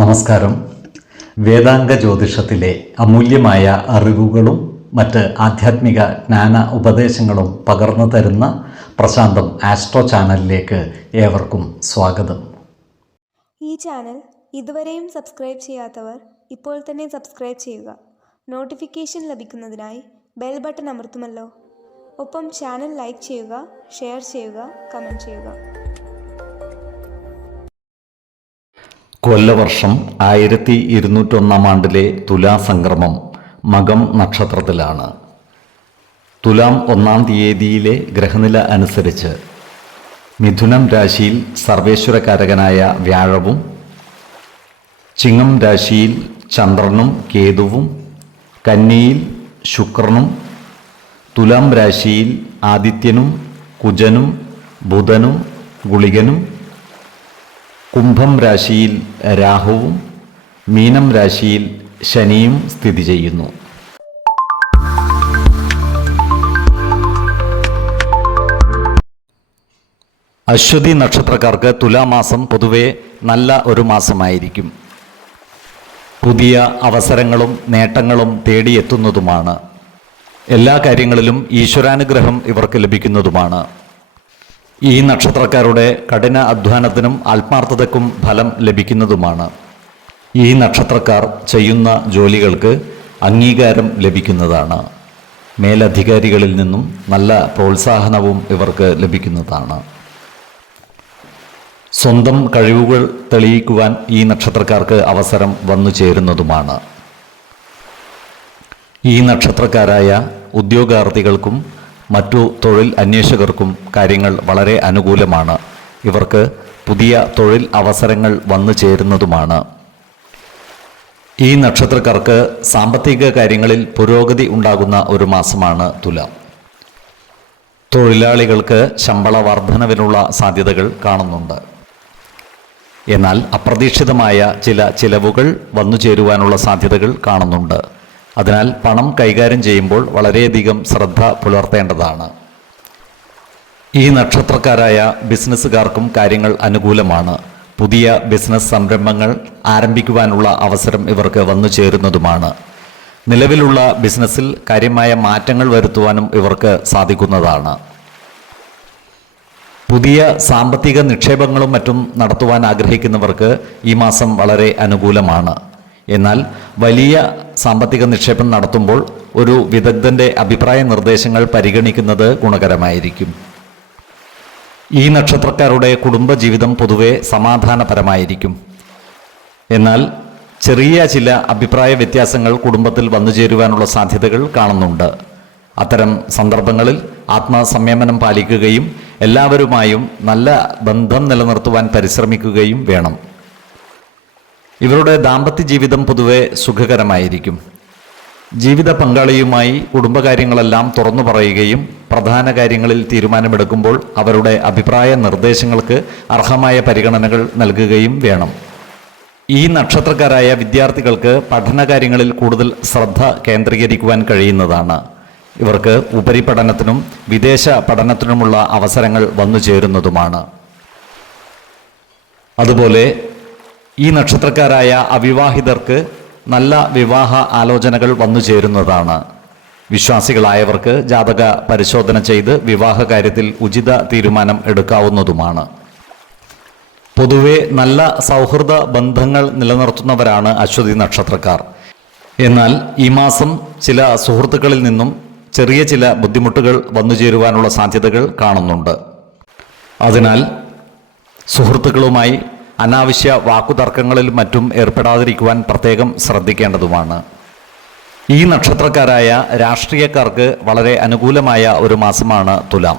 നമസ്കാരം. വേദാംഗ ജ്യോതിഷത്തിലെ അമൂല്യമായ അറിവുകളും മറ്റ് ആധ്യാത്മിക ജ്ഞാന ഉപദേശങ്ങളും പകർന്നു തരുന്ന പ്രശാന്തം ആസ്ട്രോ ചാനലിലേക്ക് ഏവർക്കും സ്വാഗതം. ഈ ചാനൽ ഇതുവരെയും സബ്സ്ക്രൈബ് ചെയ്യാത്തവർ ഇപ്പോൾ തന്നെ സബ്സ്ക്രൈബ് ചെയ്യുക. നോട്ടിഫിക്കേഷൻ ലഭിക്കുന്നതിനായി ബെൽ ബട്ടൺ അമർത്തുമല്ലോ. ഒപ്പം ചാനൽ ലൈക്ക് ചെയ്യുക, ഷെയർ ചെയ്യുക, കമൻറ്റ് ചെയ്യുക. കൊല്ലവർഷം 1201 ആണ്ടിലെ തുലാസംക്രമം മകം നക്ഷത്രത്തിലാണ്. തുലാം 1-ാം തീയതിയിലെ ഗ്രഹനില അനുസരിച്ച് മിഥുനം രാശിയിൽ സർവേശ്വരകാരകനായ വ്യാഴവും, ചിങ്ങം രാശിയിൽ ചന്ദ്രനും കേതുവും, കന്നിയിൽ ശുക്രനും, തുലാം രാശിയിൽ ആദിത്യനും കുജനും ബുധനും ഗുളികനും, കുംഭം രാശിയിൽ രാഹുവും, മീനം രാശിയിൽ ശനിയും സ്ഥിതി ചെയ്യുന്നു. അശ്വതി നക്ഷത്രക്കാർക്ക് തുലാമാസം പൊതുവെ നല്ല ഒരു മാസമായിരിക്കും. പുതിയ അവസരങ്ങളും നേട്ടങ്ങളും തേടിയെത്തുന്നതുമാണ്. എല്ലാ കാര്യങ്ങളിലും ഈശ്വരാനുഗ്രഹം ഇവർക്ക് ലഭിക്കുന്നതുമാണ്. ഈ നക്ഷത്രക്കാരുടെ കഠിന അധ്വാനത്തിനും ആത്മാർത്ഥതയ്ക്കും ഫലം ലഭിക്കുന്നതുമാണ്. ഈ നക്ഷത്രക്കാർ ചെയ്യുന്ന ജോലികൾക്ക് അംഗീകാരം ലഭിക്കുന്നതാണ്. മേലധികാരികളിൽ നിന്നും നല്ല പ്രോത്സാഹനവും ഇവർക്ക് ലഭിക്കുന്നതാണ്. സ്വന്തം കഴിവുകൾ തെളിയിക്കുവാൻ ഈ നക്ഷത്രക്കാർക്ക് അവസരം വന്നു ചേരുന്നതുമാണ്. ഈ നക്ഷത്രക്കാരായ ഉദ്യോഗാർത്ഥികൾക്കും മറ്റു തൊഴിൽ അന്വേഷകർക്കും കാര്യങ്ങൾ വളരെ അനുകൂലമാണ്. ഇവർക്ക് പുതിയ തൊഴിൽ അവസരങ്ങൾ വന്നു ചേരുന്നതുമാണ്. ഈ നക്ഷത്രക്കാർക്ക് സാമ്പത്തിക കാര്യങ്ങളിൽ പുരോഗതി ഉണ്ടാകുന്ന ഒരു മാസമാണ് തുലാം. തൊഴിലാളികൾക്ക് ശമ്പള വർധനവിനുള്ള സാധ്യതകൾ കാണുന്നുണ്ട്. എന്നാൽ അപ്രതീക്ഷിതമായ ചില ചിലവുകൾ വന്നു ചേരുവാനുള്ള സാധ്യതകൾ കാണുന്നുണ്ട്. അതിനാൽ പണം കൈകാര്യം ചെയ്യുമ്പോൾ വളരെയധികം ശ്രദ്ധ പുലർത്തേണ്ടതാണ്. ഈ നക്ഷത്രക്കാരായ ബിസിനസ്സുകാർക്കും കാര്യങ്ങൾ അനുകൂലമാണ്. പുതിയ ബിസിനസ് സംരംഭങ്ങൾ ആരംഭിക്കുവാനുള്ള അവസരം ഇവർക്ക് വന്നു ചേരുന്നതുമാണ്. നിലവിലുള്ള ബിസിനസ്സിൽ കാര്യമായ മാറ്റങ്ങൾ വരുത്തുവാനും ഇവർക്ക് സാധിക്കുന്നതാണ്. പുതിയ സാമ്പത്തിക നിക്ഷേപങ്ങളും മറ്റും നടത്തുവാൻ ആഗ്രഹിക്കുന്നവർക്ക് ഈ മാസം വളരെ അനുകൂലമാണ്. എന്നാൽ വലിയ സാമ്പത്തിക നിക്ഷേപം നടത്തുമ്പോൾ ഒരു വിദഗ്ധൻ്റെ അഭിപ്രായ നിർദ്ദേശങ്ങൾ പരിഗണിക്കുന്നത് ഗുണകരമായിരിക്കും. ഈ നക്ഷത്രക്കാരുടെ കുടുംബജീവിതം പൊതുവെ സമാധാനപരമായിരിക്കും. എന്നാൽ ചെറിയ ചില അഭിപ്രായ വ്യത്യാസങ്ങൾ കുടുംബത്തിൽ വന്നു ചേരുവാനുള്ള സാധ്യതകൾ കാണുന്നുണ്ട്. അത്തരം സന്ദർഭങ്ങളിൽ ആത്മസംയമനം പാലിക്കുകയും എല്ലാവരുമായും നല്ല ബന്ധം നിലനിർത്തുവാൻ പരിശ്രമിക്കുകയും വേണം. ഇവരുടെ ദാമ്പത്യ ജീവിതം പൊതുവെ സുഖകരമായിരിക്കും. ജീവിത പങ്കാളിയുമായി കുടുംബകാര്യങ്ങളെല്ലാം തുറന്നു പറയുകയും പ്രധാന കാര്യങ്ങളിൽ തീരുമാനമെടുക്കുമ്പോൾ അവരുടെ അഭിപ്രായ നിർദ്ദേശങ്ങൾക്ക് അർഹമായ പരിഗണനകൾ നൽകുകയും വേണം. ഈ നക്ഷത്രക്കാരായ വിദ്യാർത്ഥികൾക്ക് പഠനകാര്യങ്ങളിൽ കൂടുതൽ ശ്രദ്ധ കേന്ദ്രീകരിക്കുവാൻ കഴിയുന്നതാണ്. ഇവർക്ക് ഉപരിപഠനത്തിനും വിദേശ പഠനത്തിനുമുള്ള അവസരങ്ങൾ വന്നു ചേരുന്നതുമാണ്. അതുപോലെ ഈ നക്ഷത്രക്കാരായ അവിവാഹിതർക്ക് നല്ല വിവാഹ ആലോചനകൾ വന്നു ചേരുന്നതാണ്. വിശ്വാസികളായവർക്ക് ജാതക പരിശോധന ചെയ്ത് വിവാഹ കാര്യത്തിൽ ഉചിത തീരുമാനം എടുക്കാവുന്നതുമാണ്. പൊതുവെ നല്ല സൗഹൃദ ബന്ധങ്ങൾ നിലനിർത്തുന്നവരാണ് അശ്വതി നക്ഷത്രക്കാർ. എന്നാൽ ഈ മാസം ചില സുഹൃത്തുക്കളിൽ നിന്നും ചെറിയ ചില ബുദ്ധിമുട്ടുകൾ വന്നു ചേരുവാനുള്ള സാധ്യതകൾ കാണുന്നുണ്ട്. അതിനാൽ സുഹൃത്തുക്കളുമായി അനാവശ്യ വാക്കുതർക്കങ്ങളിൽ മറ്റും ഏർപ്പെടാതിരിക്കുവാൻ പ്രത്യേകം ശ്രദ്ധിക്കേണ്ടതുമാണ്. ഈ നക്ഷത്രക്കാരായ രാഷ്ട്രീയക്കാർക്ക് വളരെ അനുകൂലമായ ഒരു മാസമാണ് തുലാം.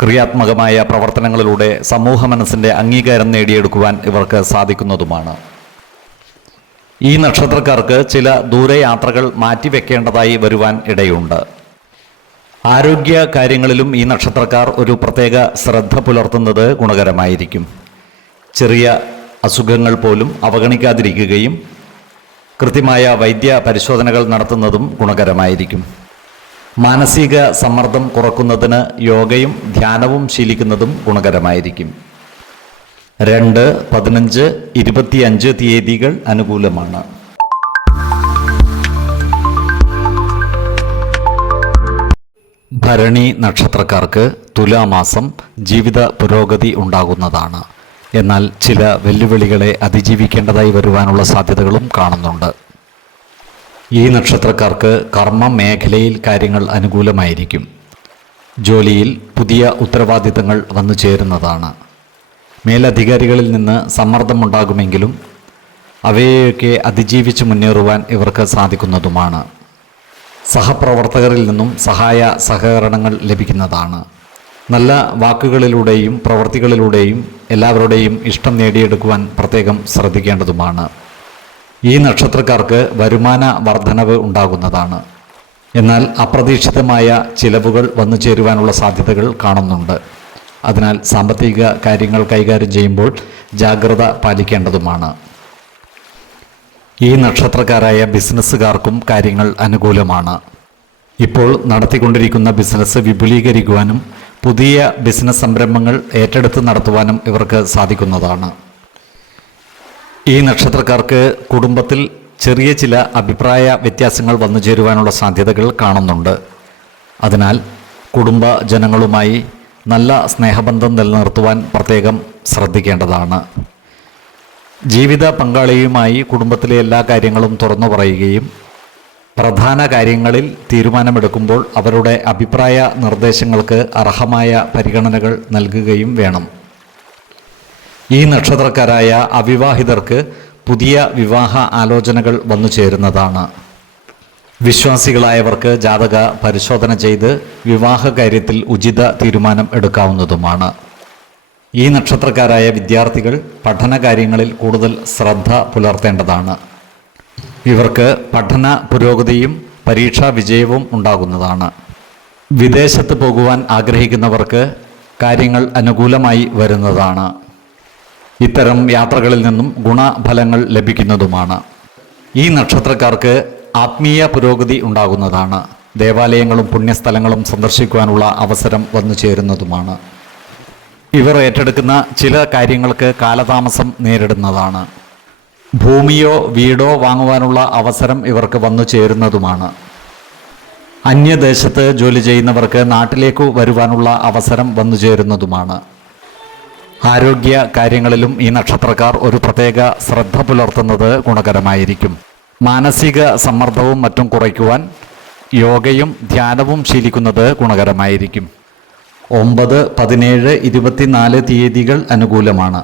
ക്രിയാത്മകമായ പ്രവർത്തനങ്ങളിലൂടെ സമൂഹ മനസ്സിൻ്റെ അംഗീകാരം നേടിയെടുക്കുവാൻ ഇവർക്ക് സാധിക്കുന്നതുമാണ്. ഈ നക്ഷത്രക്കാർക്ക് ചില ദൂരയാത്രകൾ മാറ്റിവെക്കേണ്ടതായി വരുവാൻ ഇടയുണ്ട്. ആരോഗ്യ കാര്യങ്ങളിലും ഈ നക്ഷത്രക്കാർ ഒരു പ്രത്യേക ശ്രദ്ധ പുലർത്തുന്നത് ഗുണകരമായിരിക്കും. ചെറിയ അസുഖങ്ങൾ പോലും അവഗണിക്കാതിരിക്കുകയും കൃത്യമായ വൈദ്യ പരിശോധനകൾ നടത്തുന്നതും ഗുണകരമായിരിക്കും. മാനസിക സമ്മർദ്ദം കുറക്കുന്നതിന് യോഗയും ധ്യാനവും ശീലിക്കുന്നതും ഗുണകരമായിരിക്കും. 2, 15, 25 തീയതികൾ അനുകൂലമാണ്. ഭരണി നക്ഷത്രക്കാർക്ക് തുലാമാസം ജീവിത പുരോഗതി ഉണ്ടാകുന്നതാണ്. എന്നാൽ ചില വെല്ലുവിളികളെ അതിജീവിക്കേണ്ടതായി വരുവാനുള്ള സാധ്യതകളും കാണുന്നുണ്ട്. ഈ നക്ഷത്രക്കാർക്ക് കർമ്മ മേഖലയിൽ കാര്യങ്ങൾ അനുകൂലമായിരിക്കും. ജോലിയിൽ പുതിയ ഉത്തരവാദിത്തങ്ങൾ വന്നു ചേരുന്നതാണ്. മേലധികാരികളിൽ നിന്ന് സമ്മർദ്ദമുണ്ടാകുമെങ്കിലും അവയെയൊക്കെ അതിജീവിച്ച് മുന്നേറുവാൻ ഇവർക്ക് സാധിക്കുന്നതുമാണ്. സഹപ്രവർത്തകരിൽ നിന്നും സഹായ സഹകരണങ്ങൾ ലഭിക്കുന്നതാണ്. നല്ല വാക്കുകളിലൂടെയും പ്രവൃത്തികളിലൂടെയും എല്ലാവരുടെയും ഇഷ്ടം നേടിയെടുക്കുവാൻ പ്രത്യേകം ശ്രദ്ധിക്കേണ്ടതുമാണ്. ഈ നക്ഷത്രക്കാർക്ക് വരുമാന വർധനവ് ഉണ്ടാകുന്നതാണ്. എന്നാൽ അപ്രതീക്ഷിതമായ ചിലവുകൾ വന്നു ചേരുവാനുള്ള സാധ്യതകൾ കാണുന്നുണ്ട്. അതിനാൽ സാമ്പത്തിക കാര്യങ്ങൾ കൈകാര്യം ചെയ്യുമ്പോൾ ജാഗ്രത പാലിക്കേണ്ടതുമാണ്. ഈ നക്ഷത്രക്കാരായ ബിസിനസ്സുകാർക്കും കാര്യങ്ങൾ അനുകൂലമാണ്. ഇപ്പോൾ നടത്തിക്കൊണ്ടിരിക്കുന്ന ബിസിനസ് വിപുലീകരിക്കുവാനും പുതിയ ബിസിനസ് സംരംഭങ്ങൾ ഏറ്റെടുത്ത് നടത്തുവാനും ഇവർക്ക് സാധിക്കുന്നതാണ്. ഈ നക്ഷത്രക്കാർക്ക് കുടുംബത്തിൽ ചെറിയ ചില അഭിപ്രായ വ്യത്യാസങ്ങൾ വന്നു ചേരുവാനുള്ള സാധ്യതകൾ കാണുന്നുണ്ട്. അതിനാൽ കുടുംബ ജനങ്ങളുമായി നല്ല സ്നേഹബന്ധം നിലനിർത്തുവാൻ പ്രത്യേകം ശ്രദ്ധിക്കേണ്ടതാണ്. ജീവിത പങ്കാളിയുമായി കുടുംബത്തിലെ എല്ലാ കാര്യങ്ങളും തുറന്നു പറയുകയും പ്രധാന കാര്യങ്ങളിൽ തീരുമാനമെടുക്കുമ്പോൾ അവരുടെ അഭിപ്രായ നിർദ്ദേശങ്ങൾക്ക് അർഹമായ പരിഗണനകൾ നൽകുകയും വേണം. ഈ നക്ഷത്രക്കാരായ അവിവാഹിതർക്ക് പുതിയ വിവാഹ ആലോചനകൾ വന്നു ചേരുന്നതാണ്. വിശ്വാസികളായവർക്ക് ജാതക പരിശോധന ചെയ്ത് വിവാഹ കാര്യത്തിൽ ഉചിത തീരുമാനം എടുക്കാവുന്നതുമാണ്. ഈ നക്ഷത്രക്കാരായ വിദ്യാർത്ഥികൾ പഠന കാര്യങ്ങളിൽ കൂടുതൽ ശ്രദ്ധ പുലർത്തേണ്ടതാണ്. ഇവർക്ക് പഠന പുരോഗതിയും പരീക്ഷാ വിജയവും ഉണ്ടാകുന്നതാണ്. വിദേശത്ത് പോകുവാൻ ആഗ്രഹിക്കുന്നവർക്ക് കാര്യങ്ങൾ അനുകൂലമായി വരുന്നതാണ്. ഇത്തരം യാത്രകളിൽ നിന്നും ഗുണഫലങ്ങൾ ലഭിക്കുന്നതുമാണ്. ഈ നക്ഷത്രക്കാർക്ക് ആത്മീയ പുരോഗതി ഉണ്ടാകുന്നതാണ്. ദേവാലയങ്ങളും പുണ്യസ്ഥലങ്ങളും സന്ദർശിക്കുവാനുള്ള അവസരം വന്നു ചേരുന്നതുമാണ്. ഇവർ ഏറ്റെടുക്കുന്ന ചില കാര്യങ്ങൾക്ക് കാലതാമസം നേരിടുന്നതാണ്. ഭൂമിയോ വീടോ വാങ്ങുവാനുള്ള അവസരം ഇവർക്ക് വന്നു ചേരുന്നതുമാണ്. അന്യദേശത്ത് ജോലി ചെയ്യുന്നവർക്ക് നാട്ടിലേക്ക് വരുവാനുള്ള അവസരം വന്നു ചേരുന്നതുമാണ്. ആരോഗ്യ കാര്യങ്ങളിലും ഈ നക്ഷത്രക്കാർ ഒരു പ്രത്യേക ശ്രദ്ധ പുലർത്തുന്നത് ഗുണകരമായിരിക്കും. മാനസിക സമ്മർദ്ദവും മറ്റും കുറയ്ക്കുവാൻ യോഗയും ധ്യാനവും ശീലിക്കുന്നത് ഗുണകരമായിരിക്കും. 9, 17, 24 തീയതികൾ അനുകൂലമാണ്.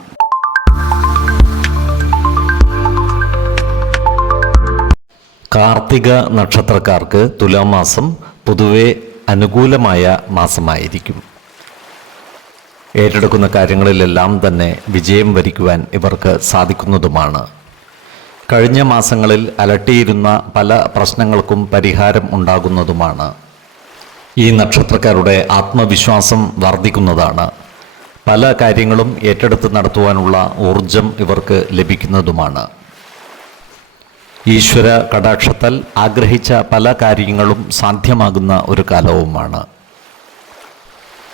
കാർത്തിക നക്ഷത്രക്കാർക്ക് തുലാമാസം പൊതുവെ അനുകൂലമായ മാസമായിരിക്കും. ഏറ്റെടുക്കുന്ന കാര്യങ്ങളിലെല്ലാം തന്നെ വിജയം വരിക്കുവാൻ ഇവർക്ക് സാധിക്കുന്നതുമാണ്. കഴിഞ്ഞ മാസങ്ങളിൽ അലട്ടിയിരുന്ന പല പ്രശ്നങ്ങൾക്കും പരിഹാരം ഉണ്ടാകുന്നതുമാണ്. ഈ നക്ഷത്രക്കാരുടെ ആത്മവിശ്വാസം വർദ്ധിക്കുന്നതാണ്. പല കാര്യങ്ങളും ഏറ്റെടുത്ത് നടത്തുവാനുള്ള ഊർജം ഇവർക്ക് ലഭിക്കുന്നതുമാണ്. ഈശ്വര കടാക്ഷത്താൽ ആഗ്രഹിച്ച പല കാര്യങ്ങളും സാധ്യമാകുന്ന ഒരു കാലവുമാണ്.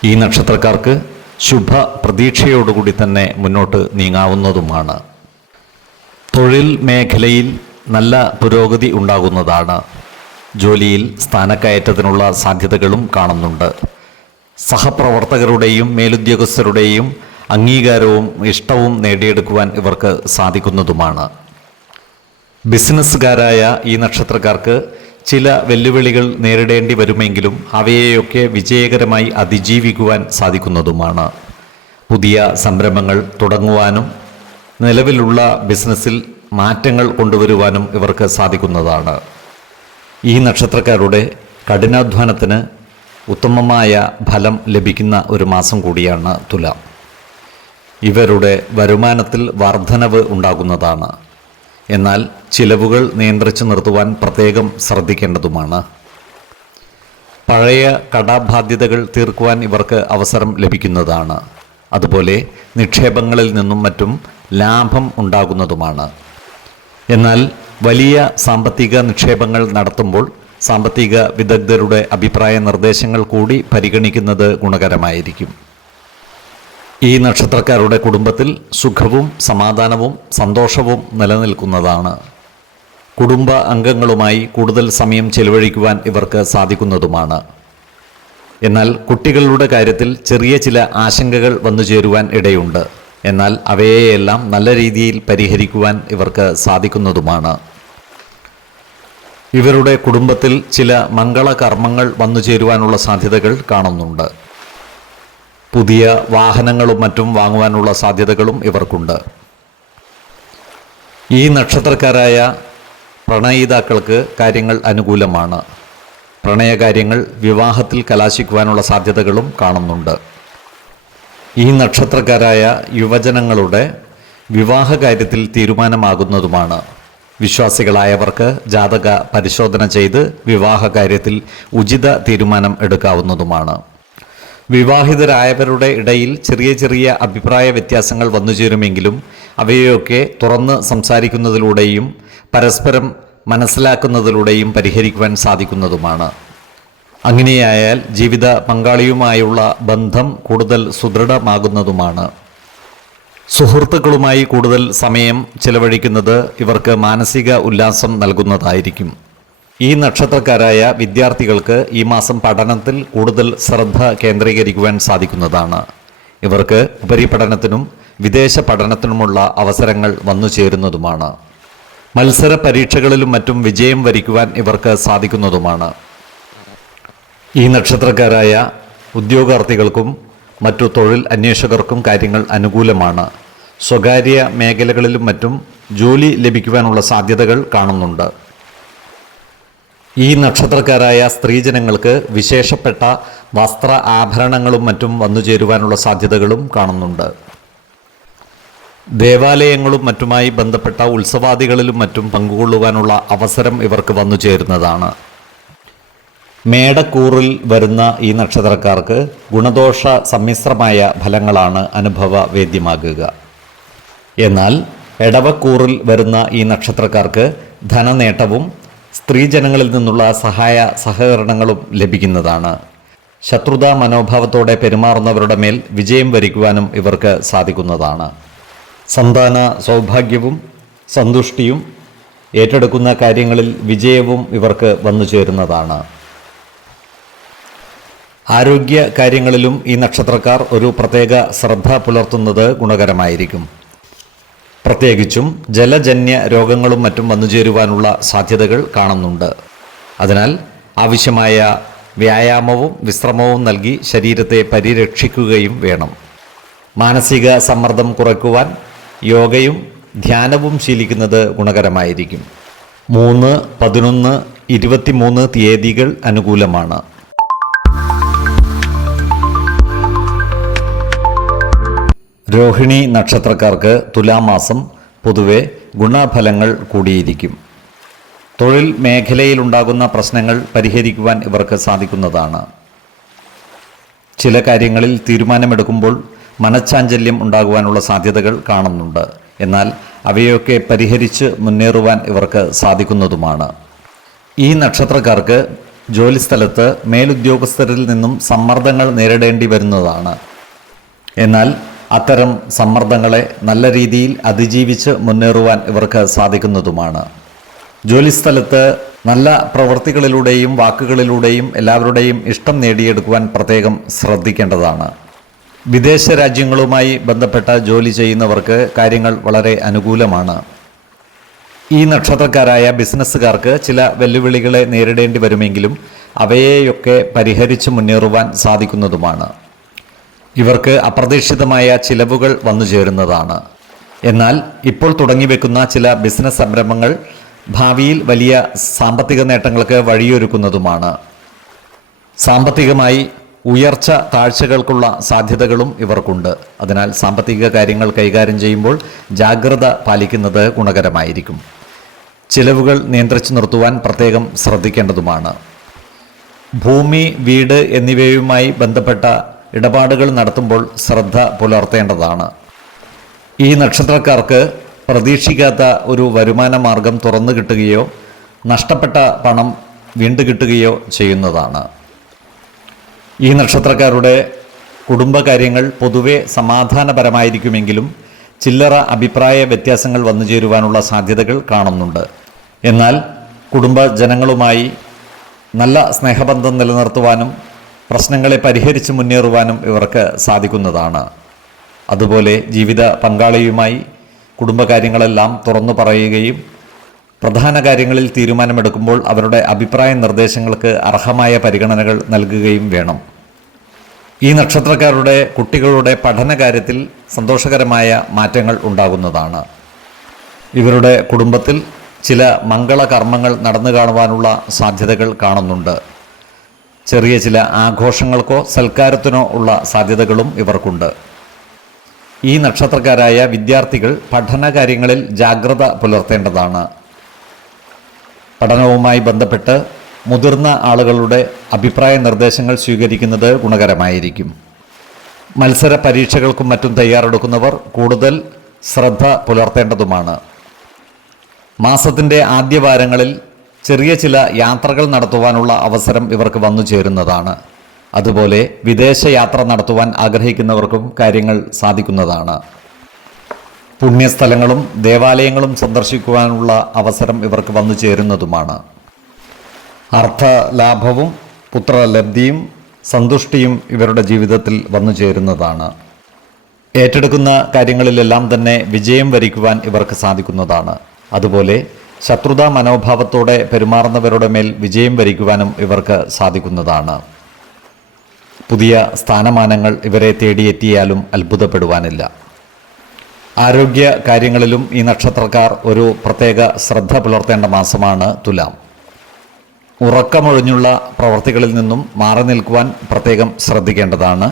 ഈ നക്ഷത്രക്കാർക്ക് ശുഭ പ്രതീക്ഷയോടുകൂടി തന്നെ മുന്നോട്ട് നീങ്ങാവുന്നതുമാണ്. തൊഴിൽ മേഖലയിൽ നല്ല പുരോഗതി ഉണ്ടാകുന്നതാണ്. ജോലിയിൽ സ്ഥാനക്കയറ്റത്തിനുള്ള സാധ്യതകളും കാണുന്നുണ്ട്. സഹപ്രവർത്തകരുടെയും മേലുദ്യോഗസ്ഥരുടെയും അംഗീകാരവും ഇഷ്ടവും നേടിയെടുക്കുവാൻ ഇവർക്ക് സാധിക്കുന്നതുമാണ്. ബിസിനസ്സുകാരായ ഈ നക്ഷത്രക്കാർക്ക് ചില വെല്ലുവിളികൾ നേരിടേണ്ടി വരുമെങ്കിലും അവയെയൊക്കെ വിജയകരമായി അതിജീവിക്കുവാൻ സാധിക്കുന്നതുമാണ്. പുതിയ സംരംഭങ്ങൾ തുടങ്ങുവാനും നിലവിലുള്ള ബിസിനസ്സിൽ മാറ്റങ്ങൾ കൊണ്ടുവരുവാനും ഇവർക്ക് സാധിക്കുന്നതാണ്. ഈ നക്ഷത്രക്കാരുടെ കഠിനാധ്വാനത്തിന് ഉത്തമമായ ഫലം ലഭിക്കുന്ന ഒരു മാസം കൂടിയാണ് തുലാം. ഇവരുടെ വരുമാനത്തിൽ വർധനവ് ഉണ്ടാകുന്നതാണ്. എന്നാൽ ചിലവുകൾ നിയന്ത്രിച്ചു നിർത്തുവാൻ പ്രത്യേകം ശ്രദ്ധിക്കേണ്ടതുമാണ്. പഴയ കടബാധ്യതകൾ തീർക്കുവാൻ ഇവർക്ക് അവസരം ലഭിക്കുന്നതാണ്. അതുപോലെ നിക്ഷേപങ്ങളിൽ നിന്നും മറ്റും ലാഭം ഉണ്ടാകുന്നതുമാണ്. എന്നാൽ വലിയ സാമ്പത്തിക നിക്ഷേപങ്ങൾ നടത്തുമ്പോൾ സാമ്പത്തിക വിദഗ്ധരുടെ അഭിപ്രായ നിർദ്ദേശങ്ങൾ കൂടി പരിഗണിക്കുന്നത് ഗുണകരമായിരിക്കും. ഈ നക്ഷത്രക്കാരുടെ കുടുംബത്തിൽ സുഖവും സമാധാനവും സന്തോഷവും നിലനിൽക്കുന്നതാണ്. കുടുംബ അംഗങ്ങളുമായി കൂടുതൽ സമയം ചെലവഴിക്കുവാൻ ഇവർക്ക് സാധിക്കുന്നതുമാണ്. എന്നാൽ കുട്ടികളുടെ കാര്യത്തിൽ ചെറിയ ചില ആശങ്കകൾ വന്നു ചേരുവാൻ ഇടയുണ്ട്. എന്നാൽ അവയെയെല്ലാം നല്ല രീതിയിൽ പരിഹരിക്കുവാൻ ഇവർക്ക് സാധിക്കുന്നതുമാണ്. ഇവരുടെ കുടുംബത്തിൽ ചില മംഗളകർമ്മങ്ങൾ വന്നു ചേരുവാനുള്ള സാധ്യതകൾ കാണുന്നുണ്ട്. പുതിയ വാഹനങ്ങളും മറ്റും വാങ്ങുവാനുള്ള സാധ്യതകളും ഇവർക്കുണ്ട്. ഈ നക്ഷത്രക്കാരായ പ്രണയിതാക്കൾക്ക് കാര്യങ്ങൾ അനുകൂലമാണ്. പ്രണയകാര്യങ്ങൾ വിവാഹത്തിൽ കലാശിക്കുവാനുള്ള സാധ്യതകളും കാണുന്നുണ്ട്. ഈ നക്ഷത്രക്കാരായ യുവജനങ്ങളുടെ വിവാഹകാര്യത്തിൽ തീരുമാനമാകുന്നതുമാണ്. വിശ്വാസികളായവർക്ക് ജാതക പരിശോധന ചെയ്ത് വിവാഹകാര്യത്തിൽ ഉചിത തീരുമാനം എടുക്കാവുന്നതുമാണ്. വിവാഹിതരായവരുടെ ഇടയിൽ ചെറിയ ചെറിയ അഭിപ്രായ വ്യത്യാസങ്ങൾ വന്നുചേരുമെങ്കിലും അവയൊക്കെ തുറന്ന് സംസാരിക്കുന്നതിലൂടെയും പരസ്പരം മനസ്സിലാക്കുന്നതിലൂടെയും പരിഹരിക്കുവാൻ സാധിക്കുന്നതുമാണ്. അങ്ങനെയായാൽ ജീവിത പങ്കാളിയുമായുള്ള ബന്ധം കൂടുതൽ സുദൃഢമാകുന്നതുമാണ്. സുഹൃത്തുക്കളുമായി കൂടുതൽ സമയം ചെലവഴിക്കുന്നത് ഇവർക്ക് മാനസിക ഉല്ലാസം നൽകുന്നതായിരിക്കും. ഈ നക്ഷത്രക്കാരായ വിദ്യാർത്ഥികൾക്ക് ഈ മാസം പഠനത്തിൽ കൂടുതൽ ശ്രദ്ധ കേന്ദ്രീകരിക്കുവാൻ സാധിക്കുന്നതാണ്. ഇവർക്ക് ഉപരിപഠനത്തിനും വിദേശ പഠനത്തിനുമുള്ള അവസരങ്ങൾ വന്നു ചേരുന്നതുമാണ്. മത്സര പരീക്ഷകളിലും മറ്റും വിജയം വരിക്കുവാൻ ഇവർക്ക് സാധിക്കുന്നതുമാണ്. ഈ നക്ഷത്രക്കാരായ ഉദ്യോഗാർത്ഥികൾക്കും മറ്റു തൊഴിൽ അന്വേഷകർക്കും കാര്യങ്ങൾ അനുകൂലമാണ്. സ്വകാര്യ മേഖലകളിലും മറ്റും ജോലി ലഭിക്കുവാനുള്ള സാധ്യതകൾ കാണുന്നുണ്ട്. ഈ നക്ഷത്രക്കാരായ സ്ത്രീജനങ്ങൾക്ക് വിശേഷപ്പെട്ട വസ്ത്ര ആഭരണങ്ങളും മറ്റും വന്നു ചേരുവാനുള്ള സാധ്യതകളും കാണുന്നുണ്ട്. ദേവാലയങ്ങളും മറ്റുമായി ബന്ധപ്പെട്ട ഉത്സവാദികളിലും മറ്റും പങ്കുകൊള്ളുവാനുള്ള അവസരം ഇവർക്ക് വന്നു ചേരുന്നതാണ്. മേടക്കൂറിൽ വരുന്ന ഈ നക്ഷത്രക്കാർക്ക് ഗുണദോഷ സമ്മിശ്രമായ ഫലങ്ങളാണ് അനുഭവവേദ്യമാകുക. എന്നാൽ എടവക്കൂറിൽ വരുന്ന ഈ നക്ഷത്രക്കാർക്ക് ധനനേട്ടവും സ്ത്രീജനങ്ങളിൽ നിന്നുള്ള സഹായ സഹകരണങ്ങളും ലഭിക്കുന്നതാണ്. ശത്രുതാ മനോഭാവത്തോടെ പെരുമാറുന്നവരുടെ മേൽ വിജയം വരിക്കുവാനും ഇവർക്ക് സാധിക്കുന്നതാണ്. സന്താന സൗഭാഗ്യവും സന്തുഷ്ടിയും ഏറ്റെടുക്കുന്ന കാര്യങ്ങളിൽ വിജയവും ഇവർക്ക് വന്നു ചേരുന്നതാണ്. ആരോഗ്യ കാര്യങ്ങളിലും ഈ നക്ഷത്രക്കാർ ഒരു പ്രത്യേക ശ്രദ്ധ പുലർത്തുന്നത് ഗുണകരമായിരിക്കും. പ്രത്യേകിച്ചും ജലജന്യ രോഗങ്ങളും മറ്റും വന്നു ചേരുവാനുള്ള സാധ്യതകൾ കാണുന്നുണ്ട്. അതിനാൽ ആവശ്യമായ വ്യായാമവും വിശ്രമവും നൽകി ശരീരത്തെ പരിരക്ഷിക്കുകയും വേണം. മാനസിക സമ്മർദ്ദം കുറയ്ക്കുവാൻ യോഗയും ധ്യാനവും ശീലിക്കുന്നത് ഗുണകരമായിരിക്കും. 3, 11, 23 തീയതികൾ അനുകൂലമാണ്. രോഹിണി നക്ഷത്രക്കാർക്ക് തുലാമാസം പൊതുവെ ഗുണഫലങ്ങൾ കൂടിയിരിക്കും. തൊഴിൽ മേഖലയിലുണ്ടാകുന്ന പ്രശ്നങ്ങൾ പരിഹരിക്കുവാൻ ഇവർക്ക് സാധിക്കുന്നതാണ്. ചില കാര്യങ്ങളിൽ തീരുമാനമെടുക്കുമ്പോൾ മനഃചാഞ്ചല്യം ഉണ്ടാകുവാനുള്ള സാധ്യതകൾ കാണുന്നുണ്ട്. എന്നാൽ അവയൊക്കെ പരിഹരിച്ച് മുന്നേറുവാൻ ഇവർക്ക് സാധിക്കുന്നതുമാണ്. ഈ നക്ഷത്രക്കാർക്ക് ജോലിസ്ഥലത്ത് മേലുദ്യോഗസ്ഥരിൽ നിന്നും സമ്മർദ്ദങ്ങൾ നേരിടേണ്ടി വരുന്നതാണ്. എന്നാൽ അത്തരം സമ്മർദ്ദങ്ങളെ നല്ല രീതിയിൽ അതിജീവിച്ച് മുന്നേറുവാൻ ഇവർക്ക് സാധിക്കുന്നതുമാണ്. ജോലിസ്ഥലത്ത് നല്ല പ്രവൃത്തികളിലൂടെയും വാക്കുകളിലൂടെയും എല്ലാവരുടെയും ഇഷ്ടം നേടിയെടുക്കുവാൻ പ്രത്യേകം ശ്രദ്ധിക്കേണ്ടതാണ്. വിദേശ രാജ്യങ്ങളുമായി ബന്ധപ്പെട്ട ജോലി ചെയ്യുന്നവർക്ക് കാര്യങ്ങൾ വളരെ അനുകൂലമാണ്. ഈ നക്ഷത്രക്കാരായ ബിസിനസ്സുകാർക്ക് ചില വെല്ലുവിളികളെ നേരിടേണ്ടി വരുമെങ്കിലും അവയെയൊക്കെ പരിഹരിച്ച് മുന്നേറുവാൻ സാധിക്കുന്നതുമാണ്. ഇവർക്ക് അപ്രതീക്ഷിതമായ ചിലവുകൾ വന്നു ചേരുന്നതാണ്. എന്നാൽ ഇപ്പോൾ തുടങ്ങിവെക്കുന്ന ചില ബിസിനസ് സംരംഭങ്ങൾ ഭാവിയിൽ വലിയ സാമ്പത്തിക നേട്ടങ്ങൾക്ക് വഴിയൊരുക്കുന്നതുമാണ്. സാമ്പത്തികമായി ഉയർച്ച താഴ്ചകൾക്കുള്ള സാധ്യതകളും ഇവർക്കുണ്ട്. അതിനാൽ സാമ്പത്തിക കാര്യങ്ങൾ കൈകാര്യം ചെയ്യുമ്പോൾ ജാഗ്രത പാലിക്കുന്നത് ഗുണകരമായിരിക്കും. ചിലവുകൾ നിയന്ത്രിച്ചു നിർത്തുവാൻ പ്രത്യേകം ശ്രദ്ധിക്കേണ്ടതുമാണ്. ഭൂമി, വീട് എന്നിവയുമായി ബന്ധപ്പെട്ട ഇടപാടുകൾ നടത്തുമ്പോൾ ശ്രദ്ധ പുലർത്തേണ്ടതാണ്. ഈ നക്ഷത്രക്കാർക്ക് പ്രതീക്ഷിക്കാത്ത ഒരു വരുമാന മാർഗം തുറന്നു കിട്ടുകയോ നഷ്ടപ്പെട്ട പണം വീണ്ടു കിട്ടുകയോ ചെയ്യുന്നതാണ്. ഈ നക്ഷത്രക്കാരുടെ കുടുംബകാര്യങ്ങൾ പൊതുവെ സമാധാനപരമായിരിക്കുമെങ്കിലും ചില്ലറ അഭിപ്രായ വ്യത്യാസങ്ങൾ വന്നുചേരുവാനുള്ള സാധ്യതകൾ കാണുന്നുണ്ട്. എന്നാൽ കുടുംബജനങ്ങളുമായി നല്ല സ്നേഹബന്ധം നിലനിർത്തുവാനും പ്രശ്നങ്ങളെ പരിഹരിച്ച് മുന്നേറുവാനും ഇവർക്ക് സാധിക്കുന്നതാണ്. അതുപോലെ ജീവിത പങ്കാളിയുമായി കുടുംബകാര്യങ്ങളെല്ലാം തുറന്നു പറയുകയും പ്രധാന കാര്യങ്ങളിൽ തീരുമാനമെടുക്കുമ്പോൾ അവരുടെ അഭിപ്രായ നിർദ്ദേശങ്ങൾക്ക് അർഹമായ പരിഗണനകൾ നൽകുകയും വേണം. ഈ നക്ഷത്രക്കാരുടെ കുട്ടികളുടെ പഠനകാര്യത്തിൽ സന്തോഷകരമായ മാറ്റങ്ങൾ ഉണ്ടാകുന്നതാണ്. ഇവരുടെ കുടുംബത്തിൽ ചില മംഗളകർമ്മങ്ങൾ നടന്നു കാണുവാനുള്ള സാധ്യതകൾ കാണുന്നുണ്ട്. ചെറിയ ചില ആഘോഷങ്ങൾക്കോ സൽക്കാരത്തിനോ ഉള്ള സാധ്യതകളും ഇവർക്കുണ്ട്. ഈ നക്ഷത്രക്കാരായ വിദ്യാർത്ഥികൾ പഠനകാര്യങ്ങളിൽ ജാഗ്രത പുലർത്തേണ്ടതാണ്. പഠനവുമായി ബന്ധപ്പെട്ട് മുതിർന്ന ആളുകളുടെ അഭിപ്രായ നിർദ്ദേശങ്ങൾ സ്വീകരിക്കുന്നത് ഗുണകരമായിരിക്കും. മത്സര പരീക്ഷകൾക്കും മറ്റും തയ്യാറെടുക്കുന്നവർ കൂടുതൽ ശ്രദ്ധ പുലർത്തേണ്ടതുമാണ്. മാസത്തിൻ്റെ ആദ്യവാരങ്ങളിൽ ചെറിയ ചില യാത്രകൾ നടത്തുവാനുള്ള അവസരം ഇവർക്ക് വന്നു ചേരുന്നതാണ്. അതുപോലെ വിദേശയാത്ര നടത്തുവാൻ ആഗ്രഹിക്കുന്നവർക്കും കാര്യങ്ങൾ സാധിക്കുന്നതാണ്. പുണ്യസ്ഥലങ്ങളും ദേവാലയങ്ങളും സന്ദർശിക്കുവാനുള്ള അവസരം ഇവർക്ക് വന്നു ചേരുന്നതുമാണ്. അർത്ഥലാഭവും പുത്രലബ്ധിയും സന്തുഷ്ടിയും ഇവരുടെ ജീവിതത്തിൽ വന്നു ചേരുന്നതാണ്. ഏറ്റെടുക്കുന്ന കാര്യങ്ങളിലെല്ലാം തന്നെ വിജയം വരിക്കുവാൻ ഇവർക്ക് സാധിക്കുന്നതാണ്. അതുപോലെ ശത്രുതാ മനോഭാവത്തോടെ പെരുമാറുന്നവരുടെ മേൽ വിജയം വരിക്കുവാനും ഇവർക്ക് സാധിക്കുന്നതാണ്. പുതിയ സ്ഥാനമാനങ്ങൾ ഇവരെ തേടിയെത്തിയാലും അത്ഭുതപ്പെടുവാനില്ല. ആരോഗ്യ കാര്യങ്ങളിലും ഈ നക്ഷത്രക്കാർ ഒരു പ്രത്യേക ശ്രദ്ധ പുലർത്തേണ്ട മാസമാണ് തുലാം. ഉറക്കമൊഴിഞ്ഞുള്ള പ്രവർത്തികളിൽ നിന്നും മാറി നിൽക്കുവാൻ പ്രത്യേകം ശ്രദ്ധിക്കേണ്ടതാണ്.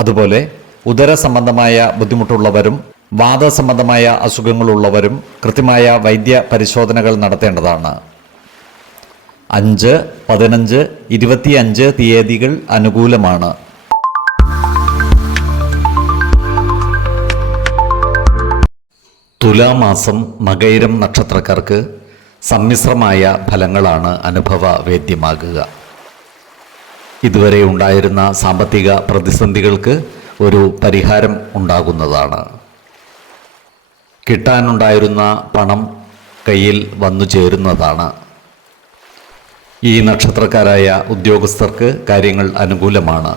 അതുപോലെ ഉദര സംബന്ധമായ ബുദ്ധിമുട്ടുള്ളവരും വാദസംബന്ധമായ അസുഖങ്ങളുള്ളവരും കൃത്യമായ വൈദ്യ പരിശോധനകൾ നടത്തേണ്ടതാണ്. 5, 15, 25 തീയതികൾ അനുകൂലമാണ്. തുലാമാസം മകയിരം നക്ഷത്രക്കാർക്ക് സമ്മിശ്രമായ ഫലങ്ങളാണ് അനുഭവവേദ്യമാകുക. ഇതുവരെ ഉണ്ടായിരുന്ന സാമ്പത്തിക പ്രതിസന്ധികൾക്ക് ഒരു പരിഹാരം ഉണ്ടാകുന്നതാണ്. കിട്ടാനുണ്ടായിരുന്ന പണം കയ്യിൽ വന്നു ചേരുന്നതാണ്. ഈ നക്ഷത്രക്കാരായ ഉദ്യോഗസ്ഥർക്ക് കാര്യങ്ങൾ അനുകൂലമാണ്.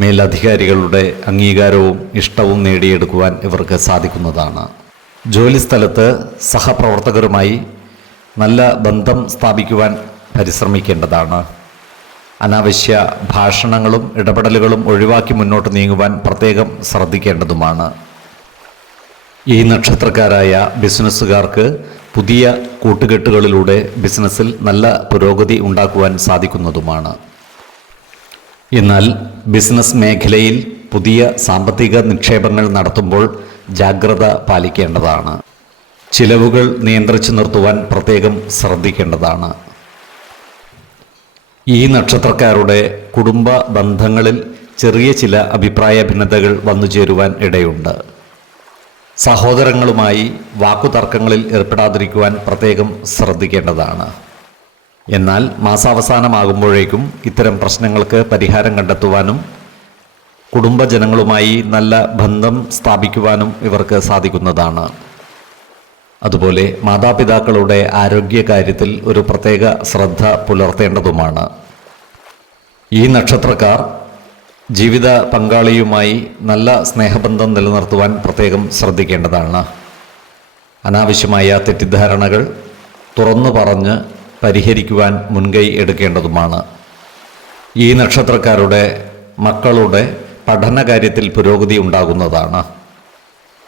മേലധികാരികളുടെ അംഗീകാരവും ഇഷ്ടവും നേടിയെടുക്കുവാൻ ഇവർക്ക് സാധിക്കുന്നതാണ്. ജോലിസ്ഥലത്ത് സഹപ്രവർത്തകരുമായി നല്ല ബന്ധം സ്ഥാപിക്കുവാൻ പരിശ്രമിക്കേണ്ടതാണ്. അനാവശ്യ ഭാഷണങ്ങളും ഇടപെടലുകളും ഒഴിവാക്കി മുന്നോട്ട് നീങ്ങുവാൻ പ്രത്യേകം ശ്രദ്ധിക്കേണ്ടതുമാണ്. ഈ നക്ഷത്രക്കാരായ ബിസിനസ്സുകാർക്ക് പുതിയ കൂട്ടുകെട്ടുകളിലൂടെ ബിസിനസ്സിൽ നല്ല പുരോഗതി ഉണ്ടാക്കുവാൻ സാധിക്കുന്നതുമാണ്. എന്നാൽ ബിസിനസ് മേഖലയിൽ പുതിയ സാമ്പത്തിക നിക്ഷേപങ്ങൾ നടത്തുമ്പോൾ ജാഗ്രത പാലിക്കേണ്ടതാണ്. ചിലവുകൾ നിയന്ത്രിച്ചു നിർത്തുവാൻ പ്രത്യേകം ശ്രദ്ധിക്കേണ്ടതാണ്. ഈ നക്ഷത്രക്കാരുടെ കുടുംബ ബന്ധങ്ങളിൽ ചെറിയ ചില അഭിപ്രായ ഭിന്നതകൾ വന്നു ചേരുവാൻ ഇടയുണ്ട്. സഹോദരങ്ങളുമായി വാക്കുതർക്കങ്ങളിൽ ഏർപ്പെടാതിരിക്കുവാൻ പ്രത്യേകം ശ്രദ്ധിക്കേണ്ടതാണ്. എന്നാൽ മാസാവസാനമാകുമ്പോഴേക്കും ഇത്തരം പ്രശ്നങ്ങൾക്ക് പരിഹാരം കണ്ടെത്തുവാനും കുടുംബജനങ്ങളുമായി നല്ല ബന്ധം സ്ഥാപിക്കുവാനും ഇവർക്ക് സാധിക്കുന്നതാണ്. അതുപോലെ മാതാപിതാക്കളുടെ ആരോഗ്യകാര്യത്തിൽ ഒരു പ്രത്യേക ശ്രദ്ധ പുലർത്തേണ്ടതുമാണ്. ഈ നക്ഷത്രക്കാർ ജീവിത പങ്കാളിയുമായി നല്ല സ്നേഹബന്ധം നിലനിർത്തുവാൻ പ്രത്യേകം ശ്രദ്ധിക്കേണ്ടതാണ്. അനാവശ്യമായ തെറ്റിദ്ധാരണകൾ തുറന്നു പറഞ്ഞ് പരിഹരിക്കുവാൻ മുൻകൈ എടുക്കേണ്ടതുമാണ്. ഈ നക്ഷത്രക്കാരുടെ മക്കളുടെ പഠനകാര്യത്തിൽ പുരോഗതി ഉണ്ടാകുന്നതാണ്.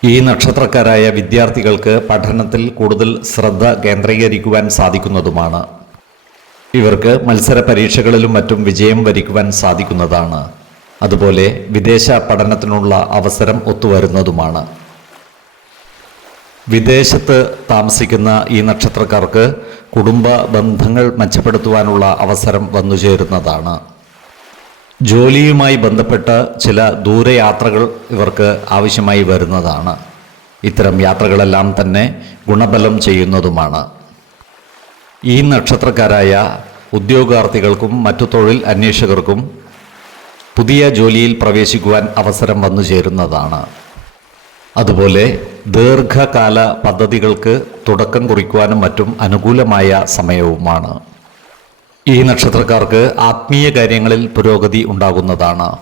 ഈ നക്ഷത്രക്കാരായ വിദ്യാർത്ഥികൾക്ക് പഠനത്തിൽ കൂടുതൽ ശ്രദ്ധ കേന്ദ്രീകരിക്കുവാൻ സാധിക്കുന്നതുമാണ്. ഇവർക്ക് മത്സര പരീക്ഷകളിലും മറ്റും വിജയം വരിക്കുവാൻ സാധിക്കുന്നതാണ്. അതുപോലെ വിദേശ പഠനത്തിനുള്ള അവസരം ഒത്തുവരുന്നതുമാണ്. വിദേശത്ത് താമസിക്കുന്ന ഈ നക്ഷത്രക്കാർക്ക് കുടുംബ ബന്ധങ്ങൾ മെച്ചപ്പെടുത്തുവാനുള്ള അവസരം വന്നുചേരുന്നതാണ്. ജോലിയുമായി ബന്ധപ്പെട്ട് ചില ദൂരയാത്രകൾ ഇവർക്ക് ആവശ്യമായി വരുന്നതാണ്. ഇത്തരം യാത്രകളെല്ലാം തന്നെ ഗുണഫലം ചെയ്യുന്നതുമാണ്. ഈ നക്ഷത്രക്കാരായ ഉദ്യോഗാർത്ഥികൾക്കും മറ്റു തൊഴിൽ അന്വേഷകർക്കും പുതിയ ജോലിയിൽ പ്രവേശിക്കുവാൻ അവസരം വന്നു ചേരുന്നതാണ്. അതുപോലെ ദീർഘകാല പദ്ധതികൾക്ക് തുടക്കം കുറിക്കുവാനും മറ്റും അനുകൂലമായ സമയവുമാണ്. ഈ നക്ഷത്രക്കാർക്ക് ആത്മീയ കാര്യങ്ങളിൽ പുരോഗതി ഉണ്ടാകുന്നതാണ്.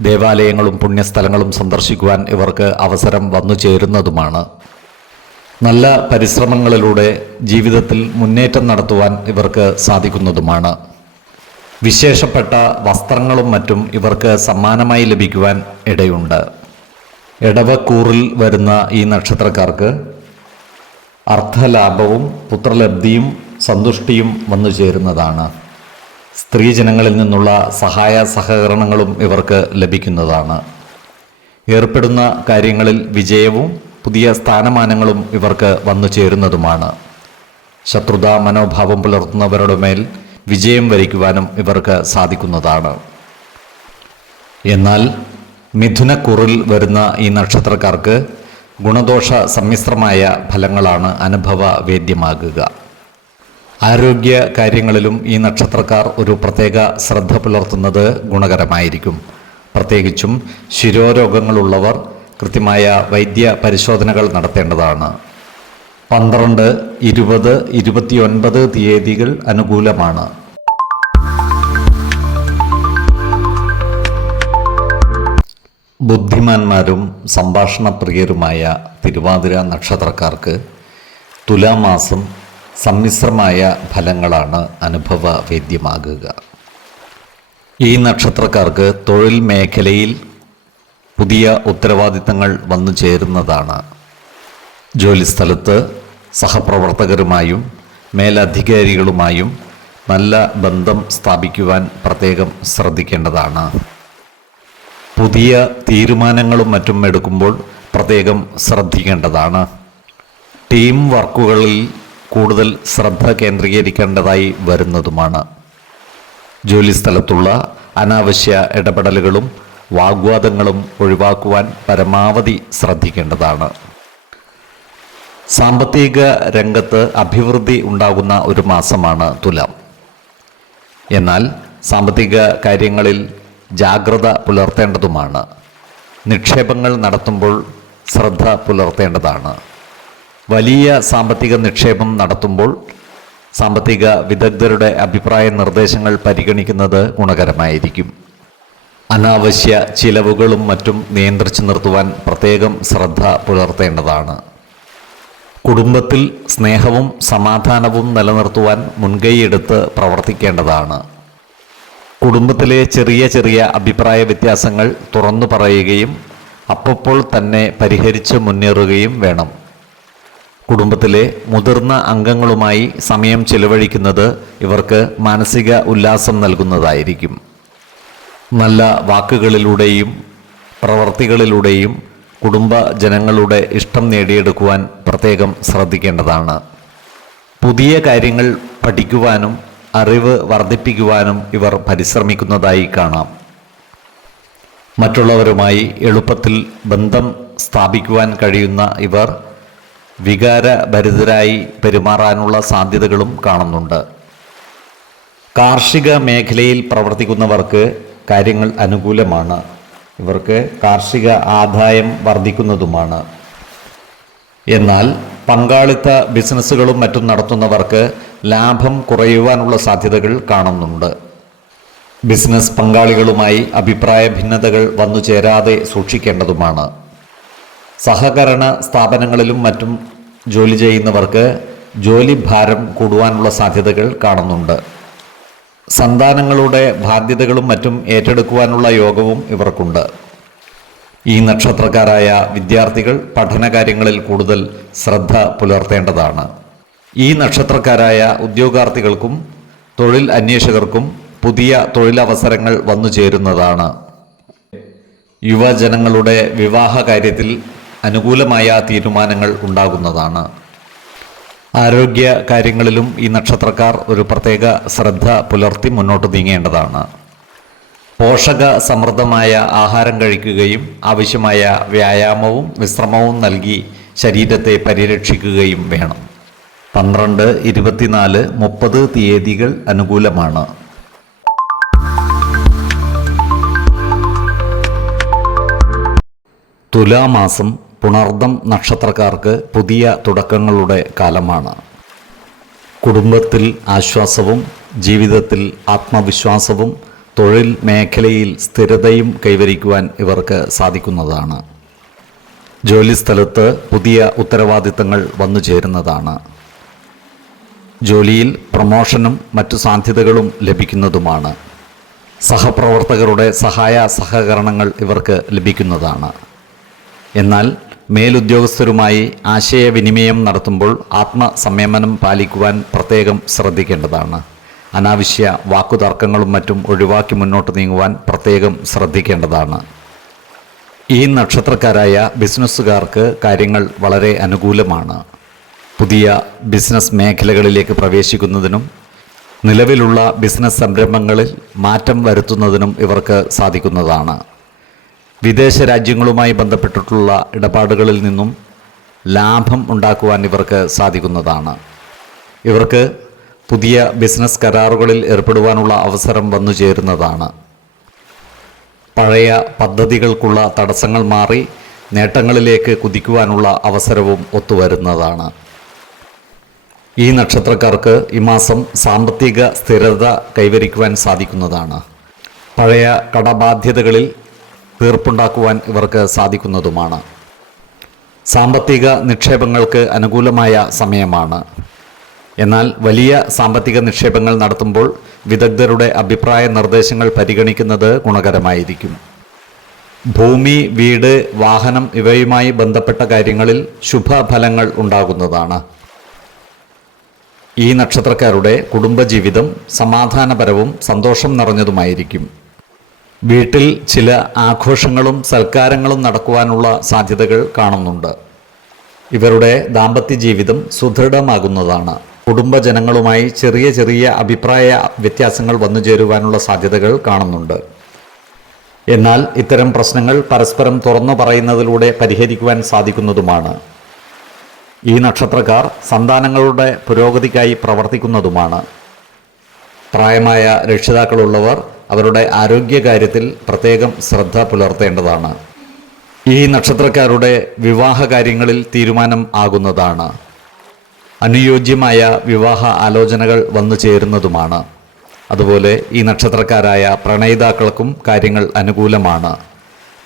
ദേവാലയങ്ങളും പുണ്യസ്ഥലങ്ങളും സന്ദർശിക്കുവാൻ ഇവർക്ക് അവസരം വന്നു ചേരുന്നതുമാണ്. നല്ല പരിശ്രമങ്ങളിലൂടെ ജീവിതത്തിൽ മുന്നേറ്റം നടത്തുവാൻ ഇവർക്ക് സാധിക്കുന്നതുമാണ്. വിശേഷപ്പെട്ട വസ്ത്രങ്ങളും മറ്റും ഇവർക്ക് സമ്മാനമായി ലഭിക്കുവാൻ ഇടയുണ്ട്. ഇടവക്കൂറിൽ വരുന്ന ഈ നക്ഷത്രക്കാർക്ക് അർത്ഥലാഭവും പുത്രലബ്ധിയും സന്തുഷ്ടിയും വന്നു ചേരുന്നതാണ്. സ്ത്രീജനങ്ങളിൽ നിന്നുള്ള സഹായ സഹകരണങ്ങളും ഇവർക്ക് ലഭിക്കുന്നതാണ്. ഏർപ്പെടുന്ന കാര്യങ്ങളിൽ വിജയവും പുതിയ സ്ഥാനമാനങ്ങളും ഇവർക്ക് വന്നു ചേരുന്നതുമാണ്. ശത്രുതാ മനോഭാവം പുലർത്തുന്നവരുടെ മേൽ വിജയം വരിക്കുവാനും ഇവർക്ക് സാധിക്കുന്നതാണ്. എന്നാൽ മിഥുനക്കൂറിൽ വരുന്ന ഈ നക്ഷത്രക്കാർക്ക് ഗുണദോഷ സമ്മിശ്രമായ ഫലങ്ങളാണ് അനുഭവവേദ്യമാകുക. ആരോഗ്യ കാര്യങ്ങളിലും ഈ നക്ഷത്രക്കാർ ഒരു പ്രത്യേക ശ്രദ്ധ പുലർത്തുന്നത് ഗുണകരമായിരിക്കും. പ്രത്യേകിച്ചും ശിരോരോഗങ്ങളുള്ളവർ കൃത്യമായ വൈദ്യ പരിശോധനകൾ നടത്തേണ്ടതാണ്. 12, 20, 29 തീയതികൾ അനുകൂലമാണ്. ബുദ്ധിമാന്മാരും സംഭാഷണപ്രിയരുമായ തിരുവാതിര നക്ഷത്രക്കാർക്ക് തുലാമാസം സമ്മിശ്രമായ ഫലങ്ങളാണ് അനുഭവവേദ്യമാകുക. ഈ നക്ഷത്രക്കാർക്ക് തൊഴിൽ മേഖലയിൽ പുതിയ ഉത്തരവാദിത്തങ്ങൾ വന്നു ചേരുന്നതാണ്. ജോലിസ്ഥലത്ത് സഹപ്രവർത്തകരുമായും മേലധികാരികളുമായും നല്ല ബന്ധം സ്ഥാപിക്കുവാൻ പ്രത്യേകം ശ്രദ്ധിക്കേണ്ടതാണ്. പുതിയ തീരുമാനങ്ങളും മറ്റും എടുക്കുമ്പോൾ പ്രത്യേകം ശ്രദ്ധിക്കേണ്ടതാണ്. ടീം വർക്കുകളിൽ കൂടുതൽ ശ്രദ്ധ കേന്ദ്രീകരിക്കേണ്ടതായി വരുന്നതുമാണ്. ജോലിസ്ഥലത്തുള്ള അനാവശ്യ ഇടപെടലുകളും വാഗ്വാദങ്ങളും ഒഴിവാക്കുവാൻ പരമാവധി ശ്രദ്ധിക്കേണ്ടതാണ്. സാമ്പത്തിക രംഗത്ത് അഭിവൃദ്ധി ഉണ്ടാകുന്ന ഒരു മാസമാണ് തുലാം. എന്നാൽ സാമ്പത്തിക കാര്യങ്ങളിൽ ജാഗ്രത പുലർത്തേണ്ടതുമാണ്. നിക്ഷേപങ്ങൾ നടത്തുമ്പോൾ ശ്രദ്ധ പുലർത്തേണ്ടതാണ്. വലിയ സാമ്പത്തിക നിക്ഷേപം നടത്തുമ്പോൾ സാമ്പത്തിക വിദഗ്ധരുടെ അഭിപ്രായ നിർദ്ദേശങ്ങൾ പരിഗണിക്കുന്നത് ഗുണകരമായിരിക്കും. അനാവശ്യ ചിലവുകളും മറ്റും നിയന്ത്രിച്ചു നിർത്തുവാൻ പ്രത്യേകം ശ്രദ്ധ പുലർത്തേണ്ടതാണ്. കുടുംബത്തിൽ സ്നേഹവും സമാധാനവും നിലനിർത്തുവാൻ മുൻകൈയെടുത്ത് പ്രവർത്തിക്കേണ്ടതാണ്. കുടുംബത്തിലെ ചെറിയ ചെറിയ അഭിപ്രായ വ്യത്യാസങ്ങൾ തുറന്നു പറയുകയും അപ്പോൾ തന്നെ പരിഹരിച്ച് മുന്നേറുകയും വേണം. കുടുംബത്തിലെ മുതിർന്ന അംഗങ്ങളുമായി സമയം ചിലവഴിക്കുന്നത് ഇവർക്ക് മാനസിക ഉല്ലാസം നൽകുന്നതായിരിക്കും. നല്ല വാക്കുകളിലൂടെയും പ്രവർത്തികളിലൂടെയും കുടുംബജനങ്ങളുടെ ഇഷ്ടം നേടിയെടുക്കുവാൻ പ്രത്യേകം ശ്രദ്ധിക്കേണ്ടതാണ്. പുതിയ കാര്യങ്ങൾ പഠിക്കുവാനും അറിവ് വർദ്ധിപ്പിക്കുവാനും ഇവർ പരിശ്രമിക്കുന്നതായി കാണാം. മറ്റുള്ളവരുമായി എളുപ്പത്തിൽ ബന്ധം സ്ഥാപിക്കുവാൻ കഴിയുന്ന ഇവർ വികാരഭരിതരായി പെരുമാറാനുള്ള സാധ്യതകളും കാണുന്നുണ്ട്. കാർഷിക മേഖലയിൽ പ്രവർത്തിക്കുന്നവർക്ക് കാര്യങ്ങൾ അനുകൂലമാണ്. ഇവർക്ക് കാർഷിക ആദായം വർദ്ധിക്കുന്നതുമാണ്. എന്നാൽ പങ്കാളിത്ത ബിസിനസ്സുകളും മറ്റും നടത്തുന്നവർക്ക് ലാഭം കുറയുവാനുള്ള സാധ്യതകൾ കാണുന്നുണ്ട്. ബിസിനസ് പങ്കാളികളുമായി അഭിപ്രായ ഭിന്നതകൾ വന്നു ചേരാതെ സൂക്ഷിക്കേണ്ടതുമാണ്. സഹകരണ സ്ഥാപനങ്ങളിലും മറ്റും ജോലി ചെയ്യുന്നവർക്ക് ജോലി ഭാരം കൂടുവാനുള്ള സാധ്യതകൾ കാണുന്നുണ്ട്. സന്താനങ്ങളുടെ ബാധ്യതകളും മറ്റും ഏറ്റെടുക്കുവാനുള്ള യോഗവും ഇവർക്കുണ്ട്. ഈ നക്ഷത്രക്കാരായ വിദ്യാർത്ഥികൾ പഠനകാര്യങ്ങളിൽ കൂടുതൽ ശ്രദ്ധ പുലർത്തേണ്ടതാണ്. ഈ നക്ഷത്രക്കാരായ ഉദ്യോഗാർത്ഥികൾക്കും തൊഴിൽ അന്വേഷകർക്കും പുതിയ തൊഴിലവസരങ്ങൾ വന്നു ചേരുന്നതാണ്. യുവജനങ്ങളുടെ വിവാഹ കാര്യത്തിൽ അനുകൂലമായ തീരുമാനങ്ങൾ ഉണ്ടാകുന്നതാണ്. ആരോഗ്യ കാര്യങ്ങളിലും ഈ നക്ഷത്രക്കാർ ഒരു പ്രത്യേക ശ്രദ്ധ പുലർത്തി മുന്നോട്ട് നീങ്ങേണ്ടതാണ്. പോഷക സമൃദ്ധമായ ആഹാരം കഴിക്കുകയും ആവശ്യമായ വ്യായാമവും വിശ്രമവും നൽകി ശരീരത്തെ പരിരക്ഷിക്കുകയും വേണം. 12, 24, 30 തീയതികൾ അനുകൂലമാണ്. തുലാമാസം പുണർദം നക്ഷത്രക്കാർക്ക് പുതിയ തുടക്കങ്ങളുടെ കാലമാണ്. കുടുംബത്തിൽ ആശ്വാസവും ജീവിതത്തിൽ ആത്മവിശ്വാസവും തൊഴിൽ മേഖലയിൽ സ്ഥിരതയും കൈവരിക്കുവാൻ ഇവർക്ക് സാധിക്കുന്നതാണ്. ജോലിസ്ഥലത്ത് പുതിയ ഉത്തരവാദിത്തങ്ങൾ വന്നു ചേരുന്നതാണ്. ജോലിയിൽ പ്രമോഷനും മറ്റു സാധ്യതകളും ലഭിക്കുന്നതുമാണ്. സഹപ്രവർത്തകരുടെ സഹായ സഹകരണങ്ങൾ ഇവർക്ക് ലഭിക്കുന്നതാണ്. എന്നാൽ മേലുദ്യോഗസ്ഥരുമായി ആശയവിനിമയം നടത്തുമ്പോൾ ആത്മസംയമനം പാലിക്കുവാൻ പ്രത്യേകം ശ്രദ്ധിക്കേണ്ടതാണ്. അനാവശ്യ വാക്കുതർക്കങ്ങളും മറ്റും ഒഴിവാക്കി മുന്നോട്ട് നീങ്ങുവാൻ പ്രത്യേകം ശ്രദ്ധിക്കേണ്ടതാണ്. ഈ നക്ഷത്രക്കാരായ ബിസിനസ്സുകാർക്ക് കാര്യങ്ങൾ വളരെ അനുകൂലമാണ്. പുതിയ ബിസിനസ് മേഖലകളിലേക്ക് പ്രവേശിക്കുന്നതിനും നിലവിലുള്ള ബിസിനസ് സംരംഭങ്ങളിൽ മാറ്റം വരുത്തുന്നതിനും ഇവർക്ക് സാധിക്കുന്നതാണ്. വിദേശ രാജ്യങ്ങളുമായി ബന്ധപ്പെട്ടിട്ടുള്ള ഇടപാടുകളിൽ നിന്നും ലാഭം ഉണ്ടാക്കുവാൻ ഇവർക്ക് സാധിക്കുന്നതാണ്. ഇവർക്ക് പുതിയ ബിസിനസ് കരാറുകളിൽ ഏർപ്പെടുവാനുള്ള അവസരം വന്നു ചേരുന്നതാണ്. പഴയ പദ്ധതികൾക്കുള്ള തടസ്സങ്ങൾ മാറി നേട്ടങ്ങളിലേക്ക് കുതിക്കുവാനുള്ള അവസരവും ഒത്തുവരുന്നതാണ്. ഈ നക്ഷത്രക്കാർക്ക് ഈ മാസം സാമ്പത്തിക സ്ഥിരത കൈവരിക്കുവാൻ സാധിക്കുന്നതാണ്. പഴയ കടബാധ്യതകളിൽ തീർപ്പുണ്ടാക്കുവാൻ ഇവർക്ക് സാധിക്കുന്നതുമാണ്. സാമ്പത്തിക നിക്ഷേപങ്ങൾക്ക് അനുകൂലമായ സമയമാണ്. എന്നാൽ വലിയ സാമ്പത്തിക നിക്ഷേപങ്ങൾ നടത്തുമ്പോൾ വിദഗ്ധരുടെ അഭിപ്രായ നിർദ്ദേശങ്ങൾ പരിഗണിക്കുന്നത് ഗുണകരമായിരിക്കും. ഭൂമി, വീട്, വാഹനം ഇവയുമായി ബന്ധപ്പെട്ട കാര്യങ്ങളിൽ ശുഭഫലങ്ങൾ ഉണ്ടാകുന്നതാണ്. ഈ നക്ഷത്രക്കാരുടെ കുടുംബജീവിതം സമാധാനപരവും സന്തോഷം നിറഞ്ഞതുമായിരിക്കും. വീട്ടിൽ ചില ആഘോഷങ്ങളും സൽക്കാരങ്ങളും നടക്കുവാനുള്ള സാധ്യതകൾ കാണുന്നുണ്ട്. ഇവരുടെ ദാമ്പത്യ ജീവിതം സുദൃഢമാകുന്നതാണ്. കുടുംബജനങ്ങളുമായി ചെറിയ ചെറിയ അഭിപ്രായ വ്യത്യാസങ്ങൾ വന്നു ചേരുവാനുള്ള സാധ്യതകൾ കാണുന്നുണ്ട്. എന്നാൽ ഇത്തരം പ്രശ്നങ്ങൾ പരസ്പരം തുറന്നു പറയുന്നതിലൂടെ പരിഹരിക്കുവാൻ സാധിക്കുന്നതുമാണ്. ഈ നക്ഷത്രക്കാർ സന്താനങ്ങളുടെ പുരോഗതിക്കായി പ്രവർത്തിക്കുന്നതുമാണ്. പ്രായമായ രക്ഷിതാക്കളുള്ളവർ അവരുടെ ആരോഗ്യകാര്യത്തിൽ പ്രത്യേകം ശ്രദ്ധ പുലർത്തേണ്ടതാണ്. ഈ നക്ഷത്രക്കാരുടെ വിവാഹ കാര്യങ്ങളിൽ തീരുമാനം ആകുന്നതാണ്. അനുയോജ്യമായ വിവാഹ ആലോചനകൾ വന്നു ചേരുന്നതുമാണ്. അതുപോലെ ഈ നക്ഷത്രക്കാരായ പ്രണയിതാക്കൾക്കും കാര്യങ്ങൾ അനുകൂലമാണ്.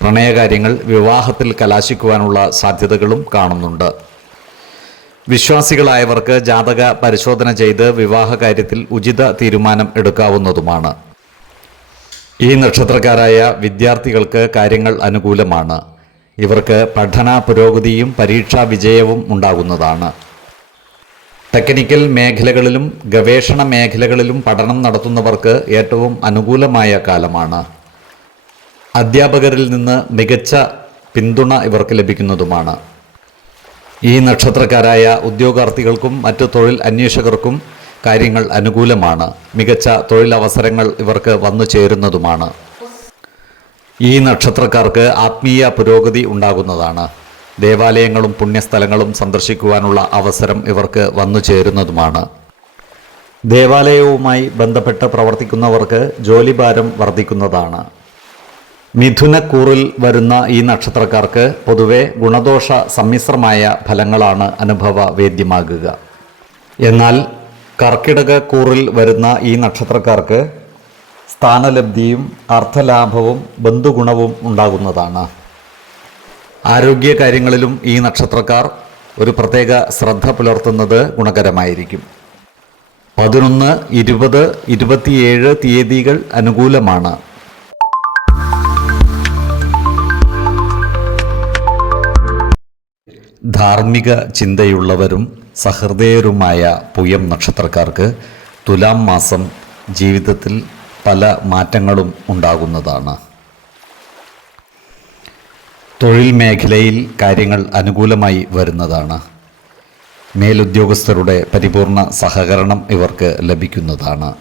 പ്രണയകാര്യങ്ങൾ വിവാഹത്തിൽ കലാശിക്കുവാനുള്ള സാധ്യതകളും കാണുന്നുണ്ട്. വിശ്വാസികളായവർക്ക് ജാതക പരിശോധന ചെയ്ത് വിവാഹ കാര്യത്തിൽ ഉചിത തീരുമാനം എടുക്കാവുന്നതുമാണ്. ഈ നക്ഷത്രക്കാരായ വിദ്യാർത്ഥികൾക്ക് കാര്യങ്ങൾ അനുകൂലമാണ്. ഇവർക്ക് പഠന പുരോഗതിയും പരീക്ഷാ വിജയവും ഉണ്ടാകുന്നതാണ്. ടെക്നിക്കൽ മേഖലകളിലും ഗവേഷണ മേഖലകളിലും പഠനം നടത്തുന്നവർക്ക് ഏറ്റവും അനുകൂലമായ കാലമാണ്. അധ്യാപകരിൽ നിന്ന് മികച്ച പിന്തുണ ഇവർക്ക് ലഭിക്കുന്നതുമാണ്. ഈ നക്ഷത്രക്കാരായ ഉദ്യോഗാർത്ഥികൾക്കും മറ്റു തൊഴിൽ അന്വേഷകർക്കും കാര്യങ്ങൾ അനുകൂലമാണ്. മികച്ച തൊഴിലവസരങ്ങൾ ഇവർക്ക് വന്നു ചേരുന്നതുമാണ്. ഈ നക്ഷത്രക്കാർക്ക് ആത്മീയ പുരോഗതി ഉണ്ടാകുന്നതാണ്. ദേവാലയങ്ങളും പുണ്യസ്ഥലങ്ങളും സന്ദർശിക്കുവാനുള്ള അവസരം ഇവർക്ക് വന്നു ചേരുന്നതുമാണ്. ദേവാലയവുമായി ബന്ധപ്പെട്ട് പ്രവർത്തിക്കുന്നവർക്ക് ജോലിഭാരം വർദ്ധിക്കുന്നതാണ്. മിഥുനക്കൂറിൽ വരുന്ന ഈ നക്ഷത്രക്കാർക്ക് പൊതുവെ ഗുണദോഷ സമ്മിശ്രമായ ഫലങ്ങളാണ് അനുഭവവേദ്യമാകുക. എന്നാൽ കർക്കിടകക്കൂറിൽ വരുന്ന ഈ നക്ഷത്രക്കാർക്ക് സ്ഥാനലബ്ധിയും അർത്ഥലാഭവും ബന്ധുഗുണവും ഉണ്ടാകുന്നതാണ്. ആരോഗ്യകാര്യങ്ങളിലും ഈ നക്ഷത്രക്കാർ ഒരു പ്രത്യേക ശ്രദ്ധ പുലർത്തുന്നത് ഗുണകരമായിരിക്കും. 11, 20, 27 തീയതികൾ അനുകൂലമാണ്. ധാർമ്മിക ചിന്തയുള്ളവരും സഹൃദയരുമായ പൂയം നക്ഷത്രക്കാർക്ക് തുലാം മാസം ജീവിതത്തിൽ പല മാറ്റങ്ങളും ഉണ്ടാകുന്നതാണ്. തൊഴിൽ മേഖലയിൽ കാര്യങ്ങൾ അനുകൂലമായി വരുന്നതാണ്. മേലുദ്യോഗസ്ഥരുടെ പരിപൂർണ സഹകരണം ഇവർക്ക് ലഭിക്കുന്നതാണ്.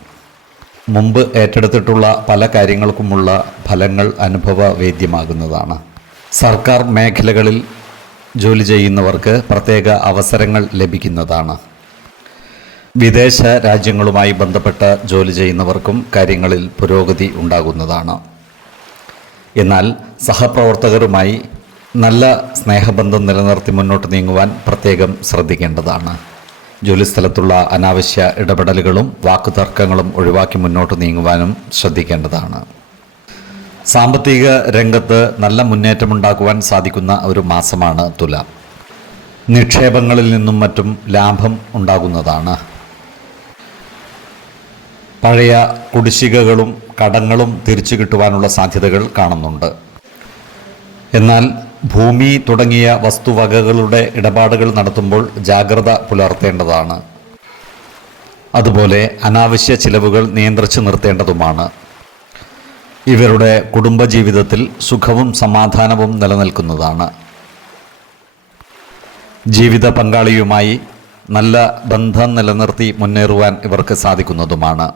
മുമ്പ് ഏറ്റെടുത്തിട്ടുള്ള പല കാര്യങ്ങൾക്കുമുള്ള ഫലങ്ങൾ അനുഭവവേദ്യമാകുന്നതാണ്. സർക്കാർ മേഖലകളിൽ ജോലി ചെയ്യുന്നവർക്ക് പ്രത്യേക അവസരങ്ങൾ ലഭിക്കുന്നതാണ്. വിദേശ രാജ്യങ്ങളുമായി ബന്ധപ്പെട്ട ജോലി ചെയ്യുന്നവർക്കും കാര്യങ്ങളിൽ പുരോഗതി ഉണ്ടാകുന്നതാണ്. എന്നാൽ സഹപ്രവർത്തകരുമായി നല്ല സ്നേഹബന്ധം നിലനിർത്തി മുന്നോട്ട് നീങ്ങുവാൻ പ്രത്യേകം ശ്രദ്ധിക്കേണ്ടതാണ്. ജോലിസ്ഥലത്തുള്ള അനാവശ്യ ഇടപെടലുകളും വാക്കുതർക്കങ്ങളും ഒഴിവാക്കി മുന്നോട്ട് നീങ്ങുവാനും ശ്രദ്ധിക്കേണ്ടതാണ്. സാമ്പത്തിക രംഗത്ത് നല്ല മുന്നേറ്റമുണ്ടാക്കുവാൻ സാധിക്കുന്ന ഒരു മാസമാണ് തുലാം. നിക്ഷേപങ്ങളിൽ നിന്നും മറ്റും ലാഭം ഉണ്ടാകുന്നതാണ്. പഴയ കുടിശ്ശികകളും കടങ്ങളും തിരിച്ചു കിട്ടുവാനുള്ള സാധ്യതകൾ കാണുന്നുണ്ട്. എന്നാൽ ഭൂമി തുടങ്ങിയ വസ്തുവകകളുടെ ഇടപാടുകൾ നടത്തുമ്പോൾ ജാഗ്രത പുലർത്തേണ്ടതാണ്. അതുപോലെ അനാവശ്യ ചിലവുകൾ നിയന്ത്രിച്ചു നിർത്തേണ്ടതുമാണ്. ഇവരുടെ കുടുംബജീവിതത്തിൽ സുഖവും സമാധാനവും നിലനിൽക്കുന്നതാണ്. ജീവിത പങ്കാളിയുമായി നല്ല ബന്ധം നിലനിർത്തി മുന്നേറുവാൻ ഇവർക്ക് സാധിക്കുന്നതുമാണ്.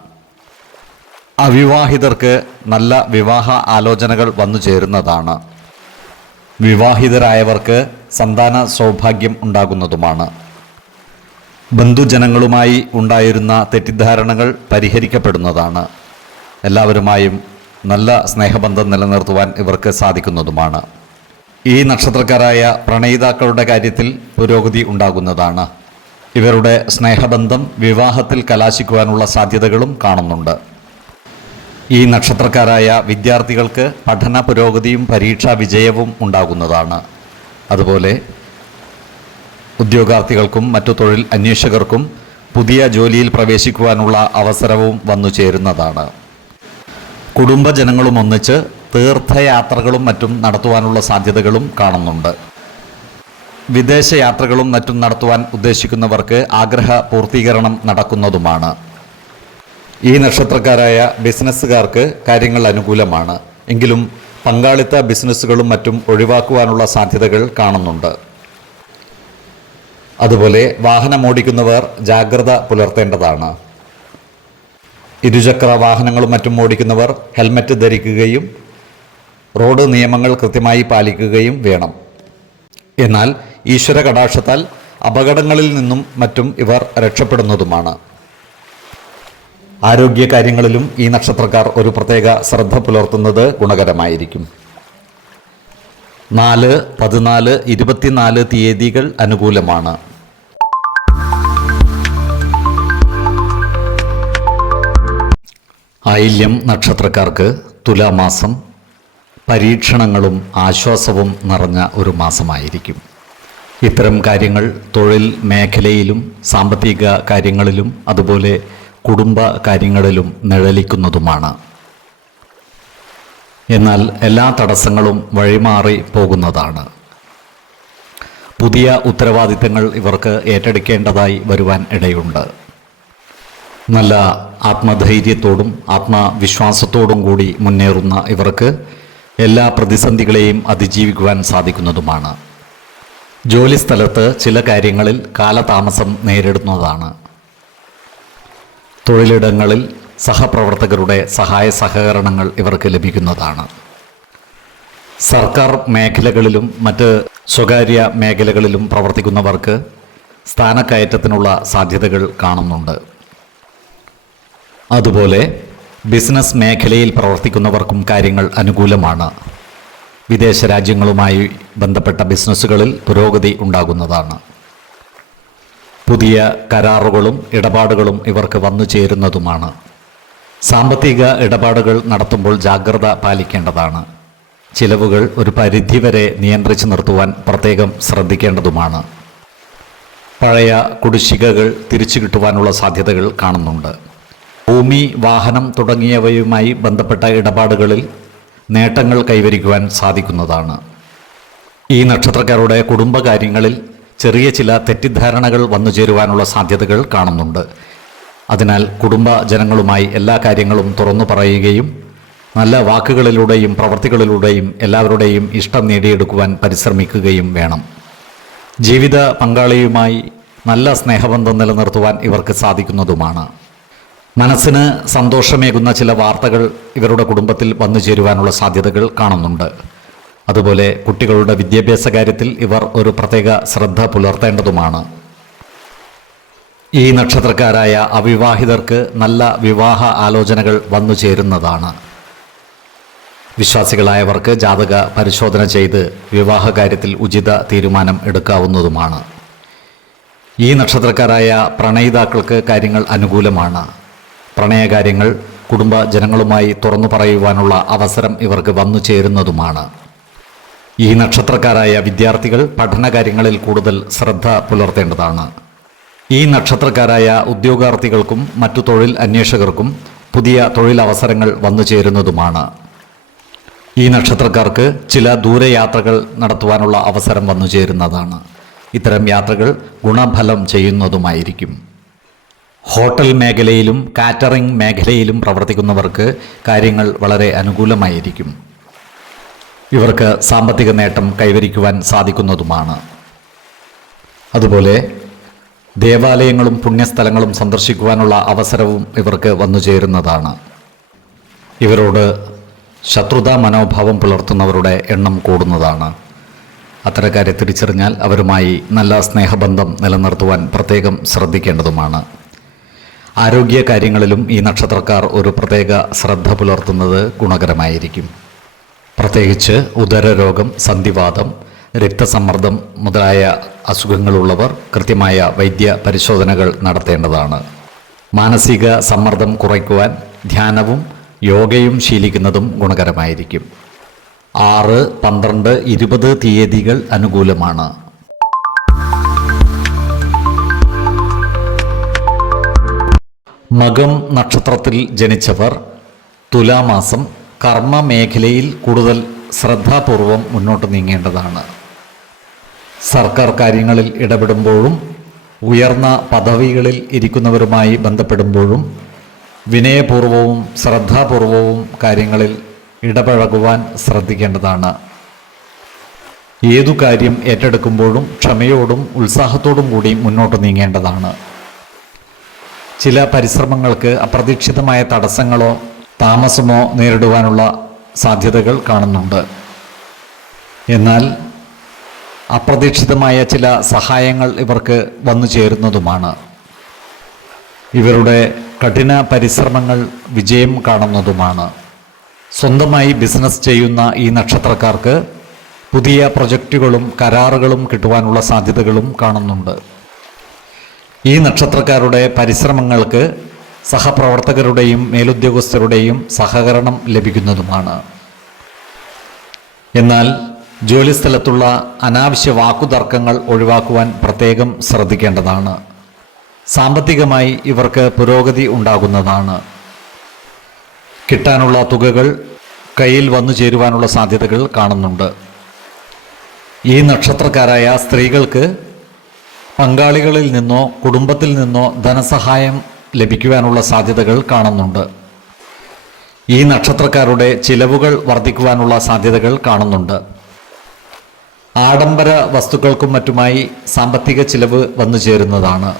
അവിവാഹിതർക്ക് നല്ല വിവാഹ ആലോചനകൾ വന്നു ചേരുന്നതാണ്. വിവാഹിതരായവർക്ക് സന്താന സൗഭാഗ്യം ഉണ്ടാകുന്നതുമാണ്. ബന്ധുജനങ്ങളുമായി ഉണ്ടായിരുന്ന തെറ്റിദ്ധാരണകൾ പരിഹരിക്കപ്പെടുന്നതാണ്. എല്ലാവരുമായും നല്ല സ്നേഹബന്ധം നിലനിർത്തുവാൻ ഇവർക്ക് സാധിക്കുന്നതുമാണ്. ഈ നക്ഷത്രക്കാരായ പ്രണയിതാക്കളുടെ കാര്യത്തിൽ പുരോഗതി ഉണ്ടാകുന്നതാണ്. ഇവരുടെ സ്നേഹബന്ധം വിവാഹത്തിൽ കലാശിക്കുവാനുള്ള സാധ്യതകളും കാണുന്നുണ്ട്. ഈ നക്ഷത്രക്കാരായ വിദ്യാർത്ഥികൾക്ക് പഠന പുരോഗതിയും പരീക്ഷാ വിജയവും ഉണ്ടാകുന്നതാണ്. അതുപോലെ ഉദ്യോഗാർത്ഥികൾക്കും മറ്റു തൊഴിൽ അന്വേഷകർക്കും പുതിയ ജോലിയിൽ പ്രവേശിക്കുവാനുള്ള അവസരവും വന്നു ചേരുന്നതാണ്. കുടുംബജനങ്ങളും ഒന്നിച്ച് തീർത്ഥയാത്രകളും മറ്റും നടത്തുവാനുള്ള സാധ്യതകളും കാണുന്നുണ്ട്. വിദേശയാത്രകളും മറ്റും നടത്തുവാൻ ഉദ്ദേശിക്കുന്നവർക്ക് ആഗ്രഹ പൂർത്തീകരണം നടക്കുന്നതുമാണ്. ഈ നക്ഷത്രക്കാരായ ബിസിനസ്സുകാർക്ക് കാര്യങ്ങൾ അനുകൂലമാണ്. എങ്കിലും പങ്കാളിത്ത ബിസിനസ്സുകളും മറ്റും ഒഴിവാക്കുവാനുള്ള സാധ്യതകൾ കാണുന്നുണ്ട്. അതുപോലെ വാഹനമോടിക്കുന്നവർ ജാഗ്രത പുലർത്തേണ്ടതാണ്. ഇരുചക്ര വാഹനങ്ങളും മറ്റും ഓടിക്കുന്നവർ ഹെൽമറ്റ് ധരിക്കുകയും റോഡ് നിയമങ്ങൾ കൃത്യമായി പാലിക്കുകയും വേണം. എന്നാൽ ഈശ്വര കടാക്ഷത്താൽ അപകടങ്ങളിൽ നിന്നും മറ്റും ഇവർ രക്ഷപ്പെടുന്നതുമാണ്. ആരോഗ്യകാര്യങ്ങളിലും ഈ നക്ഷത്രക്കാർ ഒരു പ്രത്യേക ശ്രദ്ധ പുലർത്തുന്നത് ഗുണകരമായിരിക്കും. 4, 14, 24 തീയതികൾ അനുകൂലമാണ്. ആയില്യം നക്ഷത്രക്കാർക്ക് തുലാമാസം പരീക്ഷണങ്ങളും ആശ്വാസവും നിറഞ്ഞ ഒരു മാസമായിരിക്കും. ഇത്തരം കാര്യങ്ങൾ തൊഴിൽ മേഖലയിലും സാമ്പത്തിക കാര്യങ്ങളിലും അതുപോലെ കുടുംബ കാര്യങ്ങളിലും നിഴലിക്കുന്നതുമാണ്. എന്നാൽ എല്ലാ തടസ്സങ്ങളും വഴിമാറി പോകുന്നതാണ്. പുതിയ ഉത്തരവാദിത്തങ്ങൾ ഇവർക്ക് ഏറ്റെടുക്കേണ്ടതായി വരുവാൻ ഇടയുണ്ട്. നല്ല ആത്മധൈര്യത്തോടും ആത്മവിശ്വാസത്തോടും കൂടി മുന്നേറുന്ന ഇവർക്ക് എല്ലാ പ്രതിസന്ധികളെയും അതിജീവിക്കുവാൻ സാധിക്കുന്നതുമാണ്. ജോലിസ്ഥലത്ത് ചില കാര്യങ്ങളിൽ കാലതാമസം നേരിടുന്നതാണ്. തൊഴിലിടങ്ങളിൽ സഹപ്രവർത്തകരുടെ സഹായ സഹകരണങ്ങൾ ഇവർക്ക് ലഭിക്കുന്നതാണ്. സർക്കാർ മേഖലകളിലും മറ്റ് സ്വകാര്യ മേഖലകളിലും പ്രവർത്തിക്കുന്നവർക്ക് സ്ഥാനക്കയറ്റത്തിനുള്ള സാധ്യതകൾ കാണുന്നുണ്ട്. അതുപോലെ ബിസിനസ് മേഖലയിൽ പ്രവർത്തിക്കുന്നവർക്കും കാര്യങ്ങൾ അനുകൂലമാണ്. വിദേശ രാജ്യങ്ങളുമായി ബന്ധപ്പെട്ട ബിസിനസ്സുകളിൽ പുരോഗതി ഉണ്ടാകുന്നതാണ്. പുതിയ കരാറുകളും ഇടപാടുകളും ഇവർക്ക് വന്നു ചേരുന്നതുമാണ്. സാമ്പത്തിക ഇടപാടുകൾ നടത്തുമ്പോൾ ജാഗ്രത പാലിക്കേണ്ടതാണ്. ചിലവുകൾ ഒരു പരിധിവരെ നിയന്ത്രിച്ചു നിർത്തുവാൻ പ്രത്യേകം ശ്രദ്ധിക്കേണ്ടതുമാണ്. പഴയ കുടിശ്ശികകൾ തിരിച്ചു കിട്ടുവാനുള്ള സാധ്യതകൾ കാണുന്നുണ്ട്. ഭൂമി, വാഹനം തുടങ്ങിയവയുമായി ബന്ധപ്പെട്ട ഇടപാടുകളിൽ നേട്ടങ്ങൾ കൈവരിക്കുവാൻ സാധിക്കുന്നതാണ്. ഈ നക്ഷത്രക്കാരുടെ കുടുംബകാര്യങ്ങളിൽ ചെറിയ ചില തെറ്റിദ്ധാരണകൾ വന്നു ചേരുവാനുള്ള സാധ്യതകൾ കാണുന്നുണ്ട്. അതിനാൽ കുടുംബ ജനങ്ങളുമായി എല്ലാ കാര്യങ്ങളും തുറന്നു പറയുകയും നല്ല വാക്കുകളിലൂടെയും പ്രവൃത്തികളിലൂടെയും എല്ലാവരുടെയും ഇഷ്ടം നേടിയെടുക്കുവാൻ പരിശ്രമിക്കുകയും വേണം. ജീവിത പങ്കാളിയുമായി നല്ല സ്നേഹബന്ധം നിലനിർത്തുവാൻ ഇവർക്ക് സാധിക്കുന്നതുമാണ്. മനസ്സിന് സന്തോഷമേകുന്ന ചില വാർത്തകൾ ഇവരുടെ കുടുംബത്തിൽ വന്നു ചേരുവാനുള്ള സാധ്യതകൾ കാണുന്നുണ്ട്. അതുപോലെ കുട്ടികളുടെ വിദ്യാഭ്യാസ കാര്യത്തിൽ ഇവർ ഒരു പ്രത്യേക ശ്രദ്ധ പുലർത്തേണ്ടതുമാണ്. ഈ നക്ഷത്രക്കാരായ അവിവാഹിതർക്ക് നല്ല വിവാഹ ആലോചനകൾ വന്നു ചേരുന്നതാണ്. വിശ്വാസികളായവർക്ക് ജാതക പരിശോധന ചെയ്ത് വിവാഹ കാര്യത്തിൽ ഉചിത തീരുമാനം എടുക്കാവുന്നതുമാണ്. ഈ നക്ഷത്രക്കാരായ പ്രണയിതാക്കൾക്ക് കാര്യങ്ങൾ അനുകൂലമാണ്. പ്രണയകാര്യങ്ങൾ കുടുംബജനങ്ങളുമായി തുറന്നു പറയുവാനുള്ള അവസരം ഇവർക്ക് വന്നു ചേരുന്നതുമാണ്. ഈ നക്ഷത്രക്കാരായ വിദ്യാർത്ഥികൾ പഠനകാര്യങ്ങളിൽ കൂടുതൽ ശ്രദ്ധ പുലർത്തേണ്ടതാണ്. ഈ നക്ഷത്രക്കാരായ ഉദ്യോഗാർത്ഥികൾക്കും മറ്റു തൊഴിൽ അന്വേഷകർക്കും പുതിയ തൊഴിലവസരങ്ങൾ വന്നു ചേരുന്നതുമാണ്. ഈ നക്ഷത്രക്കാർക്ക് ചില ദൂരയാത്രകൾ നടത്തുവാനുള്ള അവസരം വന്നു ചേരുന്നതാണ്. ഇത്തരം യാത്രകൾ ഗുണഫലം ചെയ്യുന്നതുമായിരിക്കും. ഹോട്ടൽ മേഖലയിലും കാറ്ററിംഗ് മേഖലയിലും പ്രവർത്തിക്കുന്നവർക്ക് കാര്യങ്ങൾ വളരെ അനുകൂലമായിരിക്കും. ഇവർക്ക് സാമ്പത്തിക നേട്ടം കൈവരിക്കുവാൻ സാധിക്കുന്നതുമാണ്. അതുപോലെ ദേവാലയങ്ങളും പുണ്യസ്ഥലങ്ങളും സന്ദർശിക്കുവാനുള്ള അവസരവും ഇവർക്ക് വന്നു ചേരുന്നതാണ്. ഇവരോട് ശത്രുതാ മനോഭാവം പുലർത്തുന്നവരുടെ എണ്ണം കൂടുന്നതാണ്. അത്തരക്കാരെ തിരിച്ചറിഞ്ഞാൽ അവരുമായി നല്ല സ്നേഹബന്ധം നിലനിർത്തുവാൻ പ്രത്യേകം ശ്രദ്ധിക്കേണ്ടതുമാണ്. ആരോഗ്യ കാര്യങ്ങളിലും ഈ നക്ഷത്രക്കാർ ഒരു പ്രത്യേക ശ്രദ്ധ പുലർത്തുന്നത് ഗുണകരമായിരിക്കും. പ്രത്യേകിച്ച് ഉദരരോഗം, സന്ധിവാതം, രക്തസമ്മർദ്ദം മുതലായ അസുഖങ്ങളുള്ളവർ കൃത്യമായ വൈദ്യ പരിശോധനകൾ നടത്തേണ്ടതാണ്. മാനസിക സമ്മർദ്ദം കുറയ്ക്കുവാൻ ധ്യാനവും യോഗയും ശീലിക്കുന്നതും ഗുണകരമായിരിക്കും. 6, 12, 20 തീയതികൾ അനുകൂലമാണ്. മകം നക്ഷത്രത്തിൽ ജനിച്ചവർ തുലാമാസം കർമ്മ മേഖലയിൽ കൂടുതൽ ശ്രദ്ധാപൂർവം മുന്നോട്ട് നീങ്ങേണ്ടതാണ്. സർക്കാർ കാര്യങ്ങളിൽ ഇടപെടുമ്പോഴും ഉയർന്ന പദവികളിൽ ഇരിക്കുന്നവരുമായി ബന്ധപ്പെടുമ്പോഴും വിനയപൂർവവും ശ്രദ്ധാപൂർവവും കാര്യങ്ങളിൽ ഇടപഴകുവാൻ ശ്രദ്ധിക്കേണ്ടതാണ്. ഏതു കാര്യം ഏറ്റെടുക്കുമ്പോഴും ക്ഷമയോടും ഉത്സാഹത്തോടും കൂടി മുന്നോട്ട് നീങ്ങേണ്ടതാണ്. ചില പരിശ്രമങ്ങൾക്ക് അപ്രതീക്ഷിതമായ തടസ്സങ്ങളോ താമസമോ നേരിടുവാനുള്ള സാധ്യതകൾ കാണുന്നുണ്ട്. എന്നാൽ അപ്രതീക്ഷിതമായ ചില സഹായങ്ങൾ ഇവർക്ക് വന്നു ചേരുന്നതുമാണ്. ഇവരുടെ കഠിന പരിശ്രമങ്ങൾ വിജയം കാണുന്നതുമാണ്. സ്വന്തമായി ബിസിനസ് ചെയ്യുന്ന ഈ നക്ഷത്രക്കാർക്ക് പുതിയ പ്രൊജക്റ്റുകളും കരാറുകളും കിട്ടുവാനുള്ള സാധ്യതകളും കാണുന്നുണ്ട്. ഈ നക്ഷത്രക്കാരുടെ പരിശ്രമങ്ങൾക്ക് സഹപ്രവർത്തകരുടെയും മേലുദ്യോഗസ്ഥരുടെയും സഹകരണം ലഭിക്കുന്നതുമാണ്. എന്നാൽ ജോലിസ്ഥലത്തുള്ള അനാവശ്യ വാക്കുതർക്കങ്ങൾ ഒഴിവാക്കുവാൻ പ്രത്യേകം ശ്രദ്ധിക്കേണ്ടതാണ്. സാമ്പത്തികമായി ഇവർക്ക് പുരോഗതി ഉണ്ടാകുന്നതാണ്. കിട്ടാനുള്ള തുകകൾ കയ്യിൽ വന്നു ചേരുവാനുള്ള സാധ്യതകൾ കാണുന്നുണ്ട്. ഈ നക്ഷത്രക്കാരായ സ്ത്രീകൾക്ക് പങ്കാളികളിൽ നിന്നോ കുടുംബത്തിൽ നിന്നോ ധനസഹായം ലഭിക്കുവാനുള്ള സാധ്യതകൾ കാണുന്നുണ്ട്. ഈ നക്ഷത്രക്കാരുടെ ചിലവുകൾ വർദ്ധിക്കുവാനുള്ള സാധ്യതകൾ കാണുന്നുണ്ട്. ആഡംബര വസ്തുക്കൾക്കും മറ്റുമായി സാമ്പത്തിക ചിലവ് വന്നു ചേരുന്നതാണ്.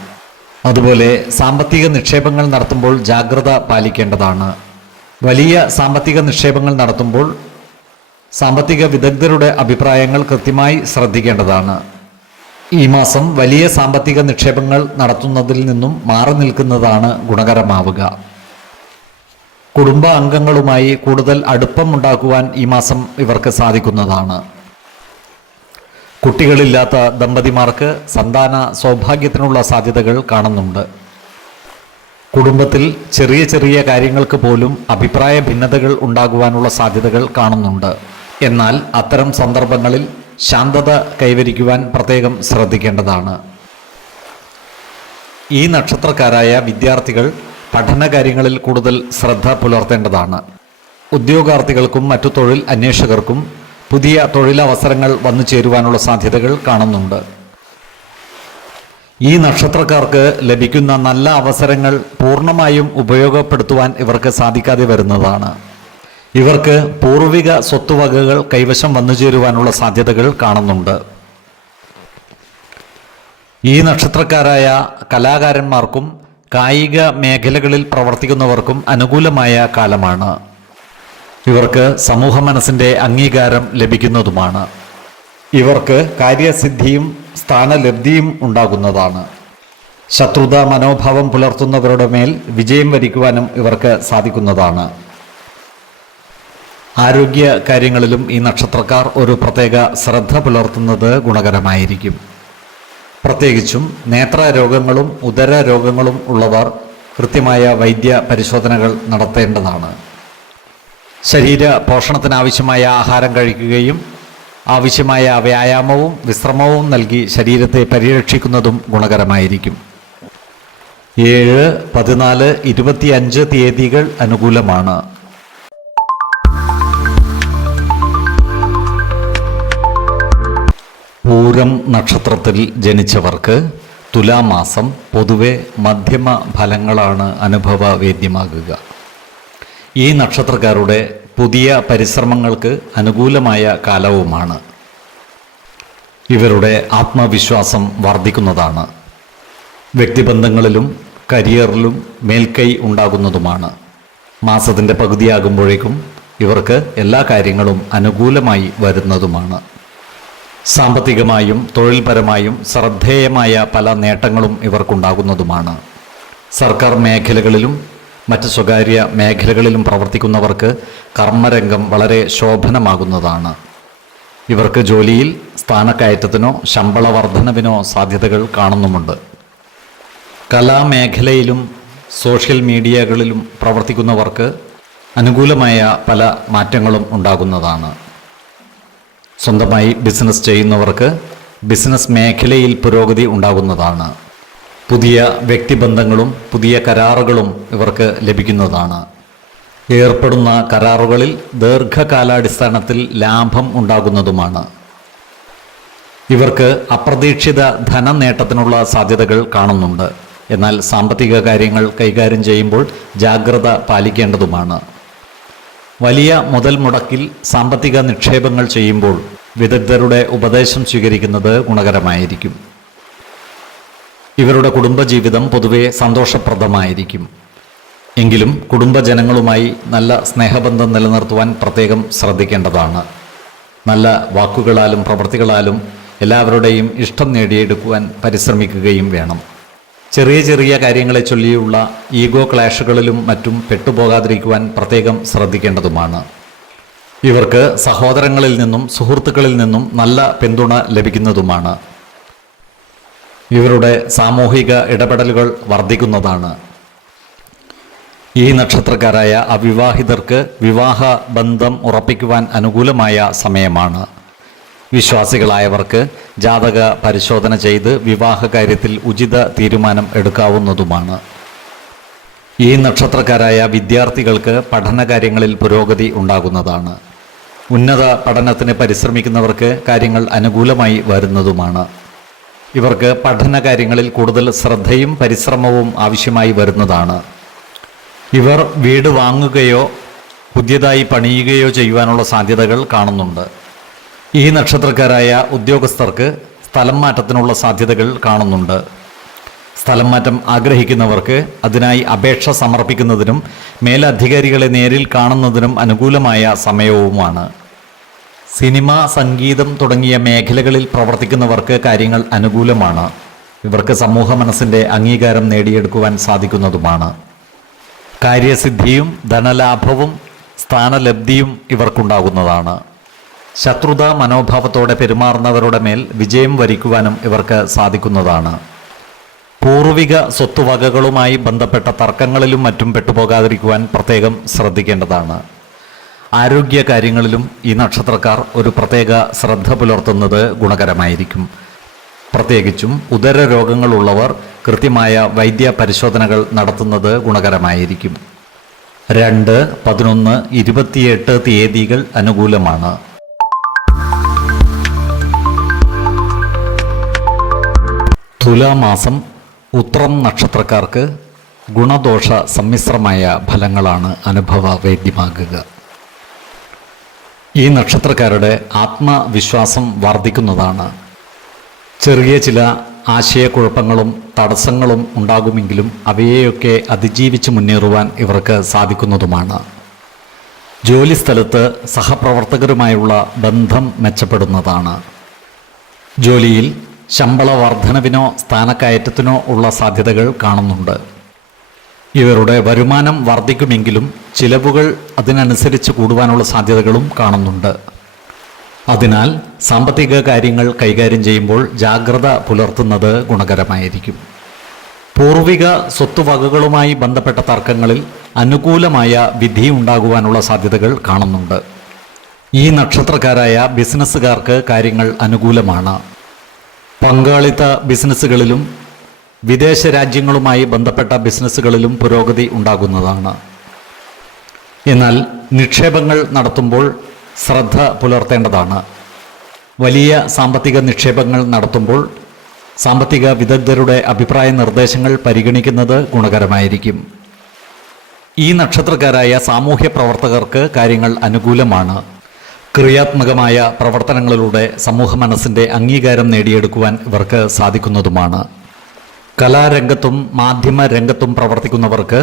അതുപോലെ സാമ്പത്തിക നിക്ഷേപങ്ങൾ നടത്തുമ്പോൾ ജാഗ്രത പാലിക്കേണ്ടതാണ്. വലിയ സാമ്പത്തിക നിക്ഷേപങ്ങൾ നടത്തുമ്പോൾ സാമ്പത്തിക വിദഗ്ധരുടെ അഭിപ്രായങ്ങൾ കൃത്യമായി ശ്രദ്ധിക്കേണ്ടതാണ്. ഈ മാസം വലിയ സാമ്പത്തിക നിക്ഷേപങ്ങൾ നടത്തുന്നതിൽ നിന്നും മാറി നിൽക്കുന്നതാണ് ഗുണകരമാവുക. കുടുംബ അംഗങ്ങളുമായി കൂടുതൽ അടുപ്പം ഉണ്ടാക്കുവാൻ ഈ മാസം ഇവർക്ക് സാധിക്കുന്നതാണ്. കുട്ടികളില്ലാത്ത ദമ്പതിമാർക്ക് സന്താന സൗഭാഗ്യത്തിനുള്ള സാധ്യതകൾ കാണുന്നുണ്ട്. കുടുംബത്തിൽ ചെറിയ ചെറിയ കാര്യങ്ങൾക്ക് പോലും അഭിപ്രായ ഭിന്നതകൾ ഉണ്ടാകുവാനുള്ള സാധ്യതകൾ കാണുന്നുണ്ട്. എന്നാൽ അത്തരം സന്ദർഭങ്ങളിൽ ശാന്തത കൈവരിക്കുവാൻ പ്രത്യേകം ശ്രദ്ധിക്കേണ്ടതാണ്. ഈ നക്ഷത്രക്കാരായ വിദ്യാർത്ഥികൾ പഠനകാര്യങ്ങളിൽ കൂടുതൽ ശ്രദ്ധ പുലർത്തേണ്ടതാണ്. ഉദ്യോഗാർത്ഥികൾക്കും മറ്റു തൊഴിൽ അന്വേഷകർക്കും പുതിയ തൊഴിലവസരങ്ങൾ വന്നു ചേരുവാനുള്ള സാധ്യതകൾ കാണുന്നുണ്ട്. ഈ നക്ഷത്രക്കാർക്ക് ലഭിക്കുന്ന നല്ല അവസരങ്ങൾ പൂർണ്ണമായും ഉപയോഗപ്പെടുത്തുവാൻ ഇവർക്ക് സാധിക്കാതെ വരുന്നതാണ്. ഇവർക്ക് പൂർവിക സ്വത്തുവകകൾ കൈവശം വന്നു ചേരുവാനുള്ള സാധ്യതകൾ കാണുന്നുണ്ട്. ഈ നക്ഷത്രക്കാരായ കലാകാരന്മാർക്കും കായിക മേഖലകളിൽ പ്രവർത്തിക്കുന്നവർക്കും അനുകൂലമായ കാലമാണ്. ഇവർക്ക് സമൂഹ മനസ്സിൻ്റെ അംഗീകാരം ലഭിക്കുന്നതുമാണ്. ഇവർക്ക് കാര്യസിദ്ധിയും സ്ഥാനലബ്ധിയും ഉണ്ടാകുന്നതാണ്. ശത്രുതാ മനോഭാവം പുലർത്തുന്നവരുടെ മേൽ വിജയം വരിക്കുവാനും ഇവർക്ക് സാധിക്കുന്നതാണ്. ആരോഗ്യ കാര്യങ്ങളിലും ഈ നക്ഷത്രക്കാർ ഒരു പ്രത്യേക ശ്രദ്ധ പുലർത്തുന്നത് ഗുണകരമായിരിക്കും. പ്രത്യേകിച്ചും നേത്രരോഗങ്ങളും ഉദര രോഗങ്ങളും ഉള്ളവർ കൃത്യമായ വൈദ്യ പരിശോധനകൾ നടത്തേണ്ടതാണ്. ശരീര പോഷണത്തിനാവശ്യമായ ആഹാരം കഴിക്കുകയും ആവശ്യമായ വ്യായാമവും വിശ്രമവും നൽകി ശരീരത്തെ പരിരക്ഷിക്കുന്നതും ഗുണകരമായിരിക്കും. 7, 14, 25 തീയതികൾ അനുകൂലമാണ്. പൂരം നക്ഷത്രത്തിൽ ജനിച്ചവർക്ക് തുലാമാസം പൊതുവെ മധ്യമ ഫലങ്ങളാണ് അനുഭവവേദ്യമാകുക. ഈ നക്ഷത്രക്കാരുടെ പുതിയ പരിശ്രമങ്ങൾക്ക് അനുകൂലമായ കാലവുമാണ്. ഇവരുടെ ആത്മവിശ്വാസം വർദ്ധിക്കുന്നതാണ്. വ്യക്തിബന്ധങ്ങളിലും കരിയറിലും മേൽക്കൈ ഉണ്ടാകുന്നതുമാണ്. മാസത്തിൻ്റെ പകുതിയാകുമ്പോഴേക്കും ഇവർക്ക് എല്ലാ കാര്യങ്ങളും അനുകൂലമായി വരുന്നതുമാണ്. സാമ്പത്തികമായും തൊഴിൽപരമായും ശ്രദ്ധേയമായ പല നേട്ടങ്ങളും ഇവർക്കുണ്ടാകുന്നതുമാണ്. സർക്കാർ മേഖലകളിലും മറ്റ് സ്വകാര്യ മേഖലകളിലും പ്രവർത്തിക്കുന്നവർക്ക് കർമ്മരംഗം വളരെ ശോഭനമാകുന്നതാണ്. ഇവർക്ക് ജോലിയിൽ സ്ഥാനക്കയറ്റത്തിനോ ശമ്പള വർധനവിനോ സാധ്യതകൾ കാണുന്നുമുണ്ട്. കലാമേഖലയിലും സോഷ്യൽ മീഡിയകളിലും പ്രവർത്തിക്കുന്നവർക്ക് അനുകൂലമായ പല മാറ്റങ്ങളും ഉണ്ടാകുന്നതാണ്. സ്വന്തമായി ബിസിനസ് ചെയ്യുന്നവർക്ക് ബിസിനസ് മേഖലയിൽ പുരോഗതി ഉണ്ടാകുന്നതാണ്. പുതിയ വ്യക്തിബന്ധങ്ങളും പുതിയ കരാറുകളും ഇവർക്ക് ലഭിക്കുന്നതാണ്. ഏർപ്പെടുന്ന കരാറുകളിൽ ദീർഘകാലാടിസ്ഥാനത്തിൽ ലാഭം ഉണ്ടാകുന്നതുമാണ്. ഇവർക്ക് അപ്രതീക്ഷിത ധനനേട്ടത്തിനുള്ള സാധ്യതകൾ കാണുന്നുണ്ട്. എന്നാൽ സാമ്പത്തിക കാര്യങ്ങൾ കൈകാര്യം ചെയ്യുമ്പോൾ ജാഗ്രത പാലിക്കേണ്ടതുമാണ്. വലിയ മുതൽ മുടക്കിൽ സാമ്പത്തിക നിക്ഷേപങ്ങൾ ചെയ്യുമ്പോൾ വിദഗ്ധരുടെ ഉപദേശം സ്വീകരിക്കുന്നത് ഗുണകരമായിരിക്കും. ഇവരുടെ കുടുംബജീവിതം പൊതുവെ സന്തോഷപ്രദമായിരിക്കും. എങ്കിലും കുടുംബജനങ്ങളുമായി നല്ല സ്നേഹബന്ധം നിലനിർത്തുവാൻ പ്രത്യേകം ശ്രദ്ധിക്കേണ്ടതാണ്. നല്ല വാക്കുകളാലും പ്രവൃത്തികളാലും എല്ലാവരുടെയും ഇഷ്ടം നേടിയെടുക്കുവാൻ പരിശ്രമിക്കുകയും വേണം. ചെറിയ ചെറിയ കാര്യങ്ങളെ ചൊല്ലിയുള്ള ഈഗോ ക്ലാഷുകളിലും മറ്റും പെട്ടുപോകാതിരിക്കുവാൻ പ്രത്യേകം ശ്രദ്ധിക്കേണ്ടതുമാണ്. ഇവർക്ക് സഹോദരങ്ങളിൽ നിന്നും സുഹൃത്തുക്കളിൽ നിന്നും നല്ല പിന്തുണ ലഭിക്കുന്നതുമാണ്. ഇവരുടെ സാമൂഹിക ഇടപെടലുകൾ വർദ്ധിക്കുന്നതാണ്. ഈ നക്ഷത്രക്കാരായ അവിവാഹിതർക്ക് വിവാഹ ബന്ധം ഉറപ്പിക്കുവാൻ അനുകൂലമായ സമയമാണ്. വിശ്വാസികളായവർക്ക് ജാതക പരിശോധന ചെയ്ത് വിവാഹ കാര്യത്തിൽ ഉചിത തീരുമാനം എടുക്കാവുന്നതുമാണ്. ഈ നക്ഷത്രക്കാരായ വിദ്യാർത്ഥികൾക്ക് പഠനകാര്യങ്ങളിൽ പുരോഗതി ഉണ്ടാകുന്നതാണ്. ഉന്നത പഠനത്തിന് പരിശ്രമിക്കുന്നവർക്ക് കാര്യങ്ങൾ അനുകൂലമായി വരുന്നതുമാണ്. ഇവർക്ക് പഠനകാര്യങ്ങളിൽ കൂടുതൽ ശ്രദ്ധയും പരിശ്രമവും ആവശ്യമായി വരുന്നതാണ്. ഇവർ വീട് വാങ്ങുകയോ പുതിയതായി പണിയുകയോ ചെയ്യുവാനുള്ള സാധ്യതകൾ കാണുന്നുണ്ട്. ഈ നക്ഷത്രക്കാരായ ഉദ്യോഗസ്ഥർക്ക് സ്ഥലം മാറ്റത്തിനുള്ള സാധ്യതകൾ കാണുന്നുണ്ട്. സ്ഥലം മാറ്റം ആഗ്രഹിക്കുന്നവർക്ക് അതിനായി അപേക്ഷ സമർപ്പിക്കുന്നതിനും മേലധികാരികളെ നേരിൽ കാണുന്നതിനും അനുകൂലമായ സമയവുമാണ്. സിനിമ, സംഗീതം തുടങ്ങിയ മേഖലകളിൽ പ്രവർത്തിക്കുന്നവർക്ക് കാര്യങ്ങൾ അനുകൂലമാണ്. ഇവർക്ക് സമൂഹ മനസ്സിൻ്റെ അംഗീകാരം നേടിയെടുക്കുവാൻ സാധിക്കുന്നതുമാണ്. കാര്യസിദ്ധിയും ധനലാഭവും സ്ഥാനലബ്ധിയും ഇവർക്കുണ്ടാകുന്നതാണ്. ശത്രുതാ മനോഭാവത്തോടെ പെരുമാറുന്നവരുടെ മേൽ വിജയം വരിക്കുവാനും ഇവർക്ക് സാധിക്കുന്നതാണ്. പൂർവിക സ്വത്തുവകകളുമായി ബന്ധപ്പെട്ട തർക്കങ്ങളിലും മറ്റും പെട്ടുപോകാതിരിക്കുവാൻ പ്രത്യേകം ശ്രദ്ധിക്കേണ്ടതാണ്. ആരോഗ്യ കാര്യങ്ങളിലും ഈ നക്ഷത്രക്കാർ ഒരു പ്രത്യേക ശ്രദ്ധ പുലർത്തുന്നത് ഗുണകരമായിരിക്കും. പ്രത്യേകിച്ചും ഉദര രോഗങ്ങളുള്ളവർ കൃത്യമായ വൈദ്യ പരിശോധനകൾ നടത്തുന്നത് ഗുണകരമായിരിക്കും. 2, 11, 28 തീയതികൾ അനുകൂലമാണ്. തുലാമാസം ഉത്രം നക്ഷത്രക്കാർക്ക് ഗുണദോഷ സമ്മിശ്രമായ ഫലങ്ങളാണ് അനുഭവവേദ്യമാകുക. ഈ നക്ഷത്രക്കാരുടെ ആത്മവിശ്വാസം വർദ്ധിക്കുന്നതാണ്. ചെറിയ ചില ആശയക്കുഴപ്പങ്ങളും തടസ്സങ്ങളും ഉണ്ടാകുമെങ്കിലും അവയെയൊക്കെ അതിജീവിച്ച് മുന്നേറുവാൻ ഇവർക്ക് സാധിക്കുന്നതുമാണ്. ജോലിസ്ഥലത്ത് സഹപ്രവർത്തകരുമായുള്ള ബന്ധം മെച്ചപ്പെടുന്നതാണ്. ജോലിയിൽ ശമ്പള വർധനവിനോ സ്ഥാനക്കയറ്റത്തിനോ ഉള്ള സാധ്യതകൾ കാണുന്നുണ്ട്. ഇവരുടെ വരുമാനം വർദ്ധിക്കുമെങ്കിലും ചിലവുകൾ അതിനനുസരിച്ച് കൂടുവാനുള്ള സാധ്യതകളും കാണുന്നുണ്ട്. അതിനാൽ സാമ്പത്തിക കാര്യങ്ങൾ കൈകാര്യം ചെയ്യുമ്പോൾ ജാഗ്രത പുലർത്തുന്നത് ഗുണകരമായിരിക്കും. പൂർവിക സ്വത്തുവകകളുമായി ബന്ധപ്പെട്ട തർക്കങ്ങളിൽ അനുകൂലമായ വിധി ഉണ്ടാകുവാനുള്ള സാധ്യതകൾ കാണുന്നുണ്ട്. ഈ നക്ഷത്രക്കാരായ ബിസിനസ്സുകാർക്ക് കാര്യങ്ങൾ അനുകൂലമാണ്. പങ്കാളിത്ത ബിസിനസ്സുകളിലും വിദേശ രാജ്യങ്ങളുമായി ബന്ധപ്പെട്ട ബിസിനസ്സുകളിലും പുരോഗതി ഉണ്ടാകുന്നതാണ്. എന്നാൽ നിക്ഷേപങ്ങൾ നടത്തുമ്പോൾ ശ്രദ്ധ പുലർത്തേണ്ടതാണ്. വലിയ സാമ്പത്തിക നിക്ഷേപങ്ങൾ നടത്തുമ്പോൾ സാമ്പത്തിക വിദഗ്ധരുടെ അഭിപ്രായ നിർദ്ദേശങ്ങൾ പരിഗണിക്കുന്നത് ഗുണകരമായിരിക്കും. ഈ നക്ഷത്രക്കാരായ സാമൂഹ്യ പ്രവർത്തകർക്ക് കാര്യങ്ങൾ അനുകൂലമാണ്. ക്രിയാത്മകമായ പ്രവർത്തനങ്ങളിലൂടെ സമൂഹ മനസ്സിൻ്റെ അംഗീകാരം നേടിയെടുക്കുവാൻ ഇവർക്ക് സാധിക്കുന്നതുമാണ്. കലാരംഗത്തും മാധ്യമ രംഗത്തും പ്രവർത്തിക്കുന്നവർക്ക്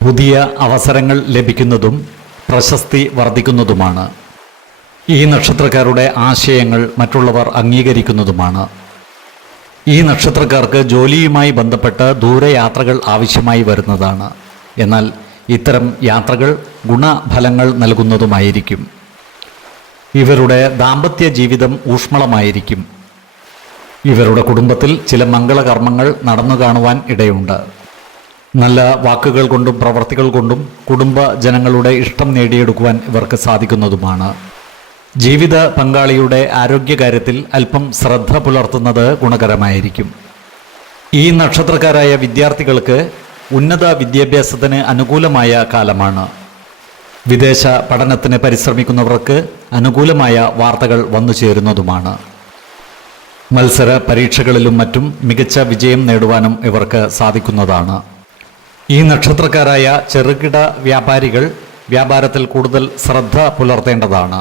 പുതിയ അവസരങ്ങൾ ലഭിക്കുന്നതും പ്രശസ്തി വർദ്ധിക്കുന്നതുമാണ്. ഈ നക്ഷത്രക്കാരുടെ ആശയങ്ങൾ മറ്റുള്ളവർ അംഗീകരിക്കുന്നതുമാണ്. ഈ നക്ഷത്രക്കാർക്ക് ജോലിയുമായി ബന്ധപ്പെട്ട് ദൂരയാത്രകൾ ആവശ്യമായി വരുന്നതാണ്. എന്നാൽ ഇത്തരം യാത്രകൾ ഗുണഫലങ്ങൾ നൽകുന്നതുമായിരിക്കും. ഇവരുടെ ദാമ്പത്യ ജീവിതം ഊഷ്മളമായിരിക്കും. ഇവരുടെ കുടുംബത്തിൽ ചില മംഗളകർമ്മങ്ങൾ നടന്നു കാണുവാൻ ഇടയുണ്ട്. നല്ല വാക്കുകൾ കൊണ്ടും പ്രവർത്തികൾ കൊണ്ടും കുടുംബ ജനങ്ങളുടെ ഇഷ്ടം നേടിയെടുക്കുവാൻ ഇവർക്ക് സാധിക്കുന്നതുമാണ്. ജീവിത പങ്കാളിയുടെ ആരോഗ്യകാര്യത്തിൽ അല്പം ശ്രദ്ധ പുലർത്തുന്നത് ഗുണകരമായിരിക്കും. ഈ നക്ഷത്രക്കാരായ വിദ്യാർത്ഥികൾക്ക് ഉന്നത വിദ്യാഭ്യാസത്തിന് അനുകൂലമായ കാലമാണ്. വിദേശ പഠനത്തിന് പരിശ്രമിക്കുന്നവർക്ക് അനുകൂലമായ വാർത്തകൾ വന്നു ചേരുന്നതുമാണ്. മത്സര പരീക്ഷകളിലും മറ്റും മികച്ച വിജയം നേടുവാനും ഇവർക്ക് സാധിക്കുന്നതാണ്. ഈ നക്ഷത്രക്കാരായ ചെറുകിട വ്യാപാരികൾ വ്യാപാരത്തിൽ കൂടുതൽ ശ്രദ്ധ പുലർത്തേണ്ടതാണ്.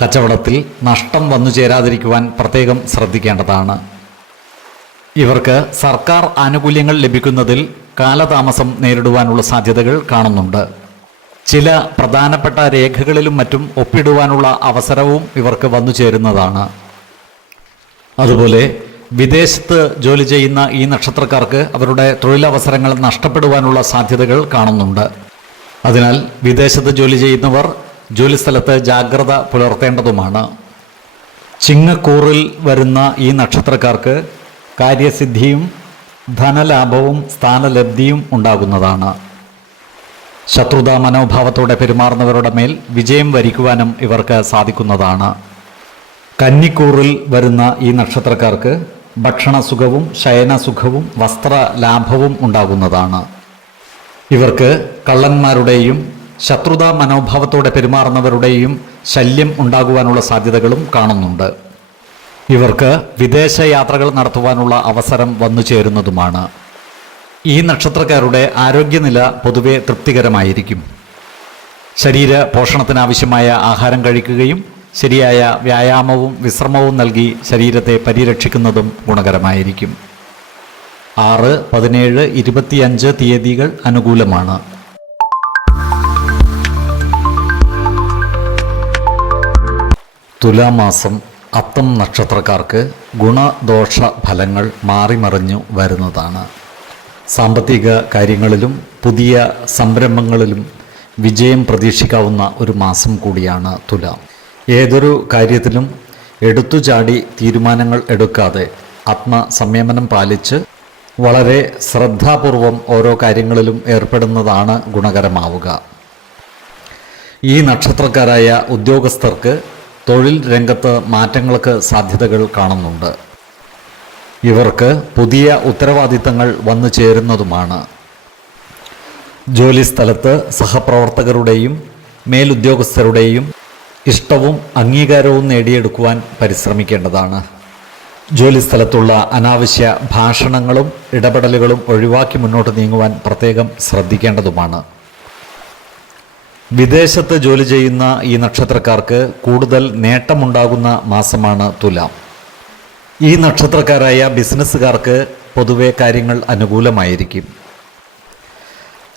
കച്ചവടത്തിൽ നഷ്ടം വന്നു ചേരാതിരിക്കുവാൻ പ്രത്യേകം ശ്രദ്ധിക്കേണ്ടതാണ്. ഇവർക്ക് സർക്കാർ ആനുകൂല്യങ്ങൾ ലഭിക്കുന്നതിൽ കാലതാമസം നേരിടുവാനുള്ള സാധ്യതകൾ കാണുന്നുണ്ട്. ചില പ്രധാനപ്പെട്ട രേഖകളിലും മറ്റും ഒപ്പിടുവാനുള്ള അവസരവും ഇവർക്ക് വന്നു ചേരുന്നതാണ്. അതുപോലെ വിദേശത്ത് ജോലി ചെയ്യുന്ന ഈ നക്ഷത്രക്കാർക്ക് അവരുടെ തൊഴിലവസരങ്ങൾ നഷ്ടപ്പെടുവാനുള്ള സാധ്യതകൾ കാണുന്നുണ്ട്. അതിനാൽ വിദേശത്ത് ജോലി ചെയ്യുന്നവർ ജോലിസ്ഥലത്ത് ജാഗ്രത പുലർത്തേണ്ടതുമാണ്. ചിങ്ങക്കൂറിൽ വരുന്ന ഈ നക്ഷത്രക്കാർക്ക് കാര്യസിദ്ധിയും ധനലാഭവും സ്ഥാനലബ്ധിയും ഉണ്ടാകുന്നതാണ്. ശത്രുതാ മനോഭാവത്തോടെ പെരുമാറുന്നവരുടെ മേൽ വിജയം വരിക്കുവാനും ഇവർക്ക് സാധിക്കുന്നതാണ്. കന്നിക്കൂറിൽ വരുന്ന ഈ നക്ഷത്രക്കാർക്ക് ഭക്ഷണസുഖവും ശയനസുഖവും വസ്ത്രലാഭവും ഉണ്ടാകുന്നതാണ്. ഇവർക്ക് കള്ളന്മാരുടെയും ശത്രുതാ മനോഭാവത്തോടെ പെരുമാറുന്നവരുടെയും ശല്യം ഉണ്ടാകുവാനുള്ള സാധ്യതകളും കാണുന്നുണ്ട്. ഇവർക്ക് വിദേശ യാത്രകൾ നടത്തുവാനുള്ള അവസരം വന്നു ചേരുന്നതുമാണ്. ഈ നക്ഷത്രക്കാരുടെ ആരോഗ്യനില പൊതുവെ തൃപ്തികരമായിരിക്കും. ശരീര പോഷണത്തിനാവശ്യമായ ആഹാരം കഴിക്കുകയും ശരിയായ വ്യായാമവും വിശ്രമവും നൽകി ശരീരത്തെ പരിരക്ഷിക്കുന്നതും ഗുണകരമായിരിക്കും. 6, 17, 25 തീയതികൾ അനുകൂലമാണ്. തുലാമാസം അത്തം നക്ഷത്രക്കാർക്ക് ഗുണദോഷ ഫലങ്ങൾ മാറിമറിഞ്ഞു വരുന്നതാണ്. സാമ്പത്തിക കാര്യങ്ങളിലും പുതിയ സംരംഭങ്ങളിലും വിജയം പ്രതീക്ഷിക്കാവുന്ന ഒരു മാസം കൂടിയാണ് തുലാം. ഏതൊരു കാര്യത്തിലും എടുത്തുചാടി തീരുമാനങ്ങൾ എടുക്കാതെ ആത്മസംയമനം പാലിച്ച് വളരെ ശ്രദ്ധാപൂർവം ഓരോ കാര്യങ്ങളിലും ഏർപ്പെടുന്നതാണ് ഗുണകരമാവുക. ഈ നക്ഷത്രക്കാരായ ഉദ്യോഗസ്ഥർക്ക് തൊഴിൽ രംഗത്ത് മാറ്റങ്ങൾക്ക് സാധ്യതകൾ കാണുന്നുണ്ട്. ഇവർക്ക് പുതിയ ഉത്തരവാദിത്തങ്ങൾ വന്നു ചേരുന്നതുമാണ്. ജോലിസ്ഥലത്ത് സഹപ്രവർത്തകരുടെയും മേലുദ്യോഗസ്ഥരുടെയും ഇഷ്ടവും അംഗീകാരവും നേടിയെടുക്കുവാൻ പരിശ്രമിക്കേണ്ടതാണ്. ജോലിസ്ഥലത്തുള്ള അനാവശ്യ ഭാഷണങ്ങളും ഇടപെടലുകളും ഒഴിവാക്കി മുന്നോട്ട് നീങ്ങുവാൻ പ്രത്യേകം ശ്രദ്ധിക്കേണ്ടതുമാണ്. വിദേശത്ത് ജോലി ചെയ്യുന്ന ഈ നക്ഷത്രക്കാർക്ക് കൂടുതൽ നേട്ടമുണ്ടാകുന്ന മാസമാണ് തുലാം. ഈ നക്ഷത്രക്കാരായ ബിസിനസ്സുകാർക്ക് പൊതുവെ കാര്യങ്ങൾ അനുകൂലമായിരിക്കും.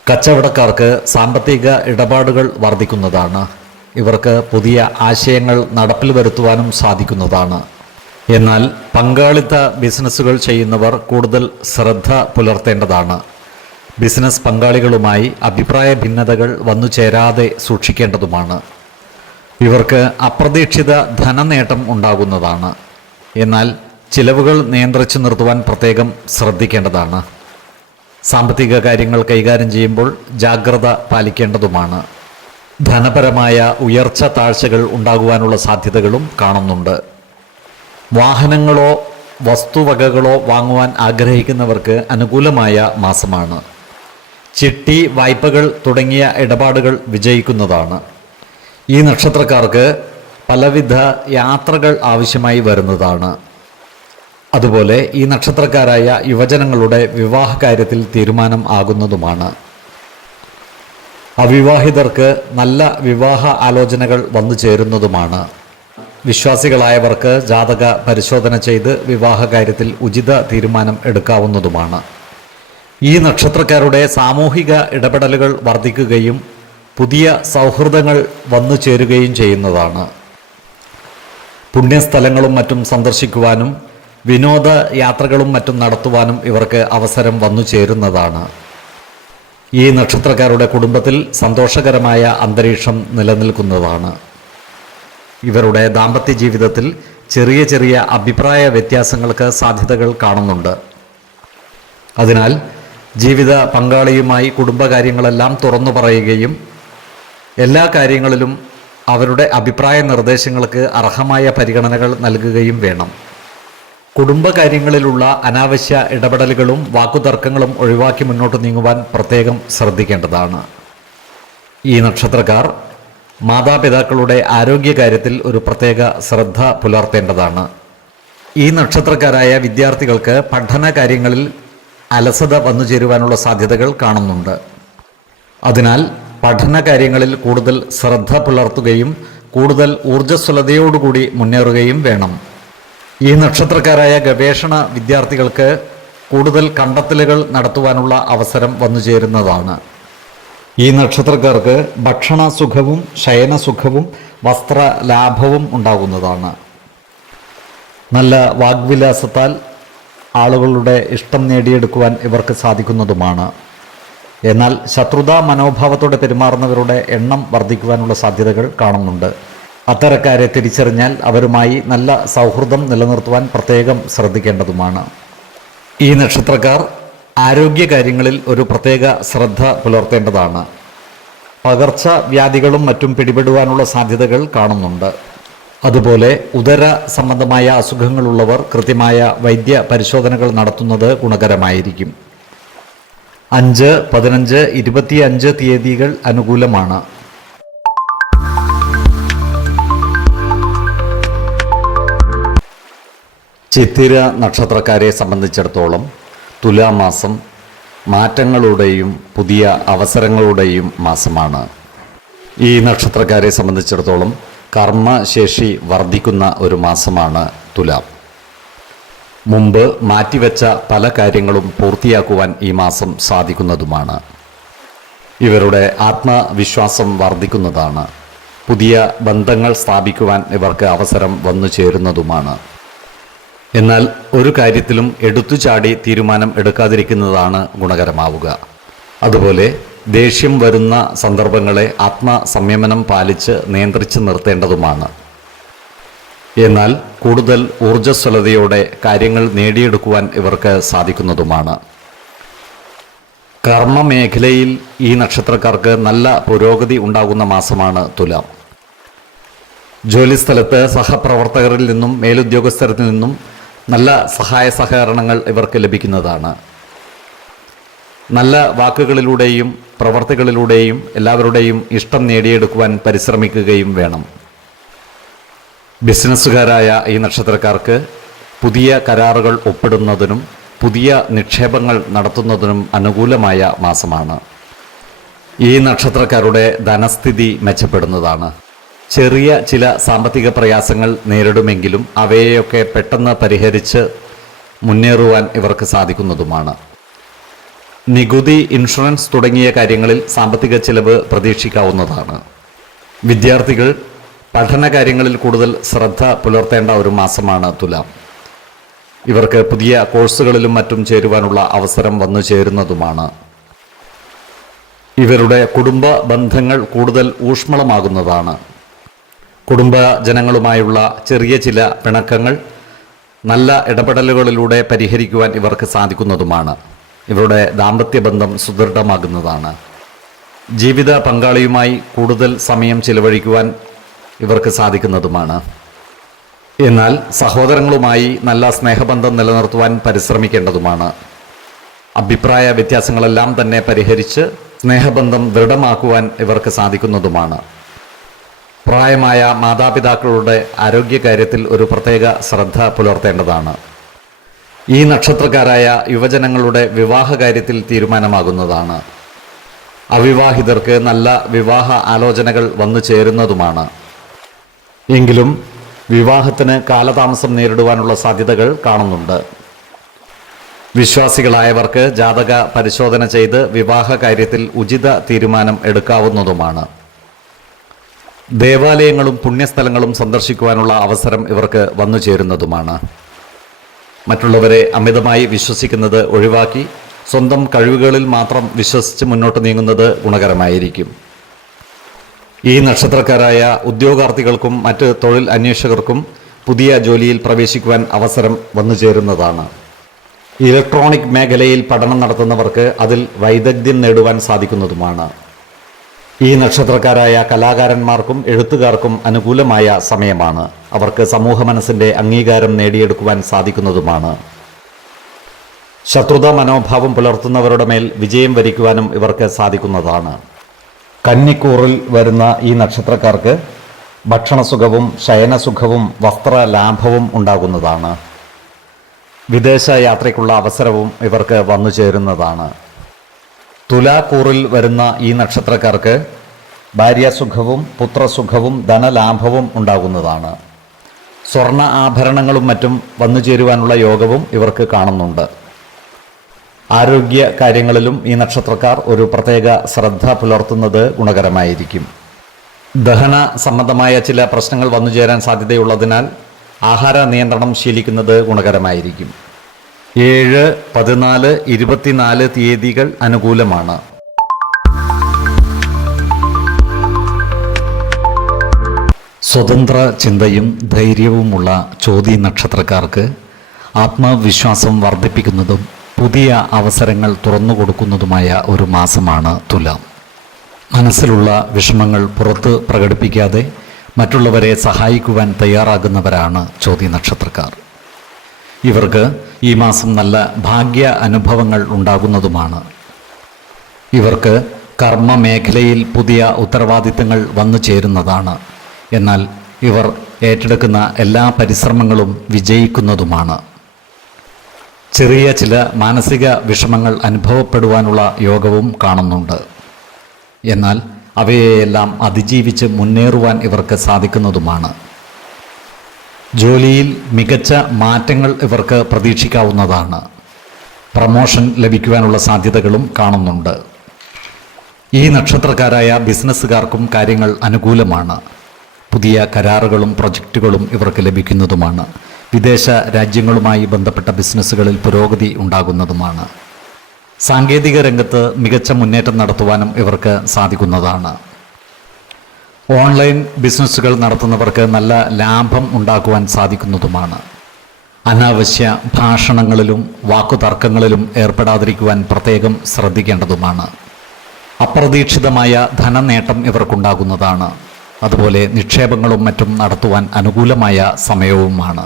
കച്ചവടക്കാർക്ക് സാമ്പത്തിക ഇടപാടുകൾ വർദ്ധിക്കുന്നതാണ്. ഇവർക്ക് പുതിയ ആശയങ്ങൾ നടപ്പിൽ വരുത്തുവാനും സാധിക്കുന്നതാണ്. എന്നാൽ പങ്കാളിത്ത ബിസിനസ്സുകൾ ചെയ്യുന്നവർ കൂടുതൽ ശ്രദ്ധ പുലർത്തേണ്ടതാണ്. ബിസിനസ് പങ്കാളികളുമായി അഭിപ്രായ ഭിന്നതകൾ വന്നു ചേരാതെ സൂക്ഷിക്കേണ്ടതുമാണ്. ഇവർക്ക് അപ്രതീക്ഷിത ധനനേട്ടം ഉണ്ടാകുന്നതാണ്. എന്നാൽ ചിലവുകൾ നിയന്ത്രിച്ചു നിർത്തുവാൻ പ്രത്യേകം ശ്രദ്ധിക്കേണ്ടതാണ്. സാമ്പത്തിക കാര്യങ്ങൾ കൈകാര്യം ചെയ്യുമ്പോൾ ജാഗ്രത പാലിക്കേണ്ടതുമാണ്. ധനപരമായ ഉയർച്ച താഴ്ചകൾ ഉണ്ടാകുവാനുള്ള സാധ്യതകളും കാണുന്നുണ്ട്. വാഹനങ്ങളോ വസ്തുവകകളോ വാങ്ങുവാൻ ആഗ്രഹിക്കുന്നവർക്ക് അനുകൂലമായ മാസമാണ്. ചിട്ടി, വായ്പകൾ തുടങ്ങിയ ഇടപാടുകൾ വിജയിക്കുന്നതാണ്. ഈ നക്ഷത്രക്കാർക്ക് പലവിധ യാത്രകൾ ആവശ്യമായി വരുന്നതാണ്. അതുപോലെ ഈ നക്ഷത്രക്കാരായ യുവജനങ്ങളുടെ വിവാഹ കാര്യത്തിൽ തീരുമാനം ആകുന്നതുമാണ്. അവിവാഹിതർക്ക് നല്ല വിവാഹ ആലോചനകൾ വന്നു ചേരുന്നതുമാണ്. വിശ്വാസികളായവർക്ക് ജാതക പരിശോധന ചെയ്ത് വിവാഹ കാര്യത്തിൽ ഉചിത തീരുമാനം എടുക്കാവുന്നതുമാണ്. ഈ നക്ഷത്രക്കാരുടെ സാമൂഹിക ഇടപെടലുകൾ വർദ്ധിക്കുകയും പുതിയ സൗഹൃദങ്ങൾ വന്നു ചേരുകയും ചെയ്യുന്നതാണ്. പുണ്യസ്ഥലങ്ങളും മറ്റും സന്ദർശിക്കുവാനും വിനോദ യാത്രകളും മറ്റും നടത്തുവാനും ഇവർക്ക് അവസരം വന്നു ചേരുന്നതാണ്. ഈ നക്ഷത്രക്കാരുടെ കുടുംബത്തിൽ സന്തോഷകരമായ അന്തരീക്ഷം നിലനിൽക്കുന്നതാണ്. ഇവരുടെ ദാമ്പത്യ ജീവിതത്തിൽ ചെറിയ ചെറിയ അഭിപ്രായ വ്യത്യാസങ്ങൾക്ക് സാധ്യതകൾ കാണുന്നുണ്ട്. അതിനാൽ ജീവിത പങ്കാളിയുമായി കുടുംബകാര്യങ്ങളെല്ലാം തുറന്നു പറയുകയും എല്ലാ കാര്യങ്ങളിലും അവരുടെ അഭിപ്രായ നിർദ്ദേശങ്ങൾക്ക് അർഹമായ പരിഗണനകൾ നൽകുകയും വേണം. കുടുംബകാര്യങ്ങളിലുള്ള അനാവശ്യ ഇടപെടലുകളും വാക്കുതർക്കങ്ങളും ഒഴിവാക്കി മുന്നോട്ട് നീങ്ങുവാൻ പ്രത്യേകം ശ്രദ്ധിക്കേണ്ടതാണ്. ഈ നക്ഷത്രക്കാർ മാതാപിതാക്കളുടെ ആരോഗ്യകാര്യത്തിൽ ഒരു പ്രത്യേക ശ്രദ്ധ പുലർത്തേണ്ടതാണ്. ഈ നക്ഷത്രക്കാരായ വിദ്യാർത്ഥികൾക്ക് പഠന കാര്യങ്ങളിൽ അലസത വന്നു ചേരുവാനുള്ള സാധ്യതകൾ കാണുന്നുണ്ട്. അതിനാൽ പഠന കാര്യങ്ങളിൽ കൂടുതൽ ശ്രദ്ധ പുലർത്തുകയും കൂടുതൽ ഊർജ്ജസ്വലതയോടുകൂടി മുന്നേറുകയും വേണം. ഈ നക്ഷത്രക്കാരായ ഗവേഷണ വിദ്യാർത്ഥികൾക്ക് കൂടുതൽ കണ്ടെത്തലുകൾ നടത്തുവാനുള്ള അവസരം വന്നു ചേരുന്നതാണ്. ഈ നക്ഷത്രക്കാർക്ക് ഭക്ഷണ സുഖവും ശയനസുഖവും വസ്ത്ര ലാഭവും ഉണ്ടാകുന്നതാണ്. നല്ല വാഗ്വിലാസത്താൽ ആളുകളുടെ ഇഷ്ടം നേടിയെടുക്കുവാൻ ഇവർക്ക് സാധിക്കുന്നതുമാണ്. എന്നാൽ ശത്രുതാ മനോഭാവത്തോടെ പെരുമാറുന്നവരുടെ എണ്ണം വർദ്ധിക്കുവാനുള്ള സാധ്യതകൾ കാണുന്നുണ്ട്. അത്തരക്കാരെ തിരിച്ചറിഞ്ഞാൽ അവരുമായി നല്ല സൗഹൃദം നിലനിർത്തുവാൻ പ്രത്യേകം ശ്രദ്ധിക്കേണ്ടതുമാണ്. ഈ നക്ഷത്രക്കാർ ആരോഗ്യകാര്യങ്ങളിൽ ഒരു പ്രത്യേക ശ്രദ്ധ പുലർത്തേണ്ടതാണ്. പകർച്ചവ്യാധികളും മറ്റും പിടിപെടുവാനുള്ള സാധ്യതകൾ കാണുന്നുണ്ട്. അതുപോലെ ഉദര സംബന്ധമായ അസുഖങ്ങളുള്ളവർ കൃത്യമായ വൈദ്യ പരിശോധനകൾ നടത്തുന്നത് ഗുണകരമായിരിക്കും. 5, 15, 25 തീയതികൾ അനുകൂലമാണ്. ചിത്തിര നക്ഷത്രക്കാരെ സംബന്ധിച്ചിടത്തോളം തുലാമാസം മാറ്റങ്ങളുടെയും പുതിയ അവസരങ്ങളുടെയും മാസമാണ്. ഈ നക്ഷത്രക്കാരെ സംബന്ധിച്ചിടത്തോളം കർമ്മശേഷി വർദ്ധിക്കുന്ന ഒരു മാസമാണ് തുലാം. മുമ്പ് മാറ്റിവെച്ച പല കാര്യങ്ങളും പൂർത്തിയാക്കുവാൻ ഈ മാസം സാധിക്കുന്നതുമാണ്. ഇവരുടെ ആത്മവിശ്വാസം വർദ്ധിക്കുന്നതാണ്. പുതിയ ബന്ധങ്ങൾ സ്ഥാപിക്കുവാൻ ഇവർക്ക് അവസരം വന്നു ചേരുന്നതുമാണ്. എന്നാൽ ഒരു കാര്യത്തിലും എടുത്തുചാടി തീരുമാനം എടുക്കാതിരിക്കുന്നതാണ് ഗുണകരമാവുക. അതുപോലെ ദേഷ്യം വരുന്ന സന്ദർഭങ്ങളെ ആത്മസംയമനം പാലിച്ച് നിയന്ത്രിച്ച് നിർത്തേണ്ടതുമാണ്. എന്നാൽ കൂടുതൽ ഊർജ്ജസ്വലതയോടെ കാര്യങ്ങൾ നേടിയെടുക്കുവാൻ ഇവർക്ക് സാധിക്കുന്നതുമാണ്. കർമ്മമേഖലയിൽ ഈ നക്ഷത്രക്കാർക്ക് നല്ല പുരോഗതി ഉണ്ടാകുന്ന മാസമാണ് തുലാം. ജോലിസ്ഥലത്ത് സഹപ്രവർത്തകരിൽ നിന്നും മേലുദ്യോഗസ്ഥരിൽ നിന്നും നല്ല സഹായ സഹകരണങ്ങൾ ഇവർക്ക് ലഭിക്കുന്നതാണ്. നല്ല വാക്കുകളിലൂടെയും പ്രവർത്തികളിലൂടെയും എല്ലാവരുടെയും ഇഷ്ടം നേടിയെടുക്കുവാൻ പരിശ്രമിക്കുകയും വേണം. ബിസിനസ്സുകാരായ ഈ നക്ഷത്രക്കാർക്ക് പുതിയ കരാറുകൾ ഒപ്പിടുന്നതിനും പുതിയ നിക്ഷേപങ്ങൾ നടത്തുന്നതിനും അനുകൂലമായ മാസമാണ്. ഈ നക്ഷത്രക്കാരുടെ ധനസ്ഥിതി മെച്ചപ്പെടുന്നതാണ്. ചെറിയ ചില സാമ്പത്തിക പ്രയാസങ്ങൾ നേരിടുമെങ്കിലും അവയെയൊക്കെ പെട്ടെന്ന് പരിഹരിച്ച് മുന്നേറുവാൻ ഇവർക്ക് സാധിക്കുന്നതുമാണ്. നികുതി, ഇൻഷുറൻസ് തുടങ്ങിയ കാര്യങ്ങളിൽ സാമ്പത്തിക ചിലവ് പ്രതീക്ഷിക്കാവുന്നതാണ്. വിദ്യാർത്ഥികൾ പഠന കാര്യങ്ങളിൽ കൂടുതൽ ശ്രദ്ധ പുലർത്തേണ്ട ഒരു മാസമാണ് തുലാം. ഇവർക്ക് പുതിയ കോഴ്സുകളിലും മറ്റും ചേരുവാനുള്ള അവസരം വന്നു ചേരുന്നതുമാണ്. ഇവരുടെ കുടുംബ ബന്ധങ്ങൾ കൂടുതൽ ഊഷ്മളമാകുന്നതാണ്. കുടുംബജനങ്ങളുമായുള്ള ചെറിയ ചില പിണക്കങ്ങൾ നല്ല ഇടപെടലുകളിലൂടെ പരിഹരിക്കുവാൻ ഇവർക്ക് സാധിക്കുന്നതുമാണ്. ഇവരുടെ ദാമ്പത്യ ബന്ധം സുദൃഢമാകുന്നതാണ്. ജീവിത പങ്കാളിയുമായി കൂടുതൽ സമയം ചിലവഴിക്കുവാൻ ഇവർക്ക് സാധിക്കുന്നതുമാണ്. എന്നാൽ സഹോദരങ്ങളുമായി നല്ല സ്നേഹബന്ധം നിലനിർത്തുവാൻ പരിശ്രമിക്കേണ്ടതുമാണ്. അഭിപ്രായ വ്യത്യാസങ്ങളെല്ലാം തന്നെ പരിഹരിച്ച് സ്നേഹബന്ധം ദൃഢമാക്കുവാൻ ഇവർക്ക് സാധിക്കുന്നതുമാണ്. പ്രായമായ മാതാപിതാക്കളുടെ ആരോഗ്യകാര്യത്തിൽ ഒരു പ്രത്യേക ശ്രദ്ധ പുലർത്തേണ്ടതാണ്. ഈ നക്ഷത്രക്കാരായ യുവജനങ്ങളുടെ വിവാഹ കാര്യത്തിൽ തീരുമാനമാകുന്നതാണ്. അവിവാഹിതർക്ക് നല്ല വിവാഹ ആലോചനകൾ വന്നു ചേരുന്നതുമാണ്. എങ്കിലും വിവാഹത്തിന് കാലതാമസം നേരിടുവാനുള്ള സാധ്യതകൾ കാണുന്നുണ്ട്. വിശ്വാസികളായവർക്ക് ജാതക പരിശോധന ചെയ്ത് വിവാഹ കാര്യത്തിൽ ഉചിത തീരുമാനം എടുക്കാവുന്നതുമാണ്. ദേവാലയങ്ങളും പുണ്യസ്ഥലങ്ങളും സന്ദർശിക്കുവാനുള്ള അവസരം ഇവർക്ക് വന്നു ചേരുന്നതുമാണ്. മറ്റുള്ളവരെ അമിതമായി വിശ്വസിക്കുന്നത് ഒഴിവാക്കി സ്വന്തം കഴിവുകളിൽ മാത്രം വിശ്വസിച്ച് മുന്നോട്ട് നീങ്ങുന്നത് ഗുണകരമായിരിക്കും. ഈ നക്ഷത്രക്കാരായ ഉദ്യോഗാർത്ഥികൾക്കും മറ്റ് തൊഴിൽ അന്വേഷകർക്കും പുതിയ ജോലിയിൽ പ്രവേശിക്കുവാൻ അവസരം വന്നു ചേരുന്നതാണ്. ഇലക്ട്രോണിക് മേഖലയിൽ പഠനം നടത്തുന്നവർക്ക് അതിൽ വൈദഗ്ധ്യം നേടുവാൻ സാധിക്കുന്നതുമാണ്. ഈ നക്ഷത്രക്കാരായ കലാകാരന്മാർക്കും എഴുത്തുകാർക്കും അനുകൂലമായ സമയമാണ്. അവർക്ക് സമൂഹ മനസ്സിൻ്റെ അംഗീകാരം നേടിയെടുക്കുവാൻ സാധിക്കുന്നതുമാണ്. ശത്രുത മനോഭാവം പുലർത്തുന്നവരുടെ മേൽ വിജയം വരിക്കുവാനും ഇവർക്ക് സാധിക്കുന്നതാണ്. കന്നിക്കൂറിൽ വരുന്ന ഈ നക്ഷത്രക്കാർക്ക് ഭക്ഷണസുഖവും ശയനസുഖവും വസ്ത്രലാഭവും ഉണ്ടാകുന്നതാണ്. വിദേശ യാത്രയ്ക്കുള്ള അവസരവും ഇവർക്ക് വന്നു ചേരുന്നതാണ്. തുലാക്കൂറിൽ വരുന്ന ഈ നക്ഷത്രക്കാർക്ക് ഭാര്യാസുഖവും പുത്രസുഖവും ധനലാഭവും ഉണ്ടാകുന്നതാണ്. സ്വർണ്ണ ആഭരണങ്ങളും മറ്റും വന്നു ചേരുവാനുള്ള യോഗവും ഇവർക്ക് കാണുന്നുണ്ട്. ആരോഗ്യ കാര്യങ്ങളിലും ഈ നക്ഷത്രക്കാർ ഒരു പ്രത്യേക ശ്രദ്ധ പുലർത്തുന്നത് ഗുണകരമായിരിക്കും. ദഹന സംബന്ധമായ ചില പ്രശ്നങ്ങൾ വന്നു ചേരാൻ സാധ്യതയുള്ളതിനാൽ ആഹാര നിയന്ത്രണം ശീലിക്കുന്നത് ഗുണകരമായിരിക്കും. 7, 14, 24 തീയതികൾ അനുകൂലമാണ്. സ്വതന്ത്ര ചിന്തയും ധൈര്യവുമുള്ള ചോതി നക്ഷത്രക്കാർക്ക് ആത്മവിശ്വാസം വർദ്ധിപ്പിക്കുന്നതും പുതിയ അവസരങ്ങൾ തുറന്നുകൊടുക്കുന്നതുമായ ഒരു മാസമാണ് തുലാം. മനസ്സിലുള്ള വിഷമങ്ങൾ പുറത്ത് പ്രകടിപ്പിക്കാതെ മറ്റുള്ളവരെ സഹായിക്കുവാൻ തയ്യാറാകുന്നവരാണ് ചോതി നക്ഷത്രക്കാർ. ഇവർക്ക് ഈ മാസം നല്ല ഭാഗ്യ അനുഭവങ്ങൾ ഉണ്ടാകുന്നതുമാണ്. ഇവർക്ക് കർമ്മ മേഖലയിൽ പുതിയ ഉത്തരവാദിത്തങ്ങൾ വന്നു ചേരുന്നതാണ്. എന്നാൽ ഇവർ ഏറ്റെടുക്കുന്ന എല്ലാ പരിശ്രമങ്ങളും വിജയിക്കുന്നതുമാണ്. ചെറിയ ചില മാനസിക വിഷമങ്ങൾ അനുഭവപ്പെടുവാനുള്ള യോഗവും കാണുന്നുണ്ട്. എന്നാൽ അവയെല്ലാം അതിജീവിച്ച് മുന്നേറുവാൻ ഇവർക്ക് സാധിക്കുന്നതുമാണ്. ജോലിയിൽ മികച്ച മാറ്റങ്ങൾ ഇവർക്ക് പ്രതീക്ഷിക്കാവുന്നതാണ്. പ്രമോഷൻ ലഭിക്കുവാനുള്ള സാധ്യതകളും കാണുന്നുണ്ട്. ഈ നക്ഷത്രക്കാരായ ബിസിനസ്സുകാർക്കും കാര്യങ്ങൾ അനുകൂലമാണ്. പുതിയ കരാറുകളും പ്രൊജക്റ്റുകളും ഇവർക്ക് ലഭിക്കുന്നതുമാണ്. വിദേശ രാജ്യങ്ങളുമായി ബന്ധപ്പെട്ട ബിസിനസ്സുകളിൽ പുരോഗതി ഉണ്ടാകുന്നതുമാണ്. സാങ്കേതിക രംഗത്ത് മികച്ച മുന്നേറ്റം നടത്തുവാനും ഇവർക്ക് സാധിക്കുന്നതാണ്. ഓൺലൈൻ ബിസിനസ്സുകൾ നടത്തുന്നവർക്ക് നല്ല ലാഭം ഉണ്ടാക്കുവാൻ സാധിക്കുന്നതുമാണ്. അനാവശ്യ ഭാഷണങ്ങളിലും വാക്കുതർക്കങ്ങളിലും ഏർപ്പെടാതിരിക്കുവാൻ പ്രത്യേകം ശ്രദ്ധിക്കേണ്ടതുമാണ്. അപ്രതീക്ഷിതമായ ധനനേട്ടം ഇവർക്കുണ്ടാകുന്നതാണ്. അതുപോലെ നിക്ഷേപങ്ങളും മറ്റും നടത്തുവാൻ അനുകൂലമായ സമയവുമാണ്.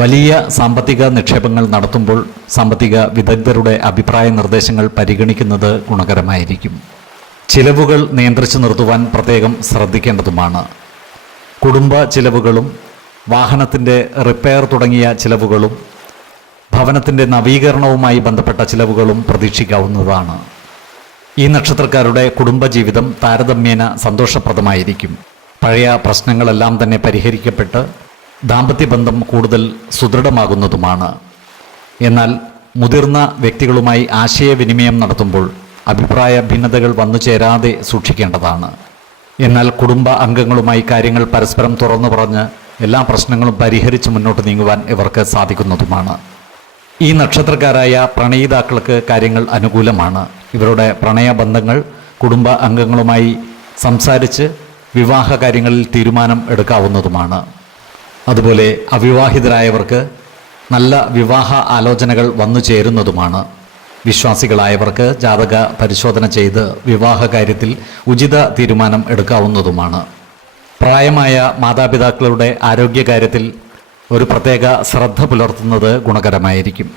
വലിയ സാമ്പത്തിക നിക്ഷേപങ്ങൾ നടത്തുമ്പോൾ സാമ്പത്തിക വിദഗ്ധരുടെ അഭിപ്രായ നിർദ്ദേശങ്ങൾ പരിഗണിക്കുന്നത് ഗുണകരമായിരിക്കും. ചിലവുകൾ നിയന്ത്രിച്ചു നിർത്തുവാൻ പ്രത്യേകം ശ്രദ്ധിക്കേണ്ടതുമാണ്. കുടുംബ ചിലവുകളും വാഹനത്തിൻ്റെ റിപ്പയർ തുടങ്ങിയ ചിലവുകളും ഭവനത്തിൻ്റെ നവീകരണവുമായി ബന്ധപ്പെട്ട ചിലവുകളും പ്രതീക്ഷിക്കാവുന്നതാണ്. ഈ നക്ഷത്രക്കാരുടെ കുടുംബജീവിതം താരതമ്യേന സന്തോഷപ്രദമായിരിക്കും. പഴയ പ്രശ്നങ്ങളെല്ലാം തന്നെ പരിഹരിക്കപ്പെട്ട് ദാമ്പത്യബന്ധം കൂടുതൽ സുദൃഢമാകുന്നതുമാണ്. എന്നാൽ മുതിർന്ന വ്യക്തികളുമായി ആശയവിനിമയം നടത്തുമ്പോൾ അഭിപ്രായ ഭിന്നതകൾ വന്നു ചേരാതെ സൂക്ഷിക്കേണ്ടതാണ്. എന്നാൽ കുടുംബ അംഗങ്ങളുമായി കാര്യങ്ങൾ പരസ്പരം തുറന്നു പറഞ്ഞ് എല്ലാ പ്രശ്നങ്ങളും പരിഹരിച്ച് മുന്നോട്ട് നീങ്ങുവാൻ ഇവർക്ക് സാധിക്കുന്നതുമാണ്. ഈ നക്ഷത്രക്കാരായ പ്രണയിതാക്കൾക്ക് കാര്യങ്ങൾ അനുകൂലമാണ്. ഇവരുടെ പ്രണയബന്ധങ്ങൾ കുടുംബ അംഗങ്ങളുമായി സംസാരിച്ച് വിവാഹ കാര്യങ്ങളിൽ തീരുമാനം എടുക്കാവുന്നതുമാണ്. അതുപോലെ അവിവാഹിതരായവർക്ക് നല്ല വിവാഹ ആലോചനകൾ വന്നു ചേരുന്നതുമാണ്. വിശ്വാസികളായവർക്ക് ജാതക പരിശോധന ചെയ്ത് വിവാഹ കാര്യത്തിൽ ഉചിത തീരുമാനം എടുക്കാവുന്നതുമാണ്. പ്രായമായ മാതാപിതാക്കളുടെ ആരോഗ്യകാര്യത്തിൽ ഒരു പ്രത്യേക ശ്രദ്ധ പുലർത്തുന്നത് ഗുണകരമായിരിക്കും.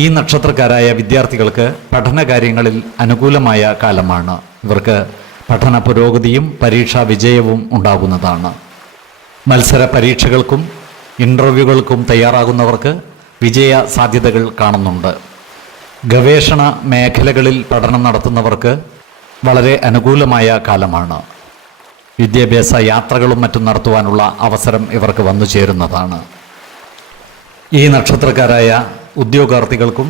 ഈ നക്ഷത്രക്കാരായ വിദ്യാർത്ഥികൾക്ക് പഠനകാര്യങ്ങളിൽ അനുകൂലമായ കാലമാണ്. ഇവർക്ക് പഠന പുരോഗതിയും പരീക്ഷാ വിജയവും ഉണ്ടാകുന്നതാണ്. മത്സര പരീക്ഷകൾക്കും ഇൻ്റർവ്യൂകൾക്കും തയ്യാറാകുന്നവർക്ക് വിജയ സാധ്യതകൾ കാണുന്നുണ്ട്. ഗവേഷണ മേഖലകളിൽ പഠനം നടത്തുന്നവർക്ക് വളരെ അനുകൂലമായ കാലമാണ്. വിദ്യാഭ്യാസ യാത്രകളും മറ്റും നടത്തുവാനുള്ള അവസരം ഇവർക്ക് വന്നു ചേരുന്നതാണ്. ഈ നക്ഷത്രക്കാരായ ഉദ്യോഗാർത്ഥികൾക്കും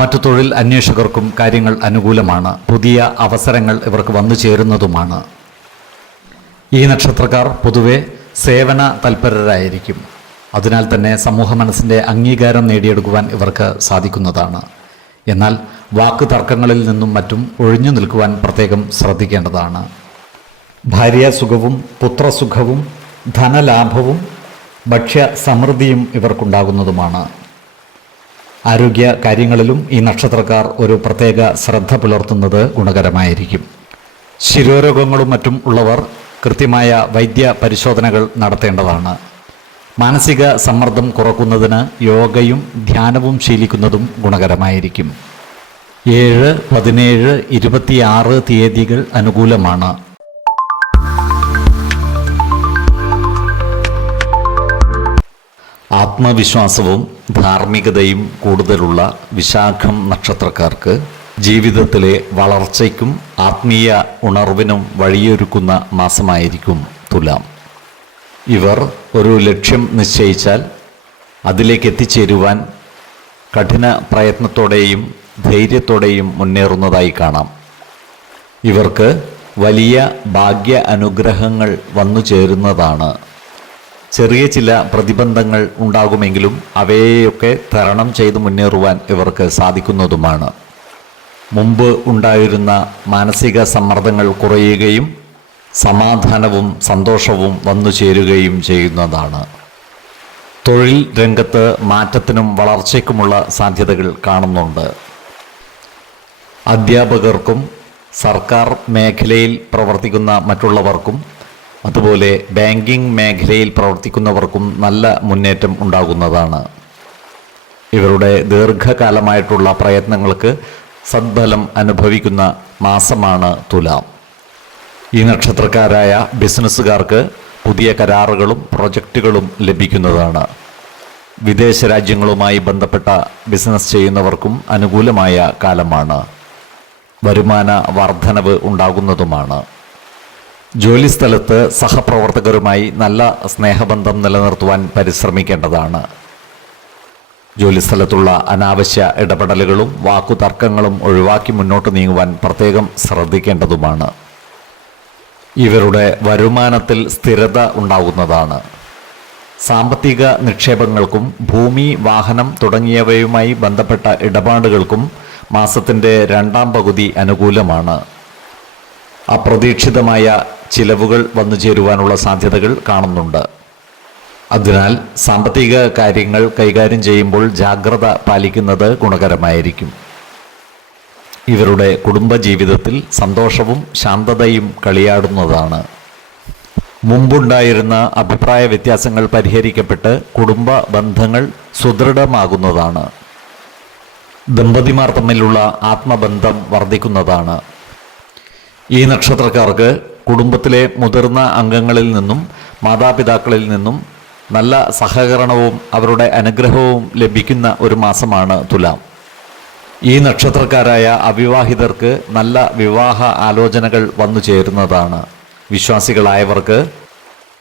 മറ്റു തൊഴിൽ അന്വേഷകർക്കും കാര്യങ്ങൾ അനുകൂലമാണ്. പുതിയ അവസരങ്ങൾ ഇവർക്ക് വന്നു ചേരുന്നതുമാണ്. ഈ നക്ഷത്രക്കാർ പൊതുവെ സേവന തൽപരരായിരിക്കും. അതിനാൽ തന്നെ സമൂഹ മനസ്സിൻ്റെ അംഗീകാരം നേടിയെടുക്കുവാൻ ഇവർക്ക് സാധിക്കുന്നതാണ്. എന്നാൽ വാക്ക് തർക്കങ്ങളിൽ നിന്നും മറ്റും ഒഴിഞ്ഞു നിൽക്കുവാൻ പ്രത്യേകം ശ്രദ്ധിക്കേണ്ടതാണ്. ഭാര്യാസുഖവും പുത്രസുഖവും ധനലാഭവും ഭക്ഷ്യ സമൃദ്ധിയും ഇവർക്കുണ്ടാകുന്നതുമാണ്. ആരോഗ്യ കാര്യങ്ങളിലും ഈ നക്ഷത്രക്കാർ ഒരു പ്രത്യേക ശ്രദ്ധ പുലർത്തുന്നത് ഗുണകരമായിരിക്കും. ശിരോരോഗങ്ങളും മറ്റും ഉള്ളവർ കൃത്യമായ വൈദ്യ പരിശോധനകൾ നടത്തേണ്ടതാണ്. മാനസിക സമ്മർദ്ദം കുറക്കുന്നതിന് യോഗയും ധ്യാനവും ശീലിക്കുന്നതും ഗുണകരമായിരിക്കും. 7, 17, 26 തീയതികൾ അനുകൂലമാണ്. ആത്മവിശ്വാസവും ധാർമ്മികതയും കൂടുതലുള്ള വിശാഖം നക്ഷത്രക്കാർക്ക് ജീവിതത്തിലെ വളർച്ചയ്ക്കും ആത്മീയ ഉണർവിനും വഴിയൊരുക്കുന്ന മാസമായിരിക്കും തുലാം. ഇവർ ഒരു ലക്ഷ്യം നിശ്ചയിച്ചാൽ അതിലേക്ക് എത്തിച്ചേരുവാൻ കഠിന പ്രയത്നത്തോടെയും ധൈര്യത്തോടെയും മുന്നേറുന്നതായി കാണാം. ഇവർക്ക് വലിയ ഭാഗ്യ അനുഗ്രഹങ്ങൾ വന്നു ചേരുന്നതാണ്. ചെറിയ ചില പ്രതിബന്ധങ്ങൾ ഉണ്ടാകുമെങ്കിലും അവയെയൊക്കെ തരണം ചെയ്ത് മുന്നേറുവാൻ ഇവർക്ക് സാധിക്കുന്നതുമാണ്. മുമ്പ് ഉണ്ടായിരുന്ന മാനസിക സമ്മർദ്ദങ്ങൾ കുറയുകയും സമാധാനവും സന്തോഷവും വന്നു ചേരുകയും ചെയ്യുന്നതാണ്. തൊഴിൽ രംഗത്ത് മാറ്റത്തിനും വളർച്ചയ്ക്കുമുള്ള സാധ്യതകൾ കാണുന്നുണ്ട്. അധ്യാപകർക്കും സർക്കാർ മേഖലയിൽ പ്രവർത്തിക്കുന്ന മറ്റുള്ളവർക്കും അതുപോലെ ബാങ്കിംഗ് മേഖലയിൽ പ്രവർത്തിക്കുന്നവർക്കും നല്ല മുന്നേറ്റം ഉണ്ടാകുന്നതാണ്. ഇവരുടെ ദീർഘകാലമായിട്ടുള്ള പ്രയത്നങ്ങൾക്ക് സദ്ഫലം അനുഭവിക്കുന്ന മാസമാണ് തുലാം. ഈ നക്ഷത്രക്കാരായ ബിസിനസ്സുകാർക്ക് പുതിയ കരാറുകളും പ്രൊജക്റ്റുകളും ലഭിക്കുന്നതാണ്. വിദേശ രാജ്യങ്ങളുമായി ബന്ധപ്പെട്ട ബിസിനസ് ചെയ്യുന്നവർക്കും അനുകൂലമായ കാലമാണ്. വരുമാന വർധനവ് ഉണ്ടാകുന്നതുമാണ്. ജോലിസ്ഥലത്ത് സഹപ്രവർത്തകരുമായി നല്ല സ്നേഹബന്ധം നിലനിർത്തുവാൻ പരിശ്രമിക്കേണ്ടതാണ്. ജോലിസ്ഥലത്തുള്ള അനാവശ്യ ഇടപെടലുകളും വാക്കുതർക്കങ്ങളും ഒഴിവാക്കി മുന്നോട്ട് നീങ്ങുവാൻ പ്രത്യേകം ശ്രദ്ധിക്കേണ്ടതുമാണ്. ഇവരുടെ വരുമാനത്തിൽ സ്ഥിരത ഉണ്ടാകുന്നതാണ്. സാമ്പത്തിക നിക്ഷേപങ്ങൾക്കും ഭൂമി, വാഹനം തുടങ്ങിയവയുമായി ബന്ധപ്പെട്ട ഇടപാടുകൾക്കും മാസത്തിൻ്റെ 2ാം പകുതി അനുകൂലമാണ്. അപ്രതീക്ഷിതമായ ചിലവുകൾ വന്നു ചേരുവാനുള്ള സാധ്യതകൾ കാണുന്നുണ്ട്. അതിനാൽ സാമ്പത്തിക കാര്യങ്ങൾ കൈകാര്യം ചെയ്യുമ്പോൾ ജാഗ്രത പാലിക്കുന്നത് ഗുണകരമായിരിക്കും. ഇവരുടെ കുടുംബജീവിതത്തിൽ സന്തോഷവും ശാന്തതയും കളിയാടുന്നതാണ്. മുമ്പുണ്ടായിരുന്ന അഭിപ്രായ വ്യത്യാസങ്ങൾ പരിഹരിക്കപ്പെട്ട് കുടുംബ ബന്ധങ്ങൾ സുദൃഢമാകുന്നതാണ്. ദമ്പതിമാർ തമ്മിലുള്ള ആത്മബന്ധം വർദ്ധിക്കുന്നതാണ്. ഈ നക്ഷത്രക്കാർക്ക് കുടുംബത്തിലെ മുതിർന്ന അംഗങ്ങളിൽ നിന്നും മാതാപിതാക്കളിൽ നിന്നും നല്ല സഹകരണവും അവരുടെ അനുഗ്രഹവും ലഭിക്കുന്ന ഒരു മാസമാണ് തുലാം. ഈ നക്ഷത്രക്കാരായ അവിവാഹിതർക്ക് നല്ല വിവാഹ ആലോചനകൾ വന്നു ചേരുന്നതാണ്. വിശ്വാസികളായവർക്ക്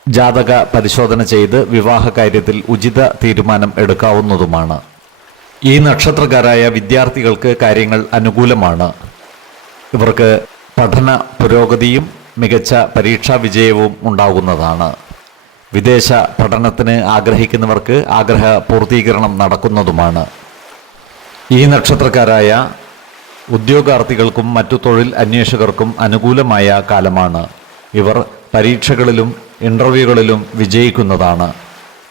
ജാതക പരിശോധന ചെയ്ത് വിവാഹ കാര്യത്തിൽ ഉചിത തീരുമാനം എടുക്കാവുന്നതുമാണ്. ഈ നക്ഷത്രക്കാരായ വിദ്യാർത്ഥികൾക്ക് കാര്യങ്ങൾ അനുകൂലമാണ്. ഇവർക്ക് പഠന പുരോഗതിയും മികച്ച പരീക്ഷാ വിജയവും ഉണ്ടാകുന്നതാണ്. വിദേശ പഠനത്തിന് ആഗ്രഹിക്കുന്നവർക്ക് ആഗ്രഹ പൂർത്തീകരണം നടക്കുന്നതുമാണ്. ഈ നക്ഷത്രക്കാരായ ഉദ്യോഗാർത്ഥികൾക്കും മറ്റു തൊഴിൽ അന്വേഷകർക്കും അനുകൂലമായ കാലമാണ്. ഇവർ പരീക്ഷകളിലും ഇൻ്റർവ്യൂകളിലും വിജയിക്കുന്നതാണ്.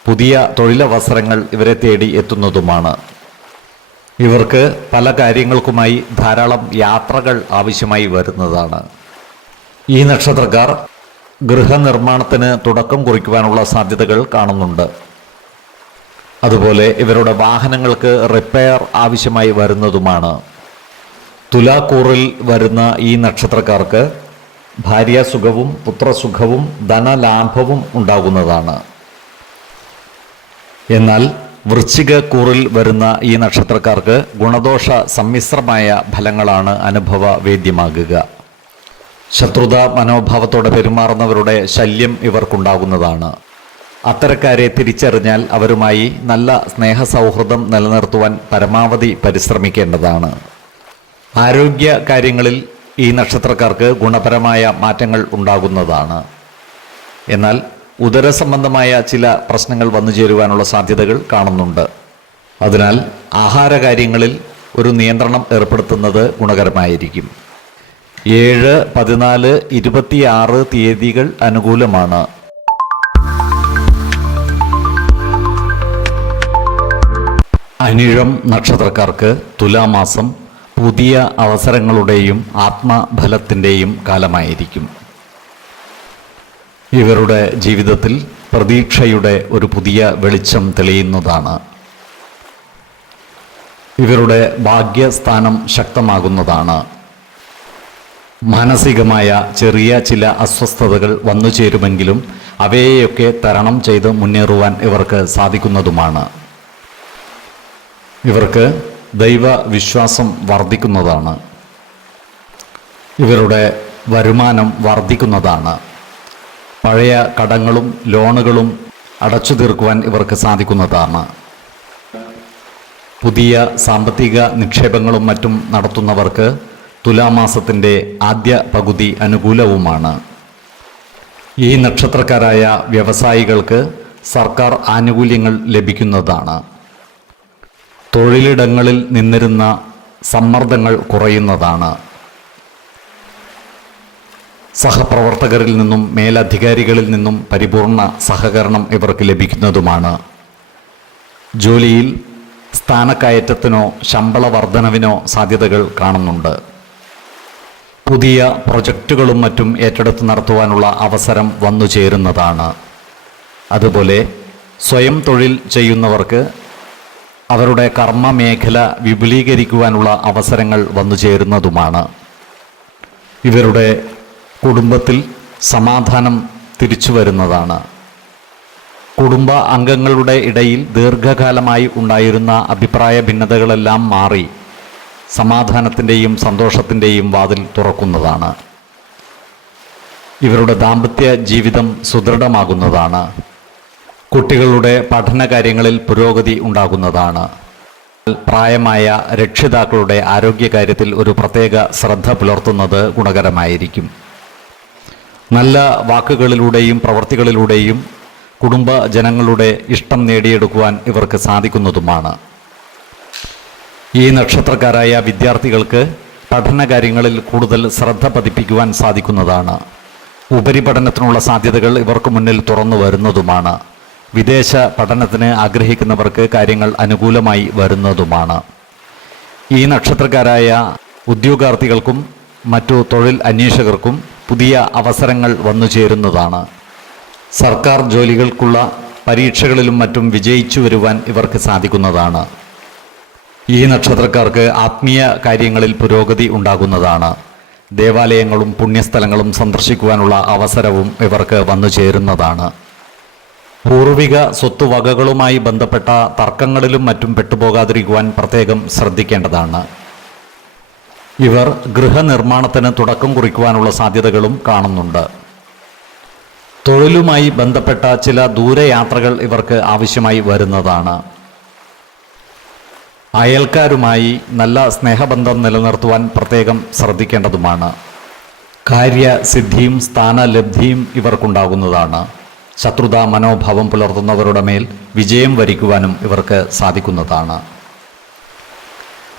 പുതിയ തൊഴിലവസരങ്ങൾ ഇവരെ തേടി എത്തുന്നതുമാണ്. ഇവർക്ക് പല കാര്യങ്ങൾക്കുമായി ധാരാളം യാത്രകൾ ആവശ്യമായി വരുന്നതാണ്. ഈ നക്ഷത്രക്കാർ ഗൃഹനിർമ്മാണത്തിന് തുടക്കം കുറിക്കുവാനുള്ള സാധ്യതകൾ കാണുന്നുണ്ട്. അതുപോലെ ഇവരുടെ വാഹനങ്ങൾക്ക് റിപ്പയർ ആവശ്യമായി വരുന്നതുമാണ്. തുലാക്കൂറിൽ വരുന്ന ഈ നക്ഷത്രക്കാർക്ക് ഭാര്യാസുഖവും പുത്രസുഖവും ധനലാഭവും ഉണ്ടാകുന്നതാണ്. എന്നാൽ വൃശ്ചിക കൂറിൽ വരുന്ന ഈ നക്ഷത്രക്കാർക്ക് ഗുണദോഷ സമ്മിശ്രമായ ഫലങ്ങളാണ് അനുഭവവേദ്യമാകുക. ശത്രുത മനോഭാവത്തോടെ പെരുമാറുന്നവരുടെ ശല്യം ഇവർക്കുണ്ടാകുന്നതാണ്. അത്തരക്കാരെ തിരിച്ചറിഞ്ഞാൽ അവരുമായി നല്ല സ്നേഹസൗഹൃദം നിലനിർത്തുവാൻ പരമാവധി പരിശ്രമിക്കേണ്ടതാണ്. ആരോഗ്യ കാര്യങ്ങളിൽ ഈ നക്ഷത്രക്കാർക്ക് ഗുണപരമായ മാറ്റങ്ങൾ ഉണ്ടാകുന്നതാണ്. എന്നാൽ ഉദരസംബന്ധമായ ചില പ്രശ്നങ്ങൾ വന്നു ചേരുവാനുള്ള സാധ്യതകൾ കാണുന്നുണ്ട്. അതിനാൽ ആഹാരകാര്യങ്ങളിൽ ഒരു നിയന്ത്രണം ഏർപ്പെടുത്തുന്നത് ഗുണകരമായിരിക്കും. 7, 14, 26 തീയതികൾ അനുകൂലമാണ്. അനിഴം നക്ഷത്രക്കാർക്ക് തുലാമാസം പുതിയ അവസരങ്ങളുടെയും ആത്മഫലത്തിൻ്റെയും കാലമായിരിക്കും. ഇവരുടെ ജീവിതത്തിൽ പ്രതീക്ഷയുടെ ഒരു പുതിയ വെളിച്ചം തെളിയുന്നതാണ്. ഇവരുടെ ഭാഗ്യസ്ഥാനം ശക്തമാകുന്നതാണ്. മാനസികമായ ചെറിയ ചില അസ്വസ്ഥതകൾ വന്നു ചേരുമെങ്കിലും അവയെയൊക്കെ തരണം ചെയ്ത് മുന്നേറുവാൻ ഇവർക്ക് സാധിക്കുന്നതുമാണ്. ഇവർക്ക് ദൈവവിശ്വാസം വർദ്ധിക്കുന്നതാണ്. ഇവരുടെ വരുമാനം വർദ്ധിക്കുന്നതാണ്. പഴയ കടങ്ങളും ലോണുകളും അടച്ചു തീർക്കുവാൻ ഇവർക്ക് സാധിക്കുന്നതാണ്. പുതിയ സാമ്പത്തിക നിക്ഷേപങ്ങളും മറ്റും നടത്തുന്നവർക്ക് തുലാമാസത്തിൻ്റെ ആദ്യ പകുതി അനുകൂലവുമാണ്. ഈ നക്ഷത്രക്കാരായ വ്യവസായികൾക്ക് സർക്കാർ ആനുകൂല്യങ്ങൾ ലഭിക്കുന്നതാണ്. തൊഴിലിടങ്ങളിൽ നിന്നിരുന്ന സമ്മർദ്ദങ്ങൾ കുറയുന്നതാണ്. സഹപ്രവർത്തകരിൽ നിന്നും മേലധികാരികളിൽ നിന്നും പരിപൂർണ സഹകരണം ഇവർക്ക് ലഭിക്കുന്നതുമാണ്. ജോലിയിൽ സ്ഥാനക്കയറ്റത്തിനോ ശമ്പള വർധനവിനോ സാധ്യതകൾ കാണുന്നുണ്ട്. പുതിയ പ്രൊജക്റ്റുകളും മറ്റും ഏറ്റെടുത്ത് നടത്തുവാനുള്ള അവസരം വന്നു ചേരുന്നതാണ്. അതുപോലെ സ്വയം തൊഴിൽ ചെയ്യുന്നവർക്ക് അവരുടെ കർമ്മ മേഖല വിപുലീകരിക്കുവാനുള്ള അവസരങ്ങൾ വന്നു ചേരുന്നതുമാണ്. ഇവരുടെ കുടുംബത്തിൽ സമാധാനം തിരിച്ചു വരുന്നതാണ്. കുടുംബ അംഗങ്ങളുടെ ഇടയിൽ ദീർഘകാലമായി ഉണ്ടായിരുന്ന അഭിപ്രായ ഭിന്നതകളെല്ലാം മാറി സമാധാനത്തിൻ്റെയും സന്തോഷത്തിൻ്റെയും വാതിൽ തുറക്കുന്നതാണ്. ഇവരുടെ ദാമ്പത്യ ജീവിതം സുദൃഢമാകുന്നതാണ്. കുട്ടികളുടെ പഠന കാര്യങ്ങളിൽ പുരോഗതി ഉണ്ടാകുന്നതാണ്. പ്രായമായ രക്ഷിതാക്കളുടെ ആരോഗ്യകാര്യത്തിൽ ഒരു പ്രത്യേക ശ്രദ്ധ പുലർത്തുന്നത് ഗുണകരമായിരിക്കും. നല്ല വാക്കുകളിലൂടെയും പ്രവൃത്തികളിലൂടെയും കുടുംബ ജനങ്ങളുടെ ഇഷ്ടം നേടിയെടുക്കുവാൻ ഇവർക്ക് സാധിക്കുന്നതുമാണ്. ഈ നക്ഷത്രക്കാരായ വിദ്യാർത്ഥികൾക്ക് പഠനകാര്യങ്ങളിൽ കൂടുതൽ ശ്രദ്ധ പതിപ്പിക്കുവാൻ സാധിക്കുന്നതാണ്. ഉപരിപഠനത്തിനുള്ള സാധ്യതകൾ ഇവർക്ക് മുന്നിൽ തുറന്നു വരുന്നതുമാണ്. വിദേശ പഠനത്തിന് ആഗ്രഹിക്കുന്നവർക്ക് കാര്യങ്ങൾ അനുകൂലമായി വരുന്നതുമാണ്. ഈ നക്ഷത്രക്കാരായ ഉദ്യോഗാർത്ഥികൾക്കും മറ്റു തൊഴിൽ അന്വേഷകർക്കും പുതിയ അവസരങ്ങൾ വന്നു ചേരുന്നതാണ്. സർക്കാർ ജോലികൾക്കുള്ള പരീക്ഷകളിലും മറ്റും വിജയിച്ചു വരുവാൻ ഇവർക്ക് സാധിക്കുന്നതാണ്. ഈ നക്ഷത്രക്കാർക്ക് ആത്മീയ കാര്യങ്ങളിൽ പുരോഗതി ഉണ്ടാകുന്നതാണ്. ദേവാലയങ്ങളും പുണ്യസ്ഥലങ്ങളും സന്ദർശിക്കുവാനുള്ള അവസരവും ഇവർക്ക് വന്നു ചേരുന്നതാണ്. പൂർവിക സ്വത്തുവകകളുമായി ബന്ധപ്പെട്ട തർക്കങ്ങളിലും മറ്റും പെട്ടുപോകാതിരിക്കുവാൻ പ്രത്യേകം ശ്രദ്ധിക്കേണ്ടതാണ്. ഇവർ ഗൃഹനിർമ്മാണത്തിന് തുടക്കം കുറിക്കുവാനുള്ള സാധ്യതകളും കാണുന്നുണ്ട്. തൊഴിലുമായി ബന്ധപ്പെട്ട ചില ദൂരയാത്രകൾ ഇവർക്ക് ആവശ്യമായി വരുന്നതാണ്. അയൽക്കാരുമായി നല്ല സ്നേഹബന്ധം നിലനിർത്തുവാൻ പ്രത്യേകം ശ്രദ്ധിക്കേണ്ടതുമാണ്. കാര്യസിദ്ധിയും സ്ഥാനലബ്ധിയും ഇവർക്കുണ്ടാകുന്നതാണ്. ശത്രുതാ മനോഭാവം പുലർത്തുന്നവരുടെ മേൽ വിജയം വരിക്കുവാനും ഇവർക്ക് സാധിക്കുന്നതാണ്.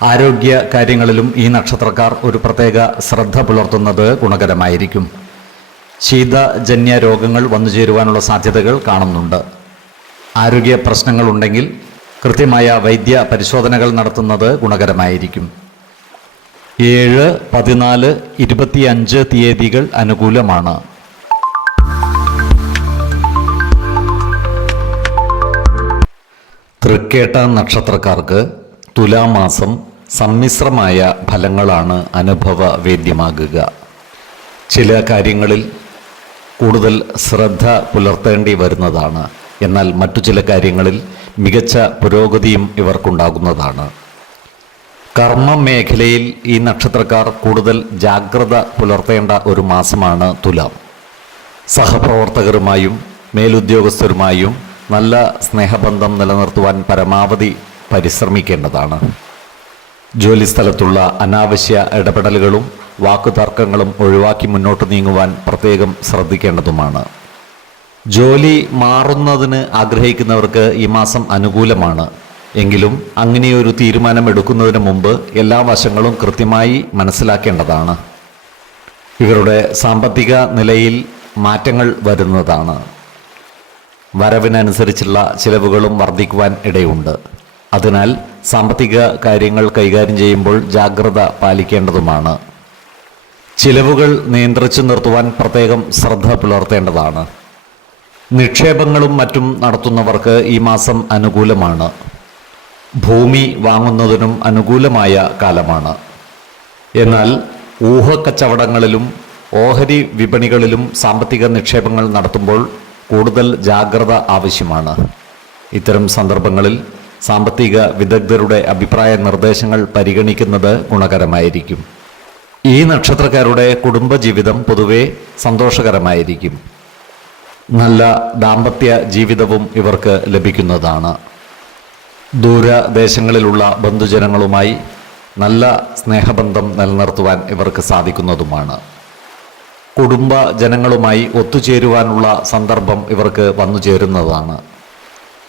ആരോഗ്യ കാര്യങ്ങളിലും ഈ നക്ഷത്രക്കാർ ഒരു പ്രത്യേക ശ്രദ്ധ പുലർത്തുന്നത് ഗുണകരമായിരിക്കും. ശീതജന്യ രോഗങ്ങൾ വന്നുചേരുവാനുള്ള സാധ്യതകൾ കാണുന്നുണ്ട്. ആരോഗ്യ പ്രശ്നങ്ങളുണ്ടെങ്കിൽ കൃത്യമായ വൈദ്യ പരിശോധനകൾ നടത്തുന്നത് ഗുണകരമായിരിക്കും. 7, 14, 25 തീയതികൾ അനുകൂലമാണ്. തൃക്കേട്ട നക്ഷത്രക്കാർക്ക് തുലാമാസം സമ്മിശ്രമായ ഫലങ്ങളാണ് അനുഭവവേദ്യമാകുക. ചില കാര്യങ്ങളിൽ കൂടുതൽ ശ്രദ്ധ പുലർത്തേണ്ടി വരുന്നതാണ്. എന്നാൽ മറ്റു ചില കാര്യങ്ങളിൽ മികച്ച പുരോഗതിയും ഇവർക്കുണ്ടാകുന്നതാണ്. കർമ്മ മേഖലയിൽ ഈ നക്ഷത്രക്കാർ കൂടുതൽ ജാഗ്രത പുലർത്തേണ്ട ഒരു മാസമാണ് തുലാം. സഹപ്രവർത്തകരുമായും മേലുദ്യോഗസ്ഥരുമായും നല്ല സ്നേഹബന്ധം നിലനിർത്തുവാൻ പരമാവധി പരിശ്രമിക്കേണ്ടതാണ്. ജോലിസ്ഥലത്തുള്ള അനാവശ്യ ഇടപെടലുകളും വാക്കുതർക്കങ്ങളും ഒഴിവാക്കി മുന്നോട്ട് നീങ്ങുവാൻ പ്രത്യേകം ശ്രദ്ധിക്കേണ്ടതുമാണ്. ജോലി മാറുന്നതിന് ആഗ്രഹിക്കുന്നവർക്ക് ഈ മാസം അനുകൂലമാണ്. എങ്കിലും അങ്ങനെയൊരു തീരുമാനമെടുക്കുന്നതിന് മുമ്പ് എല്ലാ വശങ്ങളും കൃത്യമായി മനസ്സിലാക്കേണ്ടതാണ്. ഇവരുടെ സാമ്പത്തിക നിലയിൽ മാറ്റങ്ങൾ വരുന്നതാണ്. വരവിനനുസരിച്ചുള്ള ചിലവുകളും വർദ്ധിക്കുവാൻ ഇടയുണ്ട്. അതിനാൽ സാമ്പത്തിക കാര്യങ്ങൾ കൈകാര്യം ചെയ്യുമ്പോൾ ജാഗ്രത പാലിക്കേണ്ടതുമാണ്. ചിലവുകൾ നിയന്ത്രിച്ചു നിർത്തുവാൻ പ്രത്യേകം ശ്രദ്ധ പുലർത്തേണ്ടതാണ്. നിക്ഷേപങ്ങളും മറ്റും നടത്തുന്നവർക്ക് ഈ മാസം അനുകൂലമാണ്. ഭൂമി വാങ്ങുന്നതിനും അനുകൂലമായ കാലമാണ്. എന്നാൽ ഊഹക്കച്ചവടങ്ങളിലും ഓഹരി വിപണികളിലും സാമ്പത്തിക നിക്ഷേപങ്ങൾ നടത്തുമ്പോൾ കൂടുതൽ ജാഗ്രത ആവശ്യമാണ്. ഇത്തരം സന്ദർഭങ്ങളിൽ സാമ്പത്തിക വിദഗ്ധരുടെ അഭിപ്രായ നിർദ്ദേശങ്ങൾ പരിഗണിക്കുന്നത് ഗുണകരമായിരിക്കും. ഈ നക്ഷത്രക്കാരുടെ കുടുംബജീവിതം പൊതുവെ സന്തോഷകരമായിരിക്കും. നല്ല ദാമ്പത്യ ജീവിതവും ഇവർക്ക് ലഭിക്കുന്നതാണ്. ദൂരദേശങ്ങളിലുള്ള ബന്ധുജനങ്ങളുമായി നല്ല സ്നേഹബന്ധം നിലനിർത്തുവാൻ ഇവർക്ക് സാധിക്കുന്നതുമാണ്. കുടുംബ ജനങ്ങളുമായി ഒത്തുചേരുവാനുള്ള സന്ദർഭം ഇവർക്ക് വന്നു ചേരുന്നതാണ്.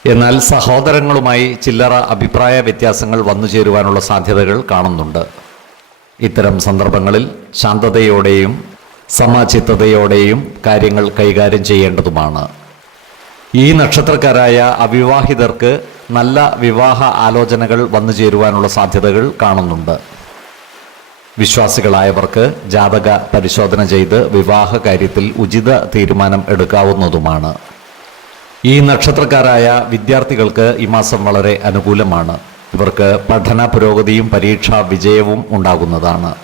എന്നാൽ സഹോദരങ്ങളുമായി ചില്ലറ അഭിപ്രായ വ്യത്യാസങ്ങൾ വന്നു ചേരുവാനുള്ള സാധ്യതകൾ കാണുന്നുണ്ട്. ഇത്തരം സന്ദർഭങ്ങളിൽ ശാന്തതയോടെയും സമചിത്തതയോടെയും കാര്യങ്ങൾ കൈകാര്യം ചെയ്യേണ്ടതുമാണ്. ഈ നക്ഷത്രക്കാരായ അവിവാഹിതർക്ക് നല്ല വിവാഹ ആലോചനകൾ വന്നു ചേരുവാനുള്ള സാധ്യതകൾ കാണുന്നുണ്ട്. വിശ്വാസികളായവർക്ക് ജാതക പരിശോധന ചെയ്ത് വിവാഹ കാര്യത്തിൽ ഉചിത തീരുമാനം എടുക്കാവുന്നതുമാണ്. ഈ നക്ഷത്രക്കാരായ വിദ്യാർത്ഥികൾക്ക് ഈ മാസം വളരെ അനുകൂലമാണ്. ഇവർക്ക് പഠന പുരോഗതിയും പരീക്ഷാ വിജയവും ഉണ്ടാകുന്നതാണ്.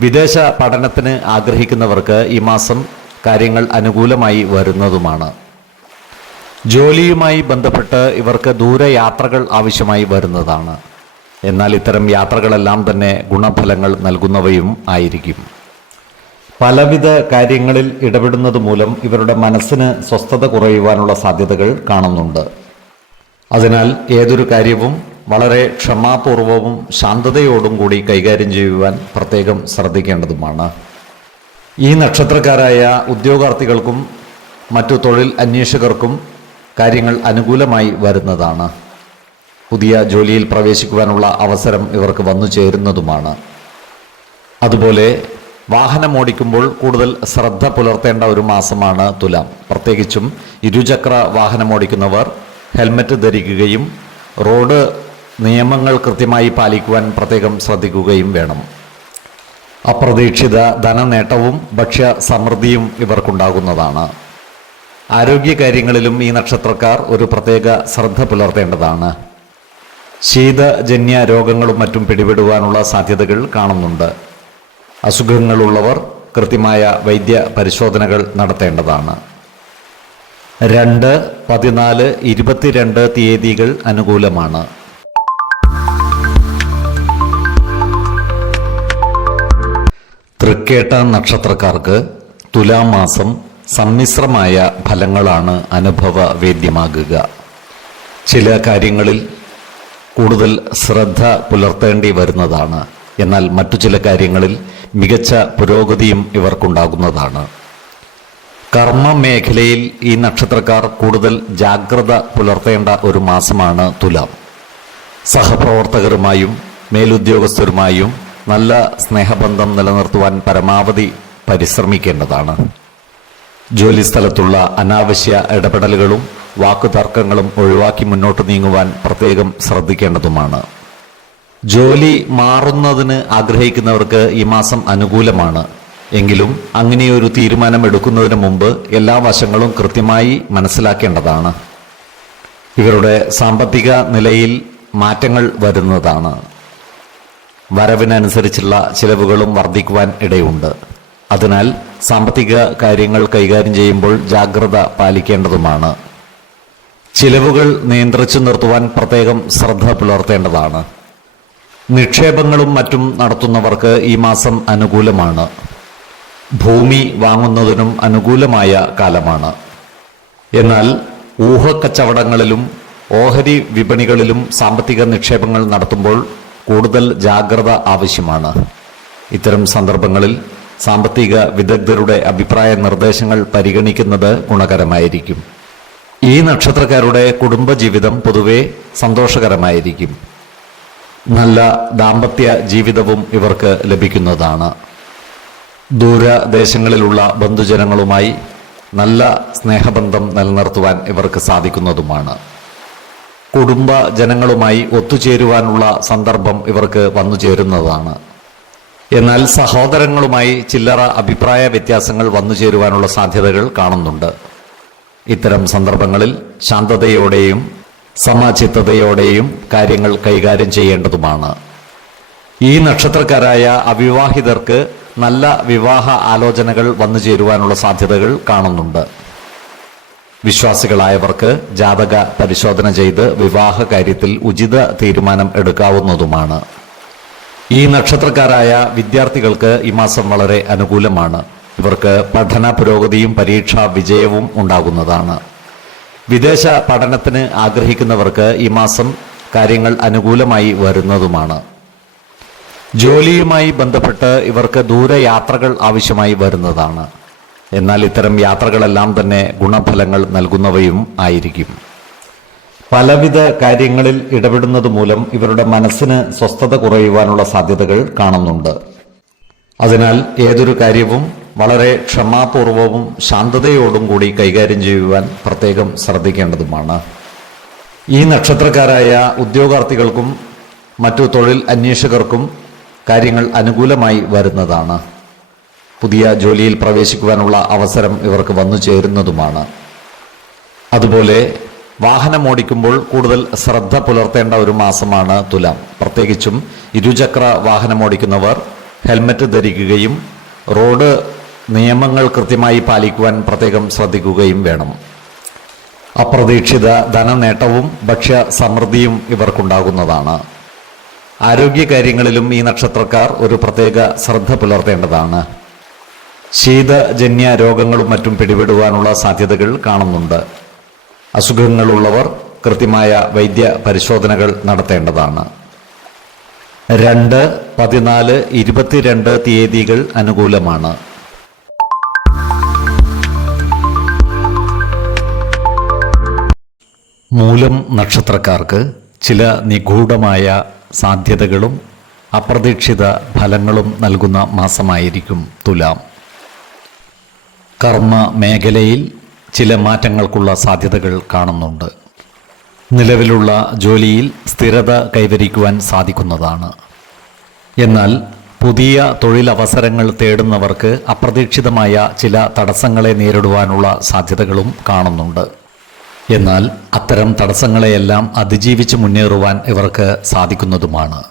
വിദേശ പഠനത്തിന് ആഗ്രഹിക്കുന്നവർക്ക് ഈ മാസം കാര്യങ്ങൾ അനുകൂലമായി വരുന്നതുമാണ്. ജോലിയുമായി ബന്ധപ്പെട്ട് ഇവർക്ക് ദൂരയാത്രകൾ ആവശ്യമായി വരുന്നതാണ്. എന്നാൽ ഇത്തരം യാത്രകളെല്ലാം തന്നെ ഗുണഫലങ്ങൾ നൽകുന്നവയും ആയിരിക്കും. പലവിധ കാര്യങ്ങളിൽ ഇടപെടുന്നത് മൂലം ഇവരുടെ മനസ്സിന് സ്വസ്ഥത കുറയുവാനുള്ള സാധ്യതകൾ കാണുന്നുണ്ട്. അതിനാൽ ഏതൊരു കാര്യവും വളരെ ക്ഷമാപൂർവവും ശാന്തതയോടും കൂടി കൈകാര്യം ചെയ്യുവാൻ പ്രത്യേകം ശ്രദ്ധിക്കേണ്ടതുമാണ്. ഈ നക്ഷത്രക്കാരായ ഉദ്യോഗാർത്ഥികൾക്കും മറ്റു തൊഴിൽ അന്വേഷകർക്കും കാര്യങ്ങൾ അനുകൂലമായി വരുന്നതാണ്. പുതിയ ജോലിയിൽ പ്രവേശിക്കുവാനുള്ള അവസരം ഇവർക്ക് വന്നു ചേരുന്നതുമാണ്. അതുപോലെ വാഹനമോടിക്കുമ്പോൾ കൂടുതൽ ശ്രദ്ധ പുലർത്തേണ്ട ഒരു മാസമാണ് തുലാം. പ്രത്യേകിച്ചും ഇരുചക്ര വാഹനമോടിക്കുന്നവർ ഹെൽമറ്റ് ധരിക്കുകയും റോഡ് നിയമങ്ങൾ കൃത്യമായി പാലിക്കുവാൻ പ്രത്യേകം ശ്രദ്ധിക്കുകയും വേണം. അപ്രതീക്ഷിത ധനനേട്ടവും ഭക്ഷ്യ സമൃദ്ധിയും ഇവർക്കുണ്ടാകുന്നതാണ്. ആരോഗ്യകാര്യങ്ങളിലും ഈ നക്ഷത്രക്കാർ ഒരു പ്രത്യേക ശ്രദ്ധ പുലർത്തേണ്ടതാണ്. ശീതജന്യ രോഗങ്ങളും മറ്റും പിടിപെടുവാനുള്ള സാധ്യതകൾ കാണുന്നുണ്ട്. അസുഖങ്ങളുള്ളവർ കൃത്യമായ വൈദ്യ പരിശോധനകൾ നടത്തേണ്ടതാണ്. 2, 14, 22 തീയതികൾ അനുകൂലമാണ്. തൃക്കേട്ട നക്ഷത്രക്കാർക്ക് തുലാമാസം സമ്മിശ്രമായ ഫലങ്ങളാണ് അനുഭവവേദ്യമാകുക. ചില കാര്യങ്ങളിൽ കൂടുതൽ ശ്രദ്ധ പുലർത്തേണ്ടി വരുന്നതാണ്. എന്നാൽ മറ്റു ചില കാര്യങ്ങളിൽ മികച്ച പുരോഗതിയും ഇവർക്കുണ്ടാകുന്നതാണ്. കർമ്മ മേഖലയിൽ ഈ നക്ഷത്രക്കാർ കൂടുതൽ ജാഗ്രത പുലർത്തേണ്ട ഒരു മാസമാണ് തുലാം. സഹപ്രവർത്തകരുമായും മേലുദ്യോഗസ്ഥരുമായും നല്ല സ്നേഹബന്ധം നിലനിർത്തുവാൻ പരമാവധി പരിശ്രമിക്കേണ്ടതാണ്. ജോലിസ്ഥലത്തുള്ള അനാവശ്യ ഇടപെടലുകളും വാക്കുതർക്കങ്ങളും ഒഴിവാക്കി മുന്നോട്ട് നീങ്ങുവാൻ പ്രത്യേകം ശ്രദ്ധിക്കേണ്ടതുമാണ്. ജോലി മാറുന്നതിന് ആഗ്രഹിക്കുന്നവർക്ക് ഈ മാസം അനുകൂലമാണ്. എങ്കിലും അങ്ങനെയൊരു തീരുമാനം എടുക്കുന്നതിന് മുമ്പ് എല്ലാ വശങ്ങളും കൃത്യമായി മനസ്സിലാക്കേണ്ടതാണ്. ഇവരുടെ സാമ്പത്തിക നിലയിൽ മാറ്റങ്ങൾ വരുന്നതാണ്. വരവിനനുസരിച്ചുള്ള ചിലവുകളും വർദ്ധിക്കുവാൻ ഇടയുണ്ട്. അതിനാൽ സാമ്പത്തിക കാര്യങ്ങൾ കൈകാര്യം ചെയ്യുമ്പോൾ ജാഗ്രത പാലിക്കേണ്ടതുമാണ്. ചിലവുകൾ നിയന്ത്രിച്ചു നിർത്തുവാൻ പ്രത്യേകം ശ്രദ്ധ പുലർത്തേണ്ടതാണ്. നിക്ഷേപങ്ങളും മറ്റും നടത്തുന്നവർക്ക് ഈ മാസം അനുകൂലമാണ്. ഭൂമി വാങ്ങുന്നതിനും അനുകൂലമായ കാലമാണ്. എന്നാൽ ഊഹക്കച്ചവടങ്ങളിലും ഓഹരി വിപണികളിലും സാമ്പത്തിക നിക്ഷേപങ്ങൾ നടത്തുമ്പോൾ കൂടുതൽ ജാഗ്രത ആവശ്യമാണ്. ഇത്തരം സന്ദർഭങ്ങളിൽ സാമ്പത്തിക വിദഗ്ധരുടെ അഭിപ്രായ നിർദ്ദേശങ്ങൾ പരിഗണിക്കുന്നത് ഗുണകരമായിരിക്കും. ഈ നക്ഷത്രക്കാരുടെ കുടുംബജീവിതം പൊതുവെ സന്തോഷകരമായിരിക്കും. നല്ല ദാമ്പത്യ ജീവിതവും ഇവർക്ക് ലഭിക്കുന്നതാണ്. ദൂരദേശങ്ങളിലുള്ള ബന്ധുജനങ്ങളുമായി നല്ല സ്നേഹബന്ധം നിലനിർത്തുവാൻ ഇവർക്ക് സാധിക്കുന്നതുമാണ്. കുടുംബ ജനങ്ങളുമായി ഒത്തുചേരുവാനുള്ള സന്ദർഭം ഇവർക്ക് വന്നു ചേരുന്നതാണ്. എന്നാൽ സഹോദരങ്ങളുമായി ചില്ലറ അഭിപ്രായ വ്യത്യാസങ്ങൾ വന്നു ചേരുവാനുള്ള സാധ്യതകൾ കാണുന്നുണ്ട്. ഇത്തരം സന്ദർഭങ്ങളിൽ ശാന്തതയോടെയും സമചിത്തതയോടെയും കാര്യങ്ങൾ കൈകാര്യം ചെയ്യേണ്ടതുമാണ്. ഈ നക്ഷത്രക്കാരായ അവിവാഹിതർക്ക് നല്ല വിവാഹ ആലോചനകൾ വന്നു ചേരുവാനുള്ള സാധ്യതകൾ കാണുന്നുണ്ട്. വിശ്വാസികളായവർക്ക് ജാതക പരിശോധന ചെയ്ത് വിവാഹ കാര്യത്തിൽ ഉചിത തീരുമാനം എടുക്കാവുന്നതുമാണ്. ഈ നക്ഷത്രക്കാരായ വിദ്യാർത്ഥികൾക്ക് ഈ മാസം വളരെ അനുകൂലമാണ്. ഇവർക്ക് പഠന പുരോഗതിയും പരീക്ഷാ വിജയവും ഉണ്ടാകുന്നതാണ്. വിദേശ പഠനത്തിന് ആഗ്രഹിക്കുന്നവർക്ക് ഈ മാസം കാര്യങ്ങൾ അനുകൂലമായി വരുന്നതുമാണ്. ജോലിയുമായി ബന്ധപ്പെട്ട് ഇവർക്ക് ദൂരയാത്രകൾ ആവശ്യമായി വരുന്നതാണ്. എന്നാൽ ഇത്തരം യാത്രകളെല്ലാം തന്നെ ഗുണഫലങ്ങൾ നൽകുന്നവയും ആയിരിക്കും. പലവിധ കാര്യങ്ങളിൽ ഇടപെടുന്നത് മൂലം ഇവരുടെ മനസ്സിന് സ്വസ്ഥത കുറയുവാനുള്ള സാധ്യതകൾ കാണുന്നുണ്ട്. അതിനാൽ ഏതൊരു കാര്യവും വളരെ ക്ഷമാപൂർവവും ശാന്തതയോടും കൂടി കൈകാര്യം ചെയ്യുവാൻ പ്രത്യേകം ശ്രദ്ധിക്കേണ്ടതുമാണ്. ഈ നക്ഷത്രക്കാരായ ഉദ്യോഗാർത്ഥികൾക്കും മറ്റു തൊഴിൽ അന്വേഷകർക്കും കാര്യങ്ങൾ അനുകൂലമായി വരുന്നതാണ്. പുതിയ ജോലിയിൽ പ്രവേശിക്കുവാനുള്ള അവസരം ഇവർക്ക് വന്നു ചേരുന്നതുമാണ്. അതുപോലെ വാഹനമോടിക്കുമ്പോൾ കൂടുതൽ ശ്രദ്ധ പുലർത്തേണ്ട ഒരു മാസമാണ് തുലാം. പ്രത്യേകിച്ചും ഇരുചക്ര വാഹനമോടിക്കുന്നവർ ഹെൽമറ്റ് ധരിക്കുകയും റോഡ് നിയമങ്ങൾ കൃത്യമായി പാലിക്കുവാൻ പ്രത്യേകം ശ്രദ്ധിക്കുകയും വേണം. അപ്രതീക്ഷിത ധനനേട്ടവും ഭക്ഷ്യ സമൃദ്ധിയും ഇവർക്കുണ്ടാകുന്നതാണ്. ആരോഗ്യകാര്യങ്ങളിലും ഈ നക്ഷത്രക്കാർ ഒരു പ്രത്യേക ശ്രദ്ധ പുലർത്തേണ്ടതാണ്. ശീതജന്യ രോഗങ്ങളും മറ്റും പിടിപെടുവാനുള്ള സാധ്യതകൾ കാണുന്നുണ്ട്. അസുഖങ്ങളുള്ളവർ കൃത്യമായ വൈദ്യ പരിശോധനകൾ നടത്തേണ്ടതാണ്. 2, 14, 22 തീയതികൾ അനുകൂലമാണ്. മൂലം നക്ഷത്രക്കാർക്ക് ചില നിഗൂഢമായ സാധ്യതകളും അപ്രതീക്ഷിത ഫലങ്ങളും നൽകുന്ന മാസമായിരിക്കും തുലാം. കർമ്മ മേഖലയിൽ ചില മാറ്റങ്ങൾക്കുള്ള സാധ്യതകൾ കാണുന്നുണ്ട്. നിലവിലുള്ള ജോലിയിൽ സ്ഥിരത കൈവരിക്കുവാൻ സാധിക്കുന്നതാണ്. എന്നാൽ പുതിയ തൊഴിലവസരങ്ങൾ തേടുന്നവർക്ക് അപ്രതീക്ഷിതമായ ചില തടസ്സങ്ങളെ നേരിടുവാനുള്ള സാധ്യതകളും കാണുന്നുണ്ട്. എന്നാൽ അത്തരം തടസ്സങ്ങളെയെല്ലാം അതിജീവിച്ച് മുന്നേറുവാൻ ഇവർക്ക് സാധിക്കുന്നതുമാണ്.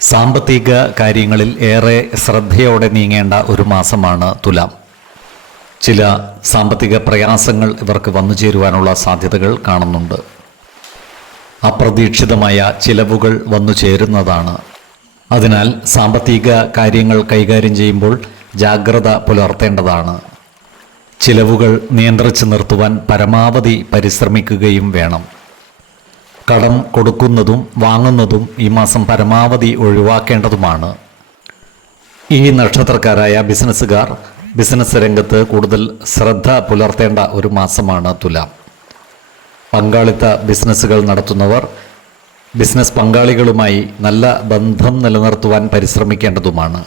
സാമ്പത്തിക കാര്യങ്ങളിൽ ഏറെ ശ്രദ്ധയോടെ നീങ്ങേണ്ട ഒരു മാസമാണ് തുലാം. ചില സാമ്പത്തിക പ്രയാസങ്ങൾ ഇവർക്ക് വന്നു ചേരുവാനുള്ള സാധ്യതകൾ കാണുന്നുണ്ട്. അപ്രതീക്ഷിതമായ ചിലവുകൾ വന്നു ചേരുന്നതാണ്. അതിനാൽ സാമ്പത്തിക കാര്യങ്ങൾ കൈകാര്യം ചെയ്യുമ്പോൾ ജാഗ്രത പുലർത്തേണ്ടതാണ്. ചിലവുകൾ നിയന്ത്രിച്ചു നിർത്തുവാൻ പരമാവധി പരിശ്രമിക്കുകയും വേണം. കടം കൊടുക്കുന്നതും വാങ്ങുന്നതും ഈ മാസം പരമാവധി ഒഴിവാക്കേണ്ടതുമാണ്. ഈ നക്ഷത്രക്കാരായ ബിസിനസ്സുകാർ ബിസിനസ് രംഗത്ത് കൂടുതൽ ശ്രദ്ധ പുലർത്തേണ്ട ഒരു മാസമാണ് തുലാം. പങ്കാളിത്ത ബിസിനസ്സുകൾ നടത്തുന്നവർ ബിസിനസ് പങ്കാളികളുമായി നല്ല ബന്ധം നിലനിർത്തുവാൻ പരിശ്രമിക്കേണ്ടതുമാണ്.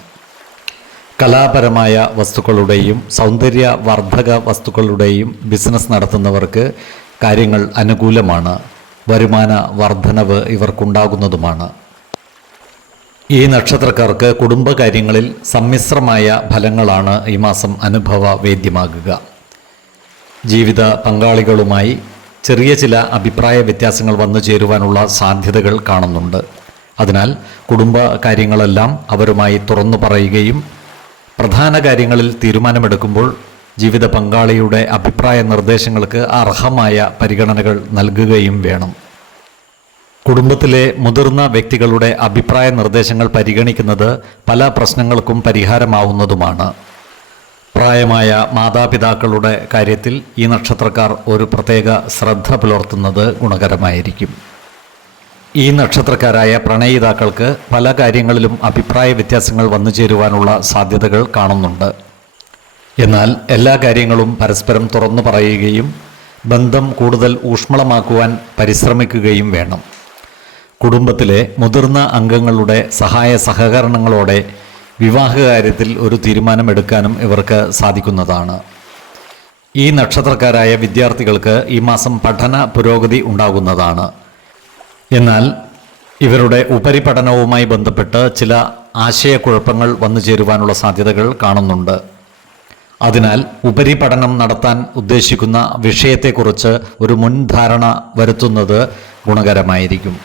കലാപരമായ വസ്തുക്കളുടെയും സൗന്ദര്യവർദ്ധക വസ്തുക്കളുടെയും ബിസിനസ് നടത്തുന്നവർക്ക് കാര്യങ്ങൾ അനുകൂലമാണ്. വരുമാന വർധനവ് ഇവർക്കുണ്ടാകുന്നതുമാണ്. ഈ നക്ഷത്രക്കാർക്ക് കുടുംബകാര്യങ്ങളിൽ സമ്മിശ്രമായ ഫലങ്ങളാണ് ഈ മാസം അനുഭവവേദ്യമാകുക. ജീവിത പങ്കാളികളുമായി ചെറിയ ചില അഭിപ്രായ വ്യത്യാസങ്ങൾ വന്നു ചേരുവാനുള്ള സാധ്യതകൾ കാണുന്നുണ്ട്. അതിനാൽ കുടുംബ കാര്യങ്ങളെല്ലാം അവരുമായി തുറന്നു പറയുകയും പ്രധാന കാര്യങ്ങളിൽ തീരുമാനമെടുക്കുമ്പോൾ ജീവിത പങ്കാളിയുടെ അഭിപ്രായ നിർദ്ദേശങ്ങൾക്ക് അർഹമായ പരിഗണനകൾ നൽകുകയും വേണം. കുടുംബത്തിലെ മുതിർന്ന വ്യക്തികളുടെ അഭിപ്രായ നിർദ്ദേശങ്ങൾ പരിഗണിക്കുന്നത് പല പ്രശ്നങ്ങൾക്കും പരിഹാരമാവുന്നതുമാണ്. പ്രായമായ മാതാപിതാക്കളുടെ കാര്യത്തിൽ ഈ നക്ഷത്രക്കാർ ഒരു പ്രത്യേക ശ്രദ്ധ പുലർത്തുന്നത് ഗുണകരമായിരിക്കും. ഈ നക്ഷത്രക്കാരായ പ്രണയിതാക്കൾക്ക് പല കാര്യങ്ങളിലും അഭിപ്രായ വ്യത്യാസങ്ങൾ വന്നു ചേരുവാനുള്ള സാധ്യതകൾ കാണുന്നുണ്ട്. എന്നാൽ എല്ലാ കാര്യങ്ങളും പരസ്പരം തുറന്നു പറയുകയും ബന്ധം കൂടുതൽ ഊഷ്മളമാക്കുവാൻ പരിശ്രമിക്കുകയും വേണം. കുടുംബത്തിലെ മുതിർന്ന അംഗങ്ങളുടെ സഹായ സഹകരണങ്ങളോടെ വിവാഹകാര്യത്തിൽ ഒരു തീരുമാനമെടുക്കാനും ഇവർക്ക് സാധിക്കുന്നതാണ്. ഈ നക്ഷത്രക്കാരായ വിദ്യാർത്ഥികൾക്ക് ഈ മാസം പഠന പുരോഗതി ഉണ്ടാകുന്നതാണ്. എന്നാൽ ഇവരുടെ ഉപരിപഠനവുമായി ബന്ധപ്പെട്ട് ചില ആശയക്കുഴപ്പങ്ങൾ വന്നു ചേരുവാനുള്ള സാധ്യതകൾ കാണുന്നുണ്ട്. അതിനാൽ ഉപരിപഠനം നടത്താൻ ഉദ്ദേശിക്കുന്ന വിഷയത്തെക്കുറിച്ച് ഒരു മുൻധാരണ വരുത്തുന്നത് ഗുണകരമായിരിക്കും.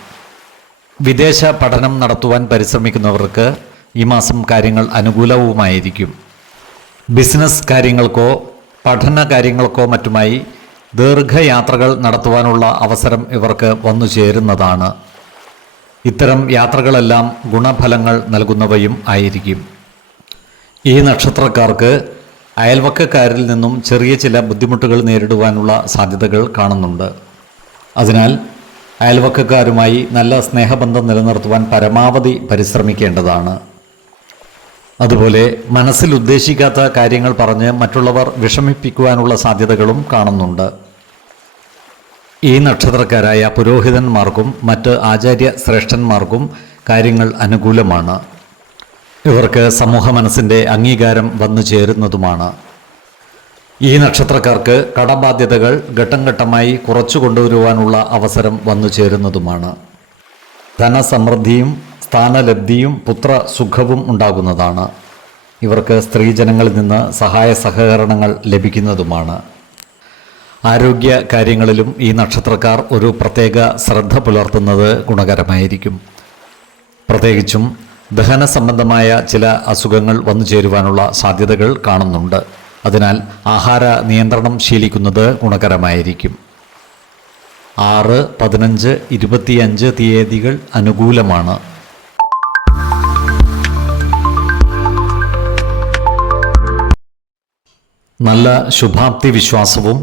വിദേശ പഠനം നടത്തുവാൻ പരിശ്രമിക്കുന്നവർക്ക് ഈ മാസം കാര്യങ്ങൾ അനുകൂലവുമായിരിക്കും. ബിസിനസ് കാര്യങ്ങൾക്കോ പഠന കാര്യങ്ങൾക്കോ മറ്റുമായി ദീർഘയാത്രകൾ നടത്തുവാനുള്ള അവസരം ഇവർക്ക് വന്നു ചേരുന്നതാണ്. ഇത്തരം യാത്രകളെല്ലാം ഗുണഫലങ്ങൾ നൽകുന്നവയും ആയിരിക്കും. ഈ നക്ഷത്രക്കാർക്ക് അയൽവക്കക്കാരിൽ നിന്നും ചെറിയ ചില ബുദ്ധിമുട്ടുകൾ നേരിടുവാനുള്ള സാധ്യതകൾ കാണുന്നുണ്ട്. അതിനാൽ അയൽവക്കക്കാരുമായി നല്ല സ്നേഹബന്ധം നിലനിർത്തുവാൻ പരമാവധി പരിശ്രമിക്കേണ്ടതാണ്. അതുപോലെ മനസ്സിൽ ഉദ്ദേശിക്കാത്ത കാര്യങ്ങൾ പറഞ്ഞ് മറ്റുള്ളവർ വിഷമിപ്പിക്കുവാനുള്ള സാധ്യതകളും കാണുന്നുണ്ട്. ഈ നക്ഷത്രക്കാരായ പുരോഹിതന്മാർക്കും മറ്റ് ആചാര്യ ശ്രേഷ്ഠന്മാർക്കും കാര്യങ്ങൾ അനുകൂലമാണ്. ഇവർക്ക് സമൂഹ മനസ്സിൻ്റെ അംഗീകാരം വന്നു ചേരുന്നതുമാണ്. ഈ നക്ഷത്രക്കാർക്ക് കടബാധ്യതകൾ ഘട്ടം ഘട്ടമായി കുറച്ചു കൊണ്ടുവരുവാനുള്ള അവസരം വന്നു ചേരുന്നതുമാണ്. ധനസമൃദ്ധിയും സ്ഥാനലബ്ധിയും പുത്രസുഖവും ഉണ്ടാകുന്നതാണ്. ഇവർക്ക് സ്ത്രീജനങ്ങളിൽ നിന്ന് സഹായ സഹകരണങ്ങൾ ലഭിക്കുന്നതുമാണ്. ആരോഗ്യ കാര്യങ്ങളിലും ഈ നക്ഷത്രക്കാർ ഒരു പ്രത്യേക ശ്രദ്ധ പുലർത്തുന്നത് ഗുണകരമായിരിക്കും. പ്രത്യേകിച്ചും ദഹന സംബന്ധമായ ചില അസുഖങ്ങൾ വന്നു ചേരുവാനുള്ള സാധ്യതകൾ കാണുന്നുണ്ട്. അതിനാൽ ആഹാര നിയന്ത്രണം ശീലിക്കുന്നത് ഗുണകരമായിരിക്കും. 6, 15, 25 തീയതികൾ അനുകൂലമാണ്. നല്ല ശുഭാപ്തി വിശ്വാസവും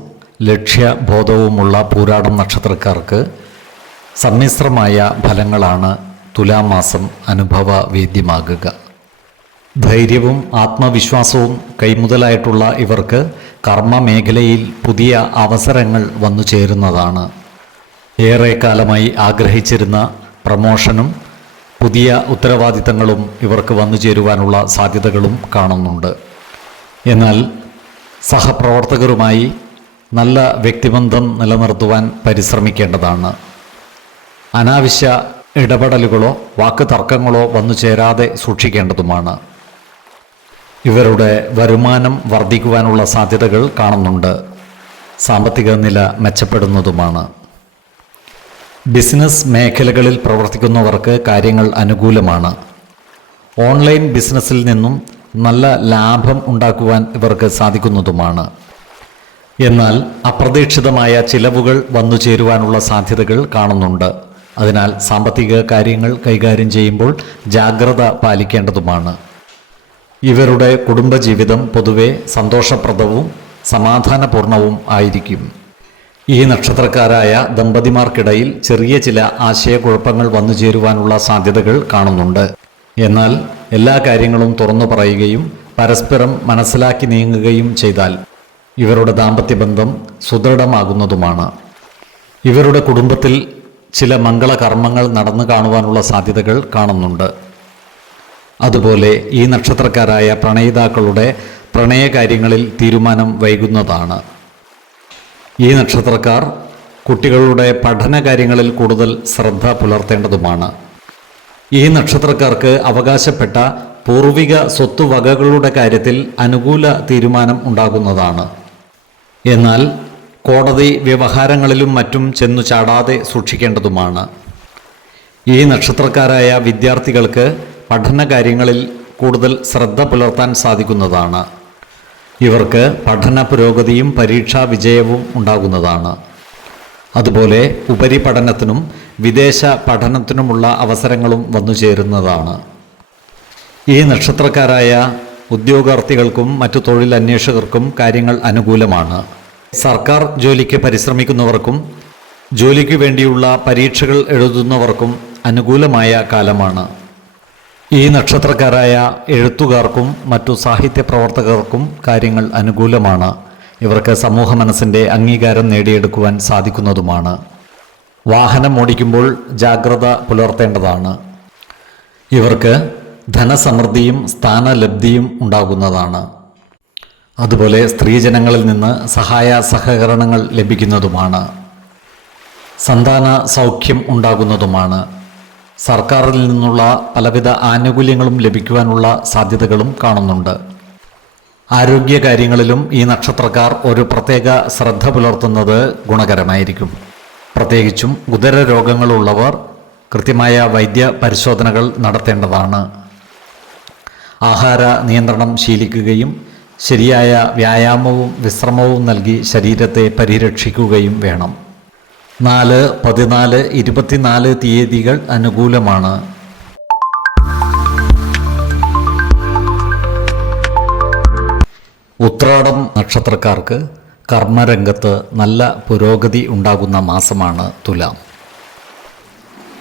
ലക്ഷ്യബോധവുമുള്ള പൂരാടം നക്ഷത്രക്കാർക്ക് സമ്മിശ്രമായ ഫലങ്ങളാണ് തുലാമാസം അനുഭവവേദ്യമാകുക. ധൈര്യവും ആത്മവിശ്വാസവും കൈമുതലായിട്ടുള്ള ഇവർക്ക് കർമ്മ മേഖലയിൽ പുതിയ അവസരങ്ങൾ വന്നു ചേരുന്നതാണ്. ഏറെ കാലമായി ആഗ്രഹിച്ചിരുന്ന പ്രമോഷനും പുതിയ ഉത്തരവാദിത്തങ്ങളും ഇവർക്ക് വന്നു ചേരുവാനുള്ള സാധ്യതകളും കാണുന്നുണ്ട്. എന്നാൽ സഹപ്രവർത്തകരുമായി നല്ല വ്യക്തിബന്ധം നിലനിർത്തുവാൻ പരിശ്രമിക്കേണ്ടതാണ്. അനാവശ്യ ഇടപെടലുകളോ വാക്ക് തർക്കങ്ങളോ വന്നു ചേരാതെ സൂക്ഷിക്കേണ്ടതുമാണ്. ഇവരുടെ വരുമാനം വർദ്ധിക്കുവാനുള്ള സാധ്യതകൾ കാണുന്നുണ്ട്. സാമ്പത്തിക നില മെച്ചപ്പെടുന്നതുമാണ്. ബിസിനസ് മേഖലകളിൽ പ്രവർത്തിക്കുന്നവർക്ക് കാര്യങ്ങൾ അനുകൂലമാണ്. ഓൺലൈൻ ബിസിനസ്സിൽ നിന്നും നല്ല ലാഭം ഉണ്ടാക്കുവാൻ ഇവർക്ക് സാധിക്കുന്നതുമാണ്. എന്നാൽ അപ്രതീക്ഷിതമായ ചിലവുകൾ വന്നു ചേരുവാനുള്ള സാധ്യതകൾ കാണുന്നുണ്ട്. അതിനാൽ സാമ്പത്തിക കാര്യങ്ങൾ കൈകാര്യം ചെയ്യുമ്പോൾ ജാഗ്രത പാലിക്കേണ്ടതുമാണ്. ഇവരുടെ കുടുംബജീവിതം പൊതുവെ സന്തോഷപ്രദവും സമാധാനപൂർണവും ആയിരിക്കും. ഈ നക്ഷത്രക്കാരായ ദമ്പതിമാർക്കിടയിൽ ചെറിയ ചില ആശയക്കുഴപ്പങ്ങൾ വന്നു ചേരുവാനുള്ള സാധ്യതകൾ കാണുന്നുണ്ട്. എന്നാൽ എല്ലാ കാര്യങ്ങളും തുറന്നു പറയുകയും പരസ്പരം മനസ്സിലാക്കി നീങ്ങുകയും ചെയ്താൽ ഇവരുടെ ദാമ്പത്യബന്ധം സുദൃഢമാകുന്നതുമാണ്. ഇവരുടെ കുടുംബത്തിൽ ചില മംഗളകർമ്മങ്ങൾ നടന്നു കാണുവാനുള്ള സാധ്യതകൾ കാണുന്നുണ്ട്. അതുപോലെ ഈ നക്ഷത്രക്കാരായ പ്രണയിതാക്കളുടെ പ്രണയകാര്യങ്ങളിൽ തീരുമാനം വൈകുന്നതാണ്. ഈ നക്ഷത്രക്കാർ കുട്ടികളുടെ പഠനകാര്യങ്ങളിൽ കൂടുതൽ ശ്രദ്ധ പുലർത്തേണ്ടതുമാണ്. ഈ നക്ഷത്രക്കാർക്ക് അവകാശപ്പെട്ട പൂർവിക സ്വത്തുവകകളുടെ കാര്യത്തിൽ അനുകൂല തീരുമാനം ഉണ്ടാകുന്നതാണ്. എന്നാൽ കോടതി വ്യവഹാരങ്ങളിലും മറ്റും ചെന്നു ചാടാതെ സൂക്ഷിക്കേണ്ടതുമാണ്. ഈ നക്ഷത്രക്കാരായ വിദ്യാർത്ഥികൾക്ക് പഠനകാര്യങ്ങളിൽ കൂടുതൽ ശ്രദ്ധ പുലർത്താൻ സാധിക്കുന്നതാണ്. ഇവർക്ക് പഠന പുരോഗതിയും പരീക്ഷാ വിജയവും ഉണ്ടാകുന്നതാണ്. അതുപോലെ ഉപരിപഠനത്തിനും വിദേശ പഠനത്തിനുമുള്ള അവസരങ്ങളും വന്നു ചേരുന്നതാണ്. ഈ നക്ഷത്രക്കാരായ ഉദ്യോഗാർത്ഥികൾക്കും മറ്റു തൊഴിലന്വേഷകർക്കും കാര്യങ്ങൾ അനുകൂലമാണ്. സർക്കാർ ജോലിക്ക് പരിശ്രമിക്കുന്നവർക്കും ജോലിക്ക് വേണ്ടിയുള്ള പരീക്ഷകൾ എഴുതുന്നവർക്കും അനുകൂലമായ കാലമാണ്. ഈ നക്ഷത്രക്കാരായ എഴുത്തുകാർക്കും മറ്റു സാഹിത്യ പ്രവർത്തകർക്കും കാര്യങ്ങൾ അനുകൂലമാണ്. ഇവർക്ക് സമൂഹ മനസ്സിൻ്റെ അംഗീകാരം നേടിയെടുക്കുവാൻ സാധിക്കുന്നതുമാണ്. വാഹനം ഓടിക്കുമ്പോൾ ജാഗ്രത പുലർത്തേണ്ടതാണ്. ഇവർക്ക് ധനസമൃദ്ധിയും സ്ഥാനലബ്ധിയും ഉണ്ടാകുന്നതാണ്. അതുപോലെ സ്ത്രീജനങ്ങളിൽ നിന്ന് സഹായ സഹകരണങ്ങൾ ലഭിക്കുന്നതുമാണ്. സന്താന സൗഖ്യം ഉണ്ടാകുന്നതുമാണ്. സർക്കാരിൽ നിന്നുള്ള പലവിധ ആനുകൂല്യങ്ങളും ലഭിക്കുവാനുള്ള സാധ്യതകളും കാണുന്നുണ്ട്. ആരോഗ്യകാര്യങ്ങളിലും ഈ നക്ഷത്രക്കാർ ഒരു പ്രത്യേക ശ്രദ്ധ പുലർത്തുന്നത് ഗുണകരമായിരിക്കും. പ്രത്യേകിച്ചും ഉദര രോഗങ്ങളുള്ളവർ കൃത്യമായ വൈദ്യ പരിശോധനകൾ നടത്തേണ്ടതാണ്. ആഹാര നിയന്ത്രണം ശീലിക്കുകയും ശരിയായ വ്യായാമവും വിശ്രമവും നൽകി ശരീരത്തെ പരിരക്ഷിക്കുകയും വേണം. 4, 14, 24 തീയതികൾ അനുകൂലമാണ്. ഉത്രാടം നക്ഷത്രക്കാർക്ക് കർമ്മരംഗത്ത് നല്ല പുരോഗതി ഉണ്ടാകുന്ന മാസമാണ് തുലാം.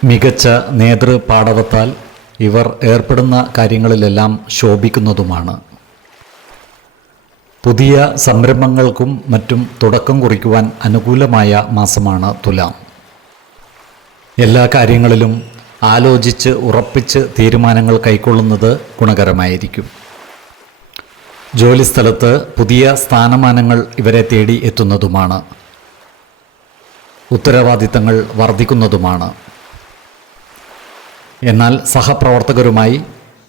മികച്ച നേതൃപാടവത്താൽ ഇവർ ഏർപ്പെടുന്ന കാര്യങ്ങളിലെല്ലാം ശോഭിക്കുന്നതുമാണ്. പുതിയ സംരംഭങ്ങൾക്കും മറ്റും തുടക്കം കുറിക്കുവാൻ അനുകൂലമായ മാസമാണ് തുലാം. എല്ലാ കാര്യങ്ങളിലും ആലോചിച്ച് ഉറപ്പിച്ച് തീരുമാനങ്ങൾ കൈക്കൊള്ളുന്നത് ഗുണകരമായിരിക്കും. ജോലിസ്ഥലത്ത് പുതിയ സ്ഥാനമാനങ്ങൾ ഇവരെ തേടി എത്തുന്നതുമാണ്. ഉത്തരവാദിത്തങ്ങൾ വർദ്ധിക്കുന്നതുമാണ്. എന്നാൽ സഹപ്രവർത്തകരുമായി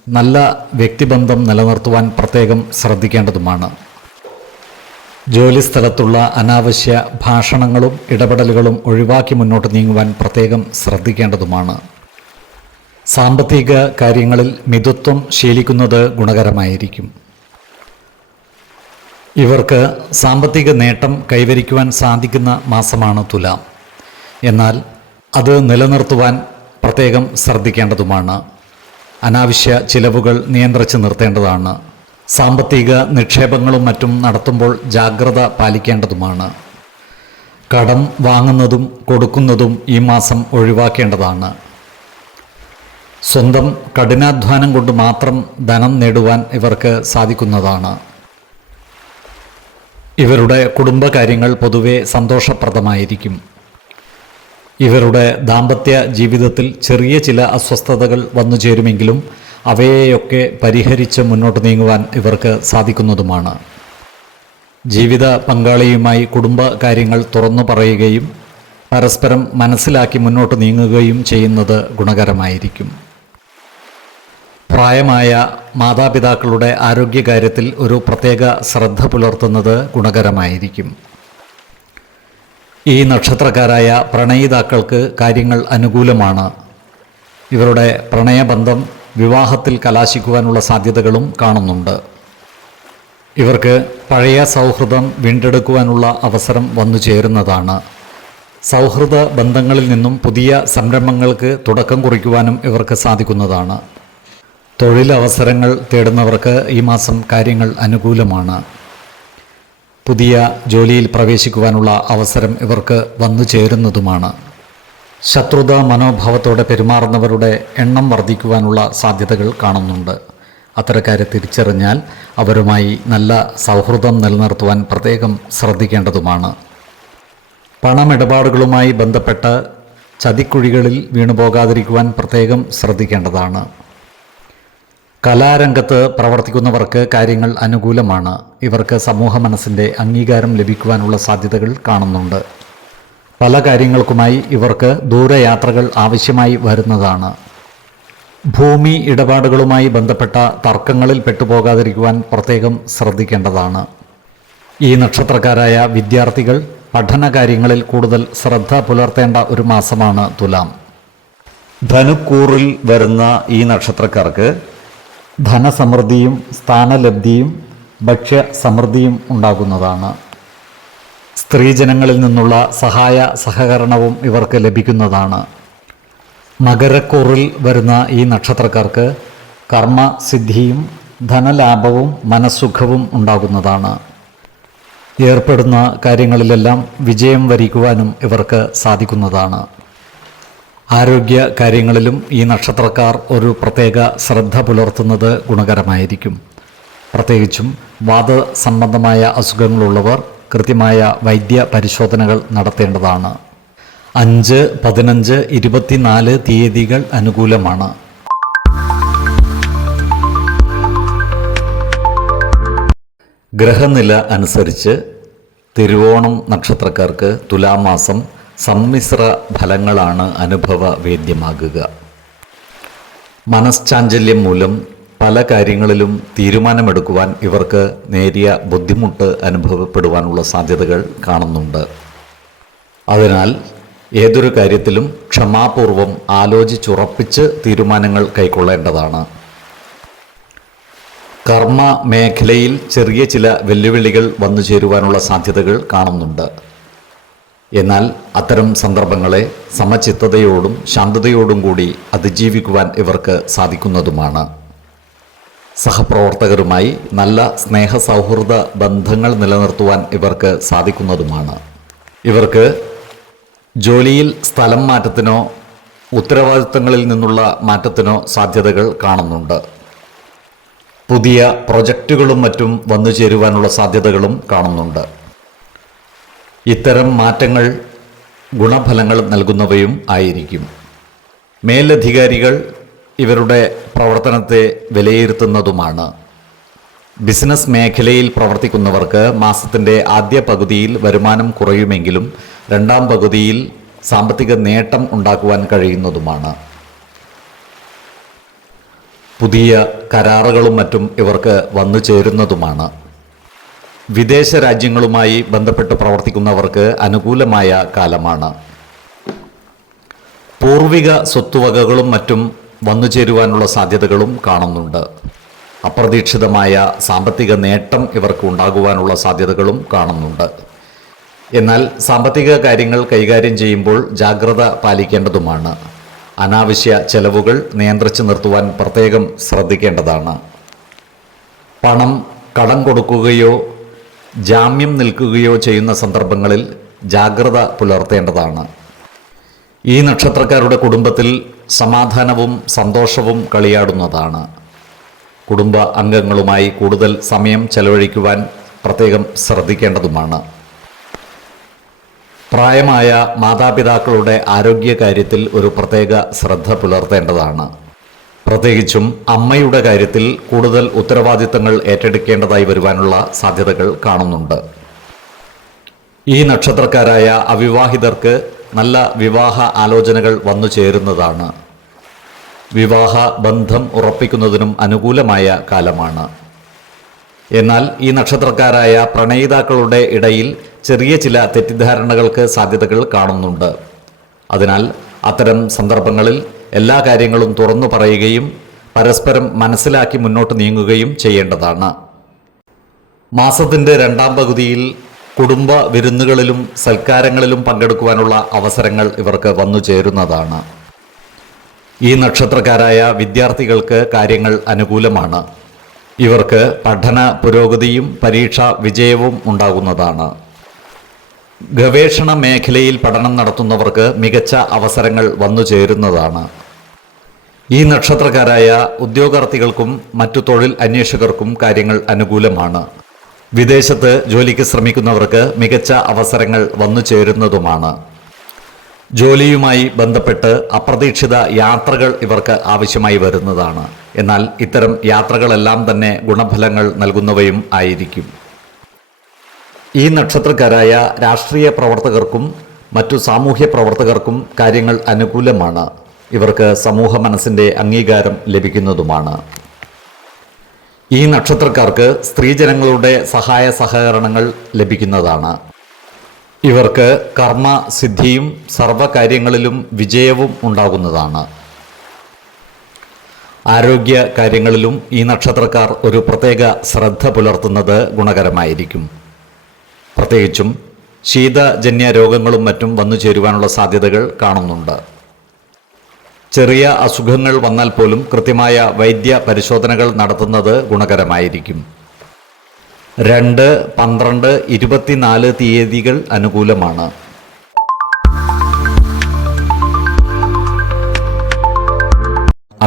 നല്ല വ്യക്തിബന്ധം നിലനിർത്തുവാൻ പ്രത്യേകം ശ്രദ്ധിക്കേണ്ടതുമാണ്. ജോലിസ്ഥലത്തുള്ള അനാവശ്യ ഭാഷണങ്ങളും ഇടപെടലുകളും ഒഴിവാക്കി മുന്നോട്ട് നീങ്ങുവാൻ പ്രത്യേകം ശ്രദ്ധിക്കേണ്ടതുമാണ്. സാമ്പത്തിക കാര്യങ്ങളിൽ മിതത്വം ശീലിക്കുന്നത് ഗുണകരമായിരിക്കും. ഇവർക്ക് സാമ്പത്തിക നേട്ടം കൈവരിക്കുവാൻ സാധിക്കുന്ന മാസമാണ് തുലാം. എന്നാൽ അത് നിലനിർത്തുവാൻ പ്രത്യേകം ശ്രദ്ധിക്കേണ്ടതുമാണ്. അനാവശ്യ ചിലവുകൾ നിയന്ത്രിച്ച് നിർത്തേണ്ടതാണ്. സാമ്പത്തിക നിക്ഷേപങ്ങളും മറ്റും നടത്തുമ്പോൾ ജാഗ്രത പാലിക്കേണ്ടതുമാണ്. കടം വാങ്ങുന്നതും കൊടുക്കുന്നതും ഈ മാസം ഒഴിവാക്കേണ്ടതാണ്. സ്വന്തം കഠിനാധ്വാനം കൊണ്ട് മാത്രം ധനം നേടുവാൻ ഇവർക്ക് സാധിക്കുന്നതാണ്. ഇവരുടെ കുടുംബകാര്യങ്ങൾ പൊതുവെ സന്തോഷപ്രദമായിരിക്കും. ഇവരുടെ ദാമ്പത്യ ജീവിതത്തിൽ ചെറിയ ചില അസ്വസ്ഥതകൾ വന്നു ചേരുമെങ്കിലും അവയെയൊക്കെ പരിഹരിച്ച് മുന്നോട്ട് നീങ്ങുവാൻ ഇവർക്ക് സാധിക്കുന്നതുമാണ്. ജീവിത പങ്കാളിയുമായി കുടുംബ കാര്യങ്ങൾ തുറന്നു പറയുകയും പരസ്പരം മനസ്സിലാക്കി മുന്നോട്ട് നീങ്ങുകയും ചെയ്യുന്നത് ഗുണകരമായിരിക്കും. പ്രായമായ മാതാപിതാക്കളുടെ ആരോഗ്യകാര്യത്തിൽ ഒരു പ്രത്യേക ശ്രദ്ധ പുലർത്തുന്നത് ഗുണകരമായിരിക്കും. ഈ നക്ഷത്രക്കാരായ പ്രണയിതാക്കൾക്ക് കാര്യങ്ങൾ അനുകൂലമാണ്. ഇവരുടെ പ്രണയബന്ധം വിവാഹത്തിൽ കലാശിക്കുവാനുള്ള സാധ്യതകളും കാണുന്നുണ്ട്. ഇവർക്ക് പഴയ സൗഹൃദം വീണ്ടെടുക്കുവാനുള്ള അവസരം വന്നു ചേരുന്നതാണ്. സൗഹൃദ ബന്ധങ്ങളിൽ നിന്നും പുതിയ സംരംഭങ്ങൾക്ക് തുടക്കം കുറിക്കുവാനും ഇവർക്ക് സാധിക്കുന്നതാണ്. തൊഴിലവസരങ്ങൾ തേടുന്നവർക്ക് ഈ മാസം കാര്യങ്ങൾ അനുകൂലമാണ്. പുതിയ ജോലിയിൽ പ്രവേശിക്കുവാനുള്ള അവസരം ഇവർക്ക് വന്നു ചേരുന്നതുമാണ്. ശത്രുത മനോഭാവത്തോടെ പെരുമാറുന്നവരുടെ എണ്ണം വർദ്ധിക്കുവാനുള്ള സാധ്യതകൾ കാണുന്നുണ്ട്. അത്തരക്കാരെ തിരിച്ചറിഞ്ഞാൽ അവരുമായി നല്ല സൗഹൃദം നിലനിർത്തുവാൻ പ്രത്യേകം ശ്രദ്ധിക്കേണ്ടതുമാണ്. പണമിടപാടുകളുമായി ബന്ധപ്പെട്ട് ചതിക്കുഴികളിൽ വീണുപോകാതിരിക്കുവാൻ പ്രത്യേകം ശ്രദ്ധിക്കേണ്ടതാണ്. കലാരംഗത്ത് പ്രവർത്തിക്കുന്നവർക്ക് കാര്യങ്ങൾ അനുകൂലമാണ്. ഇവർക്ക് സമൂഹ മനസ്സിൻ്റെ അംഗീകാരം ലഭിക്കുവാനുള്ള സാധ്യതകൾ കാണുന്നുണ്ട്. പല കാര്യങ്ങൾക്കുമായി ഇവർക്ക് ദൂരയാത്രകൾ ആവശ്യമായി വരുന്നതാണ്. ഭൂമി ഇടപാടുകളുമായി ബന്ധപ്പെട്ട തർക്കങ്ങളിൽ പെട്ടുപോകാതിരിക്കുവാൻ പ്രത്യേകം ശ്രദ്ധിക്കേണ്ടതാണ്. ഈ നക്ഷത്രക്കാരായ വിദ്യാർത്ഥികൾ പഠനകാര്യങ്ങളിൽ കൂടുതൽ ശ്രദ്ധ പുലർത്തേണ്ട ഒരു മാസമാണ് തുലാം. ധനുക്കൂറിൽ വരുന്ന ഈ നക്ഷത്രക്കാർക്ക് ധനസമൃദ്ധിയും സ്ഥാനലബ്ധിയും ഭക്ഷ്യസമൃദ്ധിയും ഉണ്ടാകുന്നതാണ്. സ്ത്രീജനങ്ങളിൽ നിന്നുള്ള സഹായ സഹകരണവും ഇവർക്ക് ലഭിക്കുന്നതാണ്. മകരക്കൂറിൽ വരുന്ന ഈ നക്ഷത്രക്കാർക്ക് കർമ്മസിദ്ധിയും ധനലാഭവും മനസ്സുഖവും ഉണ്ടാകുന്നതാണ്. ഏർപ്പെടുന്ന കാര്യങ്ങളിലെല്ലാം വിജയം വരിക്കുവാനും ഇവർക്ക് സാധിക്കുന്നതാണ്. ആരോഗ്യ കാര്യങ്ങളിലും ഈ നക്ഷത്രക്കാർ ഒരു പ്രത്യേക ശ്രദ്ധ പുലർത്തുന്നത് ഗുണകരമായിരിക്കും. പ്രത്യേകിച്ചും വാതസംബന്ധമായ അസുഖങ്ങളുള്ളവർ കൃത്യമായ വൈദ്യ പരിശോധനകൾ നടത്തേണ്ടതാണ്. 5, 15, 24 തീയതികൾ അനുകൂലമാണ്. ഗ്രഹനില അനുസരിച്ച് തിരുവോണം നക്ഷത്രക്കാർക്ക് തുലാമാസം സമ്മിശ്ര ഫലങ്ങളാണ് അനുഭവവേദ്യമാകുക. മനഃശാഞ്ചല്യം മൂലം പല കാര്യങ്ങളിലും തീരുമാനമെടുക്കുവാൻ ഇവർക്ക് നേരിയ ബുദ്ധിമുട്ട് അനുഭവപ്പെടുവാനുള്ള സാധ്യതകൾ കാണുന്നുണ്ട്. അതിനാൽ ഏതൊരു കാര്യത്തിലും ക്ഷമാപൂർവം ആലോചിച്ചുറപ്പിച്ച് തീരുമാനങ്ങൾ കൈക്കൊള്ളേണ്ടതാണ്. കർമ്മ മേഖലയിൽ ചെറിയ ചില വെല്ലുവിളികൾ വന്നു ചേരുവാനുള്ള സാധ്യതകൾ കാണുന്നുണ്ട്. എന്നാൽ അത്തരം സന്ദർഭങ്ങളെ സമചിത്തതയോടും ശാന്തതയോടും കൂടി അതിജീവിക്കുവാൻ ഇവർക്ക് സാധിക്കുന്നതുമാണ്. സഹപ്രവർത്തകരുമായി നല്ല സ്നേഹസൗഹൃദ ബന്ധങ്ങൾ നിലനിർത്തുവാൻ ഇവർക്ക് സാധിക്കുന്നതുമാണ്. ഇവർക്ക് ജോലിയിൽ സ്ഥലം മാറ്റത്തിനോ ഉത്തരവാദിത്തങ്ങളിൽ നിന്നുള്ള മാറ്റത്തിനോ സാധ്യതകൾ കാണുന്നുണ്ട്. പുതിയ പ്രൊജക്റ്റുകളും മറ്റും വന്നു ചേരുവാനുള്ള സാധ്യതകളും കാണുന്നുണ്ട്. ഇത്തരം മാറ്റങ്ങൾ ഗുണഫലങ്ങൾ നൽകുന്നവയും ആയിരിക്കും. മേലധികാരികൾ ഇവരുടെ പ്രവർത്തനത്തെ വിലയിരുത്തുന്നതുമാണ്. ബിസിനസ് മേഖലയിൽ പ്രവർത്തിക്കുന്നവർക്ക് മാസത്തിൻ്റെ ആദ്യ പകുതിയിൽ വരുമാനം കുറയുമെങ്കിലും രണ്ടാം പകുതിയിൽ സാമ്പത്തിക നേട്ടം ഉണ്ടാക്കുവാൻ കഴിയുന്നതുമാണ്. പുതിയ കരാറുകളും മറ്റും ഇവർക്ക് വന്നു ചേരുന്നതുമാണ്. വിദേശ രാജ്യങ്ങളുമായി ബന്ധപ്പെട്ട് പ്രവർത്തിക്കുന്നവർക്ക് അനുകൂലമായ കാലമാണ്. പൂർവിക സ്വത്തുവകകളും മറ്റും വന്നു ചേരുവാനുള്ള സാധ്യതകളും കാണുന്നുണ്ട്. അപ്രതീക്ഷിതമായ സാമ്പത്തിക നേട്ടം ഇവർക്ക് ഉണ്ടാകുവാനുള്ള സാധ്യതകളും കാണുന്നുണ്ട്. എന്നാൽ സാമ്പത്തിക കാര്യങ്ങൾ കൈകാര്യം ചെയ്യുമ്പോൾ ജാഗ്രത പാലിക്കേണ്ടതുമാണ്. അനാവശ്യ ചെലവുകൾ നിയന്ത്രിച്ചു നിർത്തുവാൻ പ്രത്യേകം ശ്രദ്ധിക്കേണ്ടതാണ്. പണം കടം കൊടുക്കുകയോ ജാമ്യം നിൽക്കുകയോ ചെയ്യുന്ന സന്ദർഭങ്ങളിൽ ജാഗ്രത പുലർത്തേണ്ടതാണ്. ഈ നക്ഷത്രക്കാരുടെ കുടുംബത്തിൽ സമാധാനവും സന്തോഷവും കളിയാടുന്നതാണ്. കുടുംബ അംഗങ്ങളുമായി കൂടുതൽ സമയം ചെലവഴിക്കുവാൻ പ്രത്യേകം ശ്രദ്ധിക്കേണ്ടതുമാണ്. പ്രായമായ മാതാപിതാക്കളുടെ ആരോഗ്യകാര്യത്തിൽ ഒരു പ്രത്യേക ശ്രദ്ധ പുലർത്തേണ്ടതാണ്. പ്രത്യേകിച്ചും അമ്മയുടെ കാര്യത്തിൽ കൂടുതൽ ഉത്തരവാദിത്തങ്ങൾ ഏറ്റെടുക്കേണ്ടതായി വരുവാനുള്ള സാധ്യതകൾ കാണുന്നുണ്ട്. ഈ നക്ഷത്രക്കാരായ അവിവാഹിതർക്ക് നല്ല വിവാഹ ആലോചനകൾ വന്നു ചേരുന്നതാണ്. വിവാഹ ബന്ധം ഉറപ്പിക്കുന്നതിനും അനുകൂലമായ കാലമാണ്. എന്നാൽ ഈ നക്ഷത്രക്കാരായ പ്രണയിതാക്കളുടെ ഇടയിൽ ചെറിയ ചില തെറ്റിദ്ധാരണകൾക്ക് സാധ്യതകൾ കാണുന്നുണ്ട്. അതിനാൽ അത്തരം സന്ദർഭങ്ങളിൽ എല്ലാ കാര്യങ്ങളും തുറന്നു പറയുകയും പരസ്പരം മനസ്സിലാക്കി മുന്നോട്ട് നീങ്ങുകയും ചെയ്യേണ്ടതാണ്. മാസത്തിൻ്റെ രണ്ടാം പകുതിയിൽ കുടുംബ വിരുന്നുകളിലും സൽക്കാരങ്ങളിലും പങ്കെടുക്കുവാനുള്ള അവസരങ്ങൾ ഇവർക്ക് വന്നു ചേരുന്നതാണ്. ഈ നക്ഷത്രക്കാരായ വിദ്യാർത്ഥികൾക്ക് കാര്യങ്ങൾ അനുകൂലമാണ്. ഇവർക്ക് പഠന പുരോഗതിയും പരീക്ഷാ വിജയവും ഉണ്ടാകുന്നതാണ്. ഗവേഷണ മേഖലയിൽ പഠനം നടത്തുന്നവർക്ക് മികച്ച അവസരങ്ങൾ വന്നു ചേരുന്നതാണ്. ഈ നക്ഷത്രക്കാരായ ഉദ്യോഗാർത്ഥികൾക്കും മറ്റു തൊഴിൽ അന്വേഷകർക്കും കാര്യങ്ങൾ അനുകൂലമാണ്. വിദേശത്ത് ജോലിക്ക് ശ്രമിക്കുന്നവർക്ക് മികച്ച അവസരങ്ങൾ വന്നു ചേരുന്നതുമാണ്. ജോലിയുമായി ബന്ധപ്പെട്ട് അപ്രതീക്ഷിത യാത്രകൾ ഇവർക്ക് ആവശ്യമായി വരുന്നതാണ്. എന്നാൽ ഇത്തരം യാത്രകളെല്ലാം തന്നെ ഗുണഫലങ്ങൾ നൽകുന്നവയും ആയിരിക്കും. ഈ നക്ഷത്രക്കാരായ രാഷ്ട്രീയ പ്രവർത്തകർക്കും മറ്റു സാമൂഹ്യ പ്രവർത്തകർക്കും കാര്യങ്ങൾ അനുകൂലമാണ്. ഇവർക്ക് സമൂഹ മനസ്സിൻ്റെ അംഗീകാരം ലഭിക്കുന്നതുമാണ്. ഈ നക്ഷത്രക്കാർക്ക് സ്ത്രീജനങ്ങളുടെ സഹായ സഹകരണങ്ങൾ ലഭിക്കുന്നതാണ്. ഇവർക്ക് കർമ്മ സിദ്ധിയും സർവകാര്യങ്ങളിലും വിജയവും ഉണ്ടാകുന്നതാണ്. ആരോഗ്യ കാര്യങ്ങളിലും ഈ നക്ഷത്രക്കാർ ഒരു പ്രത്യേക ശ്രദ്ധ പുലർത്തുന്നത് ഗുണകരമായിരിക്കും. പ്രത്യേകിച്ചും ശീതജന്യ രോഗങ്ങളും മറ്റും വന്നു ചേരുവാനുള്ള സാധ്യതകൾ കാണുന്നുണ്ട്. ചെറിയ അസുഖങ്ങൾ വന്നാൽ പോലും കൃത്യമായ വൈദ്യ പരിശോധനകൾ നടത്തുന്നത് ഗുണകരമായിരിക്കും. 2, 12, 24 തീയതികൾ അനുകൂലമാണ്.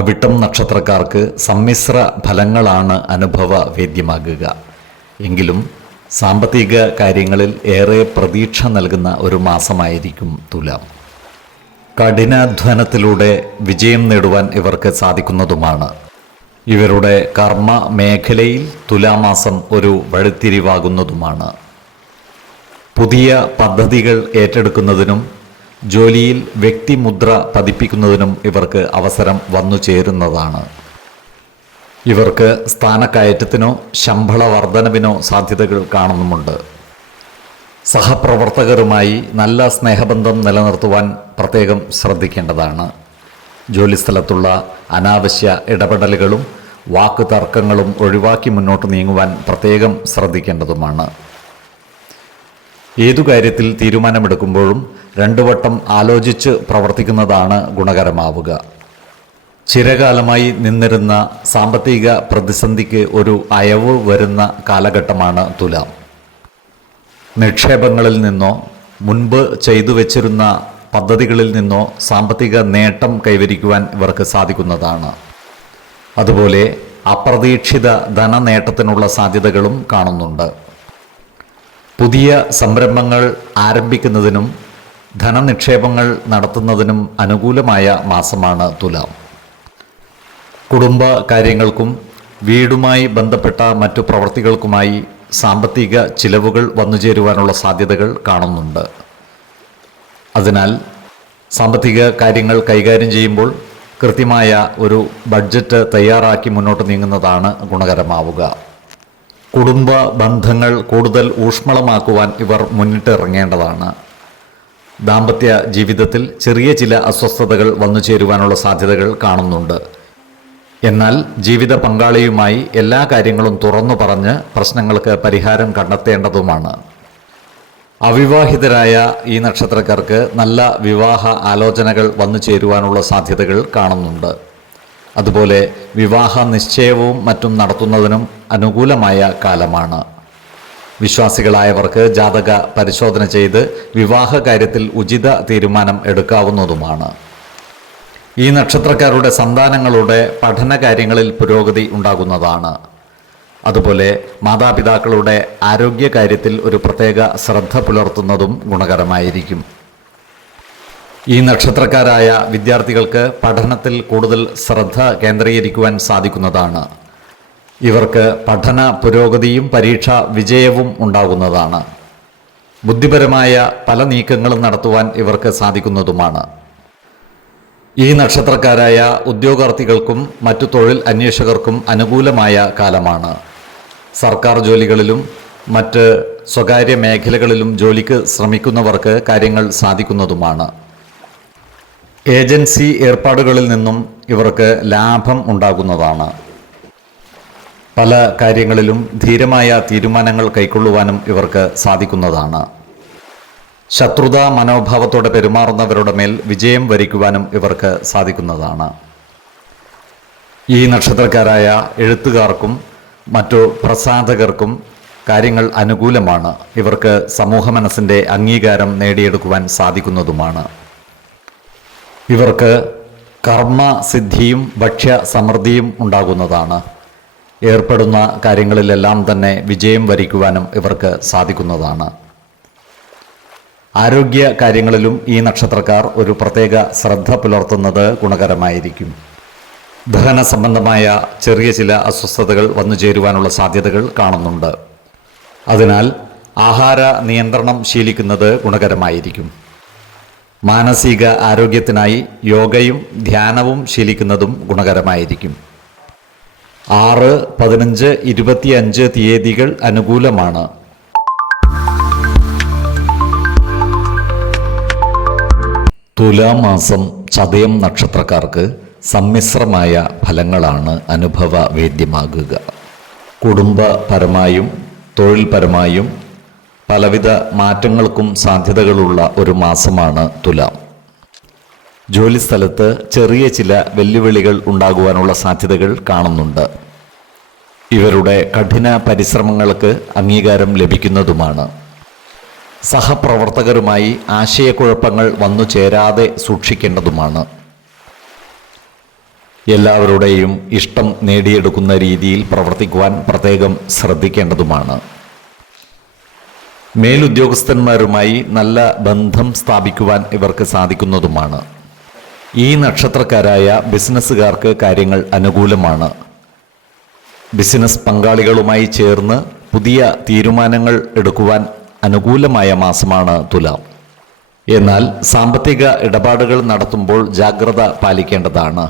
അവിട്ടം നക്ഷത്രക്കാർക്ക് സമ്മിശ്ര ഫലങ്ങളാണ് അനുഭവവേദ്യമാകുക. എങ്കിലും സാമ്പത്തിക കാര്യങ്ങളിൽ ഏറെ പ്രതീക്ഷ നൽകുന്ന ഒരു മാസമായിരിക്കും തുലാം. കഠിനാധ്വാനത്തിലൂടെ വിജയം നേടുവാൻ ഇവർക്ക് സാധിക്കുന്നതുമാണ്. ഇവരുടെ കർമ്മ മേഖലയിൽ തുലാമാസം ഒരു വഴിത്തിരിവാകുന്നതുമാണ്. പുതിയ പദ്ധതികൾ ഏറ്റെടുക്കുന്നതിനും ജോലിയിൽ വ്യക്തിമുദ്ര പതിപ്പിക്കുന്നതിനും ഇവർക്ക് അവസരം വന്നു ചേരുന്നതാണ്. ഇവർക്ക് സ്ഥാനക്കയറ്റത്തിനോ ശമ്പള വർധനവിനോ സാധ്യതകൾ കാണുന്നുമുണ്ട്. സഹപ്രവർത്തകരുമായി നല്ല സ്നേഹബന്ധം നിലനിർത്തുവാൻ പ്രത്യേകം ശ്രദ്ധിക്കേണ്ടതാണ്. ജോലിസ്ഥലത്തുള്ള അനാവശ്യ ഇടപെടലുകളും വാക്കുതർക്കങ്ങളും ഒഴിവാക്കി മുന്നോട്ട് നീങ്ങുവാൻ പ്രത്യേകം ശ്രദ്ധിക്കേണ്ടതുമാണ്. ഏതു കാര്യത്തിൽ തീരുമാനമെടുക്കുമ്പോഴും 2 വട്ടം ആലോചിച്ച് പ്രവർത്തിക്കുന്നതാണ് ഗുണകരമാവുക. ചിരകാലമായി നിന്നിരുന്ന സാമ്പത്തിക പ്രതിസന്ധിക്ക് ഒരു അയവ് വരുന്ന കാലഘട്ടമാണ് തുലാം. നിക്ഷേപങ്ങളിൽ നിന്നോ മുൻപ് ചെയ്തു വച്ചിരുന്ന പദ്ധതികളിൽ നിന്നോ സാമ്പത്തിക നേട്ടം കൈവരിക്കുവാൻ ഇവർക്ക് സാധിക്കുന്നതാണ്. അതുപോലെ അപ്രതീക്ഷിത ധനനേട്ടത്തിനുള്ള സാധ്യതകളും കാണുന്നുണ്ട്. പുതിയ സംരംഭങ്ങൾ ആരംഭിക്കുന്നതിനും ധനനിക്ഷേപങ്ങൾ നടത്തുന്നതിനും അനുകൂലമായ മാസമാണ് തുലാം. കുടുംബ കാര്യങ്ങൾക്കും വീടുമായി ബന്ധപ്പെട്ട മറ്റു പ്രവൃത്തികൾക്കുമായി സാമ്പത്തിക ചിലവുകൾ വന്നുചേരുവാനുള്ള സാധ്യതകൾ കാണുന്നുണ്ട്. അതിനാൽ സാമ്പത്തിക കാര്യങ്ങൾ കൈകാര്യം ചെയ്യുമ്പോൾ കൃത്യമായ ഒരു ബഡ്ജറ്റ് തയ്യാറാക്കി മുന്നോട്ട് നീങ്ങുന്നതാണ് ഗുണകരമാവുക. കുടുംബ ബന്ധങ്ങൾ കൂടുതൽ ഊഷ്മളമാക്കുവാൻ ഇവർ മുന്നിട്ടിറങ്ങേണ്ടതാണ്. ദാമ്പത്യ ജീവിതത്തിൽ ചെറിയ ചില അസ്വസ്ഥതകൾ വന്നു ചേരുവാനുള്ള സാധ്യതകൾ കാണുന്നുണ്ട്. എന്നാൽ ജീവിത പങ്കാളിയുമായി എല്ലാ കാര്യങ്ങളും തുറന്നു പറഞ്ഞ് പ്രശ്നങ്ങൾക്ക് പരിഹാരം കണ്ടെത്തേണ്ടതുമാണ്. അവിവാഹിതരായ ഈ നക്ഷത്രക്കാർക്ക് നല്ല വിവാഹ ആലോചനകൾ വന്നു ചേരുവാനുള്ള സാധ്യതകൾ കാണുന്നുണ്ട്. അതുപോലെ വിവാഹ നിശ്ചയവും മറ്റും നടത്തുന്നതിനും അനുകൂലമായ കാലമാണ്. വിശ്വാസികളായവർക്ക് ജാതക പരിശോധന ചെയ്ത് വിവാഹ കാര്യത്തിൽ ഉചിത തീരുമാനം എടുക്കാവുന്നതുമാണ്. ഈ നക്ഷത്രക്കാരുടെ സന്താനങ്ങളുടെ പഠന കാര്യങ്ങളിൽ പുരോഗതി ഉണ്ടാകുന്നതാണ്. അതുപോലെ മാതാപിതാക്കളുടെ ആരോഗ്യകാര്യത്തിൽ ഒരു പ്രത്യേക ശ്രദ്ധ പുലർത്തുന്നതും ഗുണകരമായിരിക്കും. ഈ നക്ഷത്രക്കാരായ വിദ്യാർത്ഥികൾക്ക് പഠനത്തിൽ കൂടുതൽ ശ്രദ്ധ കേന്ദ്രീകരിക്കുവാൻ സാധിക്കുന്നതാണ്. ഇവർക്ക് പഠന പുരോഗതിയും പരീക്ഷാ വിജയവും ഉണ്ടാകുന്നതാണ്. ബുദ്ധിപരമായ പല നീക്കങ്ങളും നടത്തുവാൻ ഇവർക്ക് സാധിക്കുന്നതുമാണ്. ഈ നക്ഷത്രക്കാരായ ഉദ്യോഗാർത്ഥികൾക്കും മറ്റു തൊഴിൽ അന്വേഷകർക്കും അനുകൂലമായ കാലമാണ്. സർക്കാർ ജോലികളിലും മറ്റ് സ്വകാര്യ മേഖലകളിലും ജോലിക്ക് ശ്രമിക്കുന്നവർക്ക് കാര്യങ്ങൾ സാധിക്കുന്നതുമാണ്. ഏജൻസി ഏർപ്പാടുകളിൽ നിന്നും ഇവർക്ക് ലാഭം ഉണ്ടാകുന്നതാണ്. പല കാര്യങ്ങളിലും ധീരമായ തീരുമാനങ്ങൾ കൈക്കൊള്ളുവാനും ഇവർക്ക് സാധിക്കുന്നതാണ്. ശത്രുതാ മനോഭാവത്തോടെ പെരുമാറുന്നവരുടെ മേൽ വിജയം വരിക്കുവാനും ഇവർക്ക് സാധിക്കുന്നതാണ്. ഈ നക്ഷത്രക്കാരായ എഴുത്തുകാർക്കും മറ്റു പ്രസാധകർക്കും കാര്യങ്ങൾ അനുകൂലമാണ്. ഇവർക്ക് സമൂഹ മനസ്സിൻ്റെ അംഗീകാരം നേടിയെടുക്കുവാൻ സാധിക്കുന്നതുമാണ്. ഇവർക്ക് കർമ്മസിദ്ധിയും ഭക്ഷ്യ സമൃദ്ധിയും ഉണ്ടാകുന്നതാണ്. ഏർപ്പെടുന്ന കാര്യങ്ങളിലെല്ലാം തന്നെ വിജയം വരിക്കുവാനും ഇവർക്ക് സാധിക്കുന്നതാണ്. ആരോഗ്യ കാര്യങ്ങളിലും ഈ നക്ഷത്രക്കാർ ഒരു പ്രത്യേക ശ്രദ്ധ പുലർത്തുന്നത് ഗുണകരമായിരിക്കും. ദഹന സംബന്ധമായ ചെറിയ ചില അസ്വസ്ഥതകൾ വന്നു ചേരുവാനുള്ള സാധ്യതകൾ കാണുന്നുണ്ട്. അതിനാൽ ആഹാര നിയന്ത്രണം ശീലിക്കുന്നത് ഗുണകരമായിരിക്കും. മാനസിക ആരോഗ്യത്തിനായി യോഗയും ധ്യാനവും ശീലിക്കുന്നതും ഗുണകരമായിരിക്കും. 6, 15, 25 തീയതികൾ അനുകൂലമാണ്. തുലാമാസം ചതയം നക്ഷത്രക്കാർക്ക് സമ്മിശ്രമായ ഫലങ്ങളാണ് അനുഭവവേദ്യമാകുക. കുടുംബപരമായും തൊഴിൽപരമായും പലവിധ മാറ്റങ്ങൾക്കും സാധ്യതകളുള്ള ഒരു മാസമാണ് തുലാം. ജോലിസ്ഥലത്ത് ചെറിയ ചില വെല്ലുവിളികൾ ഉണ്ടാകുവാനുള്ള സാധ്യതകൾ കാണുന്നുണ്ട്. ഇവരുടെ കഠിന പരിശ്രമങ്ങൾക്ക് അംഗീകാരം ലഭിക്കുന്നതുമാണ്. സഹപ്രവർത്തകരുമായി ആശയക്കുഴപ്പങ്ങൾ വന്നു ചേരാതെ സൂക്ഷിക്കേണ്ടതുമാണ്. എല്ലാവരുടെയും ഇഷ്ടം നേടിയെടുക്കുന്ന രീതിയിൽ പ്രവർത്തിക്കുവാൻ പ്രത്യേകം ശ്രദ്ധിക്കേണ്ടതുമാണ്. മേലുദ്യോഗസ്ഥന്മാരുമായി നല്ല ബന്ധം സ്ഥാപിക്കുവാൻ ഇവർക്ക് സാധിക്കുന്നതുമാണ്. ഈ നക്ഷത്രക്കാരായ ബിസിനസ്സുകാർക്ക് കാര്യങ്ങൾ അനുകൂലമാണ്. ബിസിനസ് പങ്കാളികളുമായി ചേർന്ന് പുതിയ തീരുമാനങ്ങൾ എടുക്കുവാൻ അനുകൂലമായ മാസമാണ് തുലാം. എന്നാൽ സാമ്പത്തിക ഇടപാടുകൾ നടത്തുമ്പോൾ ജാഗ്രത പാലിക്കേണ്ടതാണ്.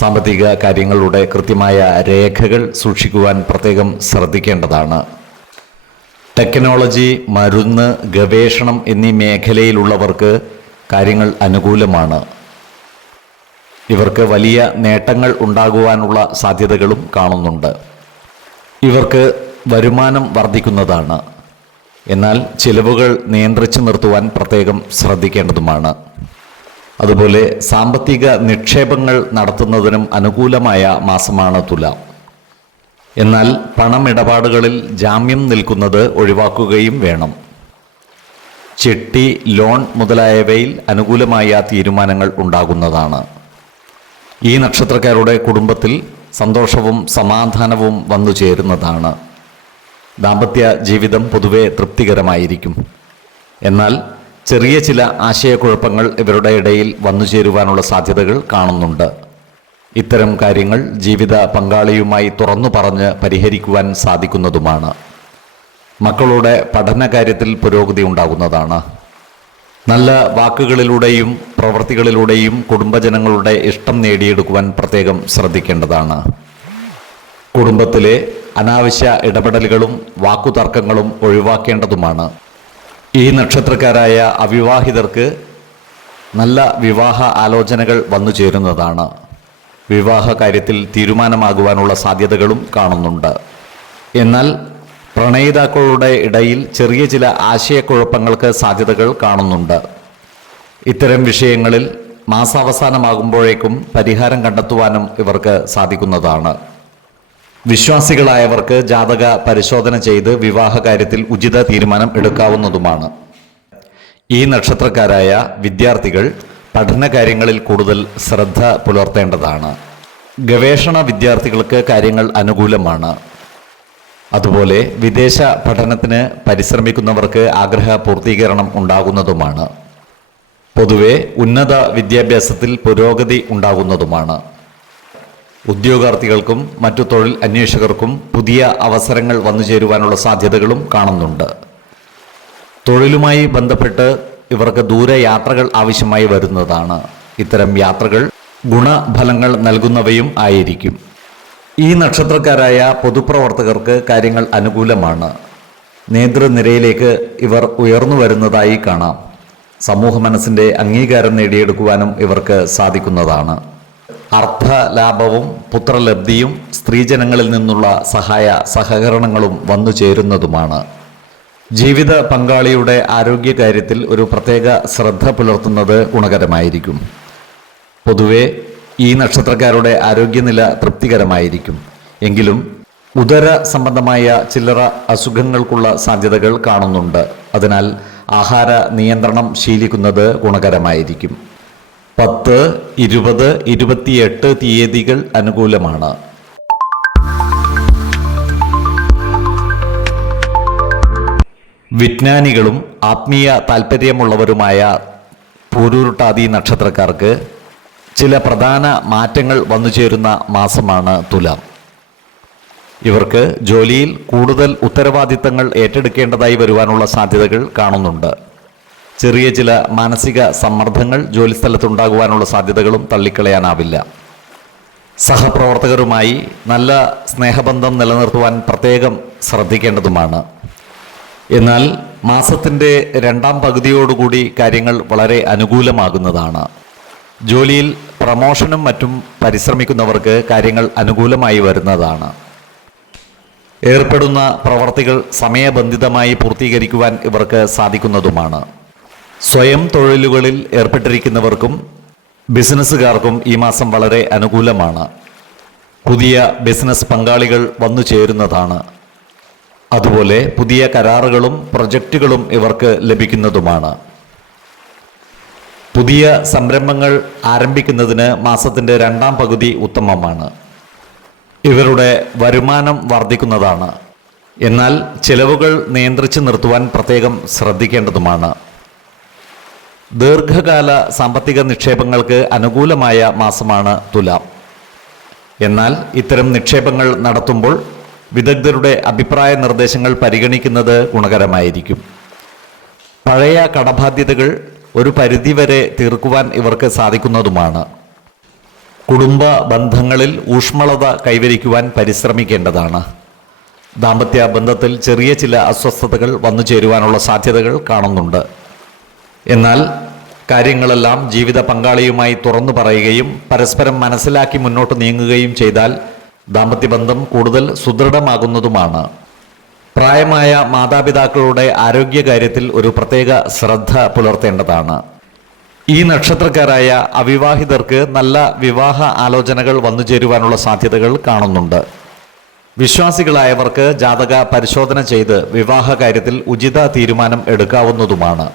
സാമ്പത്തിക കാര്യങ്ങളുടെ കൃത്യമായ രേഖകൾ സൂക്ഷിക്കുവാൻ പ്രത്യേകം ശ്രദ്ധിക്കേണ്ടതാണ്. ടെക്നോളജി, മരുന്ന്, ഗവേഷണം എന്നീ മേഖലയിലുള്ളവർക്ക് കാര്യങ്ങൾ അനുകൂലമാണ്. ഇവർക്ക് വലിയ നേട്ടങ്ങൾ ഉണ്ടാകുവാനുള്ള സാധ്യതകളും കാണുന്നുണ്ട്. ഇവർക്ക് വരുമാനം വർദ്ധിക്കുന്നതാണ്. എന്നാൽ ചിലവുകൾ നിയന്ത്രിച്ചു നിർത്തുവാൻ പ്രത്യേകം ശ്രദ്ധിക്കേണ്ടതുമാണ്. അതുപോലെ സാമ്പത്തിക നിക്ഷേപങ്ങൾ നടത്തുന്നതിനും അനുകൂലമായ മാസമാണ് തുലാം. എന്നാൽ പണമിടപാടുകളിൽ ജാമ്യം നിൽക്കുന്നത് ഒഴിവാക്കുകയും വേണം. ചിട്ടി, ലോൺ മുതലായവയിൽ അനുകൂലമായ തീരുമാനങ്ങൾ ഉണ്ടാകുന്നതാണ്. ഈ നക്ഷത്രക്കാരുടെ കുടുംബത്തിൽ സന്തോഷവും സമാധാനവും വന്നു ചേരുന്നതാണ്. ദാമ്പത്യ ജീവിതം പൊതുവെ തൃപ്തികരമായിരിക്കും. എന്നാൽ ചെറിയ ചില ആശയക്കുഴപ്പങ്ങൾ ഇവരുടെ ഇടയിൽ വന്നു ചേരുവാനുള്ള സാധ്യതകൾ കാണുന്നുണ്ട്. ഇത്തരം കാര്യങ്ങൾ ജീവിത പങ്കാളിയുമായി തുറന്നു പറഞ്ഞ് പരിഹരിക്കുവാൻ സാധിക്കുന്നതുമാണ്. മക്കളുടെ പഠന കാര്യത്തിൽ പുരോഗതി ഉണ്ടാകുന്നതാണ്. നല്ല വാക്കുകളിലൂടെയും പ്രവൃത്തികളിലൂടെയും കുടുംബജനങ്ങളുടെ ഇഷ്ടം നേടിയെടുക്കുവാൻ പ്രത്യേകം ശ്രദ്ധിക്കേണ്ടതാണ്. കുടുംബത്തിലെ അനാവശ്യ ഇടപെടലുകളും വാക്കുതർക്കങ്ങളും ഒഴിവാക്കേണ്ടതുമാണ്. ഈ നക്ഷത്രക്കാരായ അവിവാഹിതർക്ക് നല്ല വിവാഹ ആലോചനകൾ വന്നു ചേരുന്നതാണ്. വിവാഹ കാര്യത്തിൽ തീരുമാനമാകുവാനുള്ള സാധ്യതകളും കാണുന്നുണ്ട്. എന്നാൽ പ്രണയിതാക്കളുടെ ഇടയിൽ ചെറിയ ചില ആശയക്കുഴപ്പങ്ങൾക്ക് സാധ്യതകൾ കാണുന്നുണ്ട്. ഇത്തരം വിഷയങ്ങളിൽ മാസാവസാനമാകുമ്പോഴേക്കും പരിഹാരം കണ്ടെത്തുവാനും ഇവർക്ക് സാധിക്കുന്നതാണ്. വിശ്വാസികളായവർക്ക് ജാതക പരിശോധന ചെയ്ത് വിവാഹ കാര്യത്തിൽ ഉചിത തീരുമാനം എടുക്കാവുന്നതുമാണ്. ഈ നക്ഷത്രക്കാരായ വിദ്യാർത്ഥികൾ പഠന കാര്യങ്ങളിൽ കൂടുതൽ ശ്രദ്ധ പുലർത്തേണ്ടതാണ്. ഗവേഷണ വിദ്യാർത്ഥികൾക്ക് കാര്യങ്ങൾ അനുകൂലമാണ്. അതുപോലെ വിദേശ പഠനത്തിന് പരിശ്രമിക്കുന്നവർക്ക് ആഗ്രഹ പൂർത്തീകരണം ഉണ്ടാകുന്നതുമാണ്. പൊതുവെ ഉന്നത വിദ്യാഭ്യാസത്തിൽ പുരോഗതി ഉണ്ടാകുന്നതുമാണ്. ഉദ്യോഗാർത്ഥികൾക്കും മറ്റു തൊഴിൽ അന്വേഷകർക്കും പുതിയ അവസരങ്ങൾ വന്നു ചേരുവാനുള്ള സാധ്യതകളും കാണുന്നുണ്ട്. തൊഴിലുമായി ബന്ധപ്പെട്ട് ഇവർക്ക് ദൂരയാത്രകൾ ആവശ്യമായി വരുന്നതാണ്. ഇത്തരം യാത്രകൾ ഗുണഫലങ്ങൾ നൽകുന്നവയും ആയിരിക്കും. ഈ നക്ഷത്രക്കാരായ പൊതുപ്രവർത്തകർക്ക് കാര്യങ്ങൾ അനുകൂലമാണ്. നേതൃനിരയിലേക്ക് ഇവർ ഉയർന്നു വരുന്നതായി കാണാം. സമൂഹ മനസ്സിൻ്റെ അംഗീകാരം നേടിയെടുക്കുവാനും ഇവർക്ക് സാധിക്കുന്നതാണ്. അർത്ഥലാഭവും പുത്രലബ്ധിയും സ്ത്രീജനങ്ങളിൽ നിന്നുള്ള സഹകരണങ്ങളും വന്നു ചേരുന്നതുമാണ്. ജീവിത പങ്കാളിയുടെ ആരോഗ്യകാര്യത്തിൽ ഒരു പ്രത്യേക ശ്രദ്ധ പുലർത്തുന്നത് ഗുണകരമായിരിക്കും. പൊതുവെ ഈ നക്ഷത്രക്കാരുടെ ആരോഗ്യനില തൃപ്തികരമായിരിക്കും. എങ്കിലും ഉദര സംബന്ധമായ ചില്ലറ അസുഖങ്ങൾക്കുള്ള സാധ്യതകൾ കാണുന്നുണ്ട്. അതിനാൽ ആഹാര നിയന്ത്രണം ശീലിക്കുന്നത് ഗുണകരമായിരിക്കും. 10, 20, 28 തീയതികൾ അനുകൂലമാണ്. വിജ്ഞാനികളും ആത്മീയ താൽപ്പര്യമുള്ളവരുമായ പൂരുരുട്ടാതി നക്ഷത്രക്കാർക്ക് ചില പ്രധാന മാറ്റങ്ങൾ വന്നുചേരുന്ന മാസമാണ് തുലാം. ഇവർക്ക് ജോലിയിൽ കൂടുതൽ ഉത്തരവാദിത്തങ്ങൾ ഏറ്റെടുക്കേണ്ടതായി വരുവാനുള്ള സാധ്യതകൾ കാണുന്നുണ്ട്. ചെറിയ ചില മാനസിക സമ്മർദ്ദങ്ങൾ ജോലിസ്ഥലത്തുണ്ടാകുവാനുള്ള സാധ്യതകളും തള്ളിക്കളയാനാവില്ല. സഹപ്രവർത്തകരുമായി നല്ല സ്നേഹബന്ധം നിലനിർത്തുവാൻ പ്രത്യേകം ശ്രദ്ധിക്കേണ്ടതുമാണ്. എന്നാൽ മാസത്തിൻ്റെ രണ്ടാം പകുതിയോടുകൂടി കാര്യങ്ങൾ വളരെ അനുകൂലമാകുന്നതാണ്. ജോലിയിൽ പ്രമോഷനും മറ്റും പരിശ്രമിക്കുന്നവർക്ക് കാര്യങ്ങൾ അനുകൂലമായി വരുന്നതാണ്. ഏർപ്പെടുന്ന പ്രവർത്തികൾ സമയബന്ധിതമായി പൂർത്തീകരിക്കുവാൻ ഇവർക്ക് സാധിക്കുന്നതുമാണ്. സ്വയം തൊഴിലുകളിൽ ഏർപ്പെട്ടിരിക്കുന്നവർക്കും ബിസിനസ്സുകാർക്കും ഈ മാസം വളരെ അനുകൂലമാണ്. പുതിയ ബിസിനസ് പങ്കാളികൾ വന്നു ചേരുന്നതാണ്. അതുപോലെ പുതിയ കരാറുകളും പ്രൊജക്റ്റുകളും ഇവർക്ക് ലഭിക്കുന്നതുമാണ്. പുതിയ സംരംഭങ്ങൾ ആരംഭിക്കുന്നതിന് മാസത്തിൻ്റെ രണ്ടാം പകുതി ഉത്തമമാണ്. ഇവരുടെ വരുമാനം വർദ്ധിക്കുന്നതാണ്. എന്നാൽ ചിലവുകൾ നിയന്ത്രിച്ചു നിർത്തുവാൻ പ്രത്യേകം ശ്രദ്ധിക്കേണ്ടതുമാണ്. ദീർഘകാല സാമ്പത്തിക നിക്ഷേപങ്ങൾക്ക് അനുകൂലമായ മാസമാണ് തുലാം. എന്നാൽ ഇത്തരം നിക്ഷേപങ്ങൾ നടത്തുമ്പോൾ വിദഗ്ധരുടെ അഭിപ്രായ നിർദ്ദേശങ്ങൾ പരിഗണിക്കുന്നത് ഗുണകരമായിരിക്കും. പഴയ കടബാധ്യതകൾ ഒരു പരിധിവരെ തീർക്കുവാൻ ഇവർക്ക് സാധിക്കുന്നതുമാണ്. കുടുംബ ബന്ധങ്ങളിൽ ഊഷ്മളത കൈവരിക്കുവാൻ പരിശ്രമിക്കേണ്ടതാണ്. ദാമ്പത്യ ബന്ധത്തിൽ ചെറിയ ചില അസ്വസ്ഥതകൾ വന്നു ചേരുവാനുള്ള സാധ്യതകൾ കാണുന്നുണ്ട്. എന്നാൽ കാര്യങ്ങളെല്ലാം ജീവിത പങ്കാളിയുമായി തുറന്നു പറയുകയും പരസ്പരം മനസ്സിലാക്കി മുന്നോട്ട് നീങ്ങുകയും ചെയ്താൽ ദാമ്പത്യബന്ധം കൂടുതൽ സുദൃഢമാകുന്നതുമാണ്. പ്രായമായ മാതാപിതാക്കളുടെ ആരോഗ്യകാര്യത്തിൽ ഒരു പ്രത്യേക ശ്രദ്ധ പുലർത്തേണ്ടതാണ്. ഈ നക്ഷത്രക്കാരായ അവിവാഹിതർക്ക് നല്ല വിവാഹ ആലോചനകൾ വന്നു ചേരുവാനുള്ള സാധ്യതകൾ കാണുന്നുണ്ട്. വിശ്വാസികളായവർക്ക് ജാതക പരിശോധന ചെയ്ത് വിവാഹ കാര്യത്തിൽ ഉചിത തീരുമാനം എടുക്കാവുന്നതുമാണ്.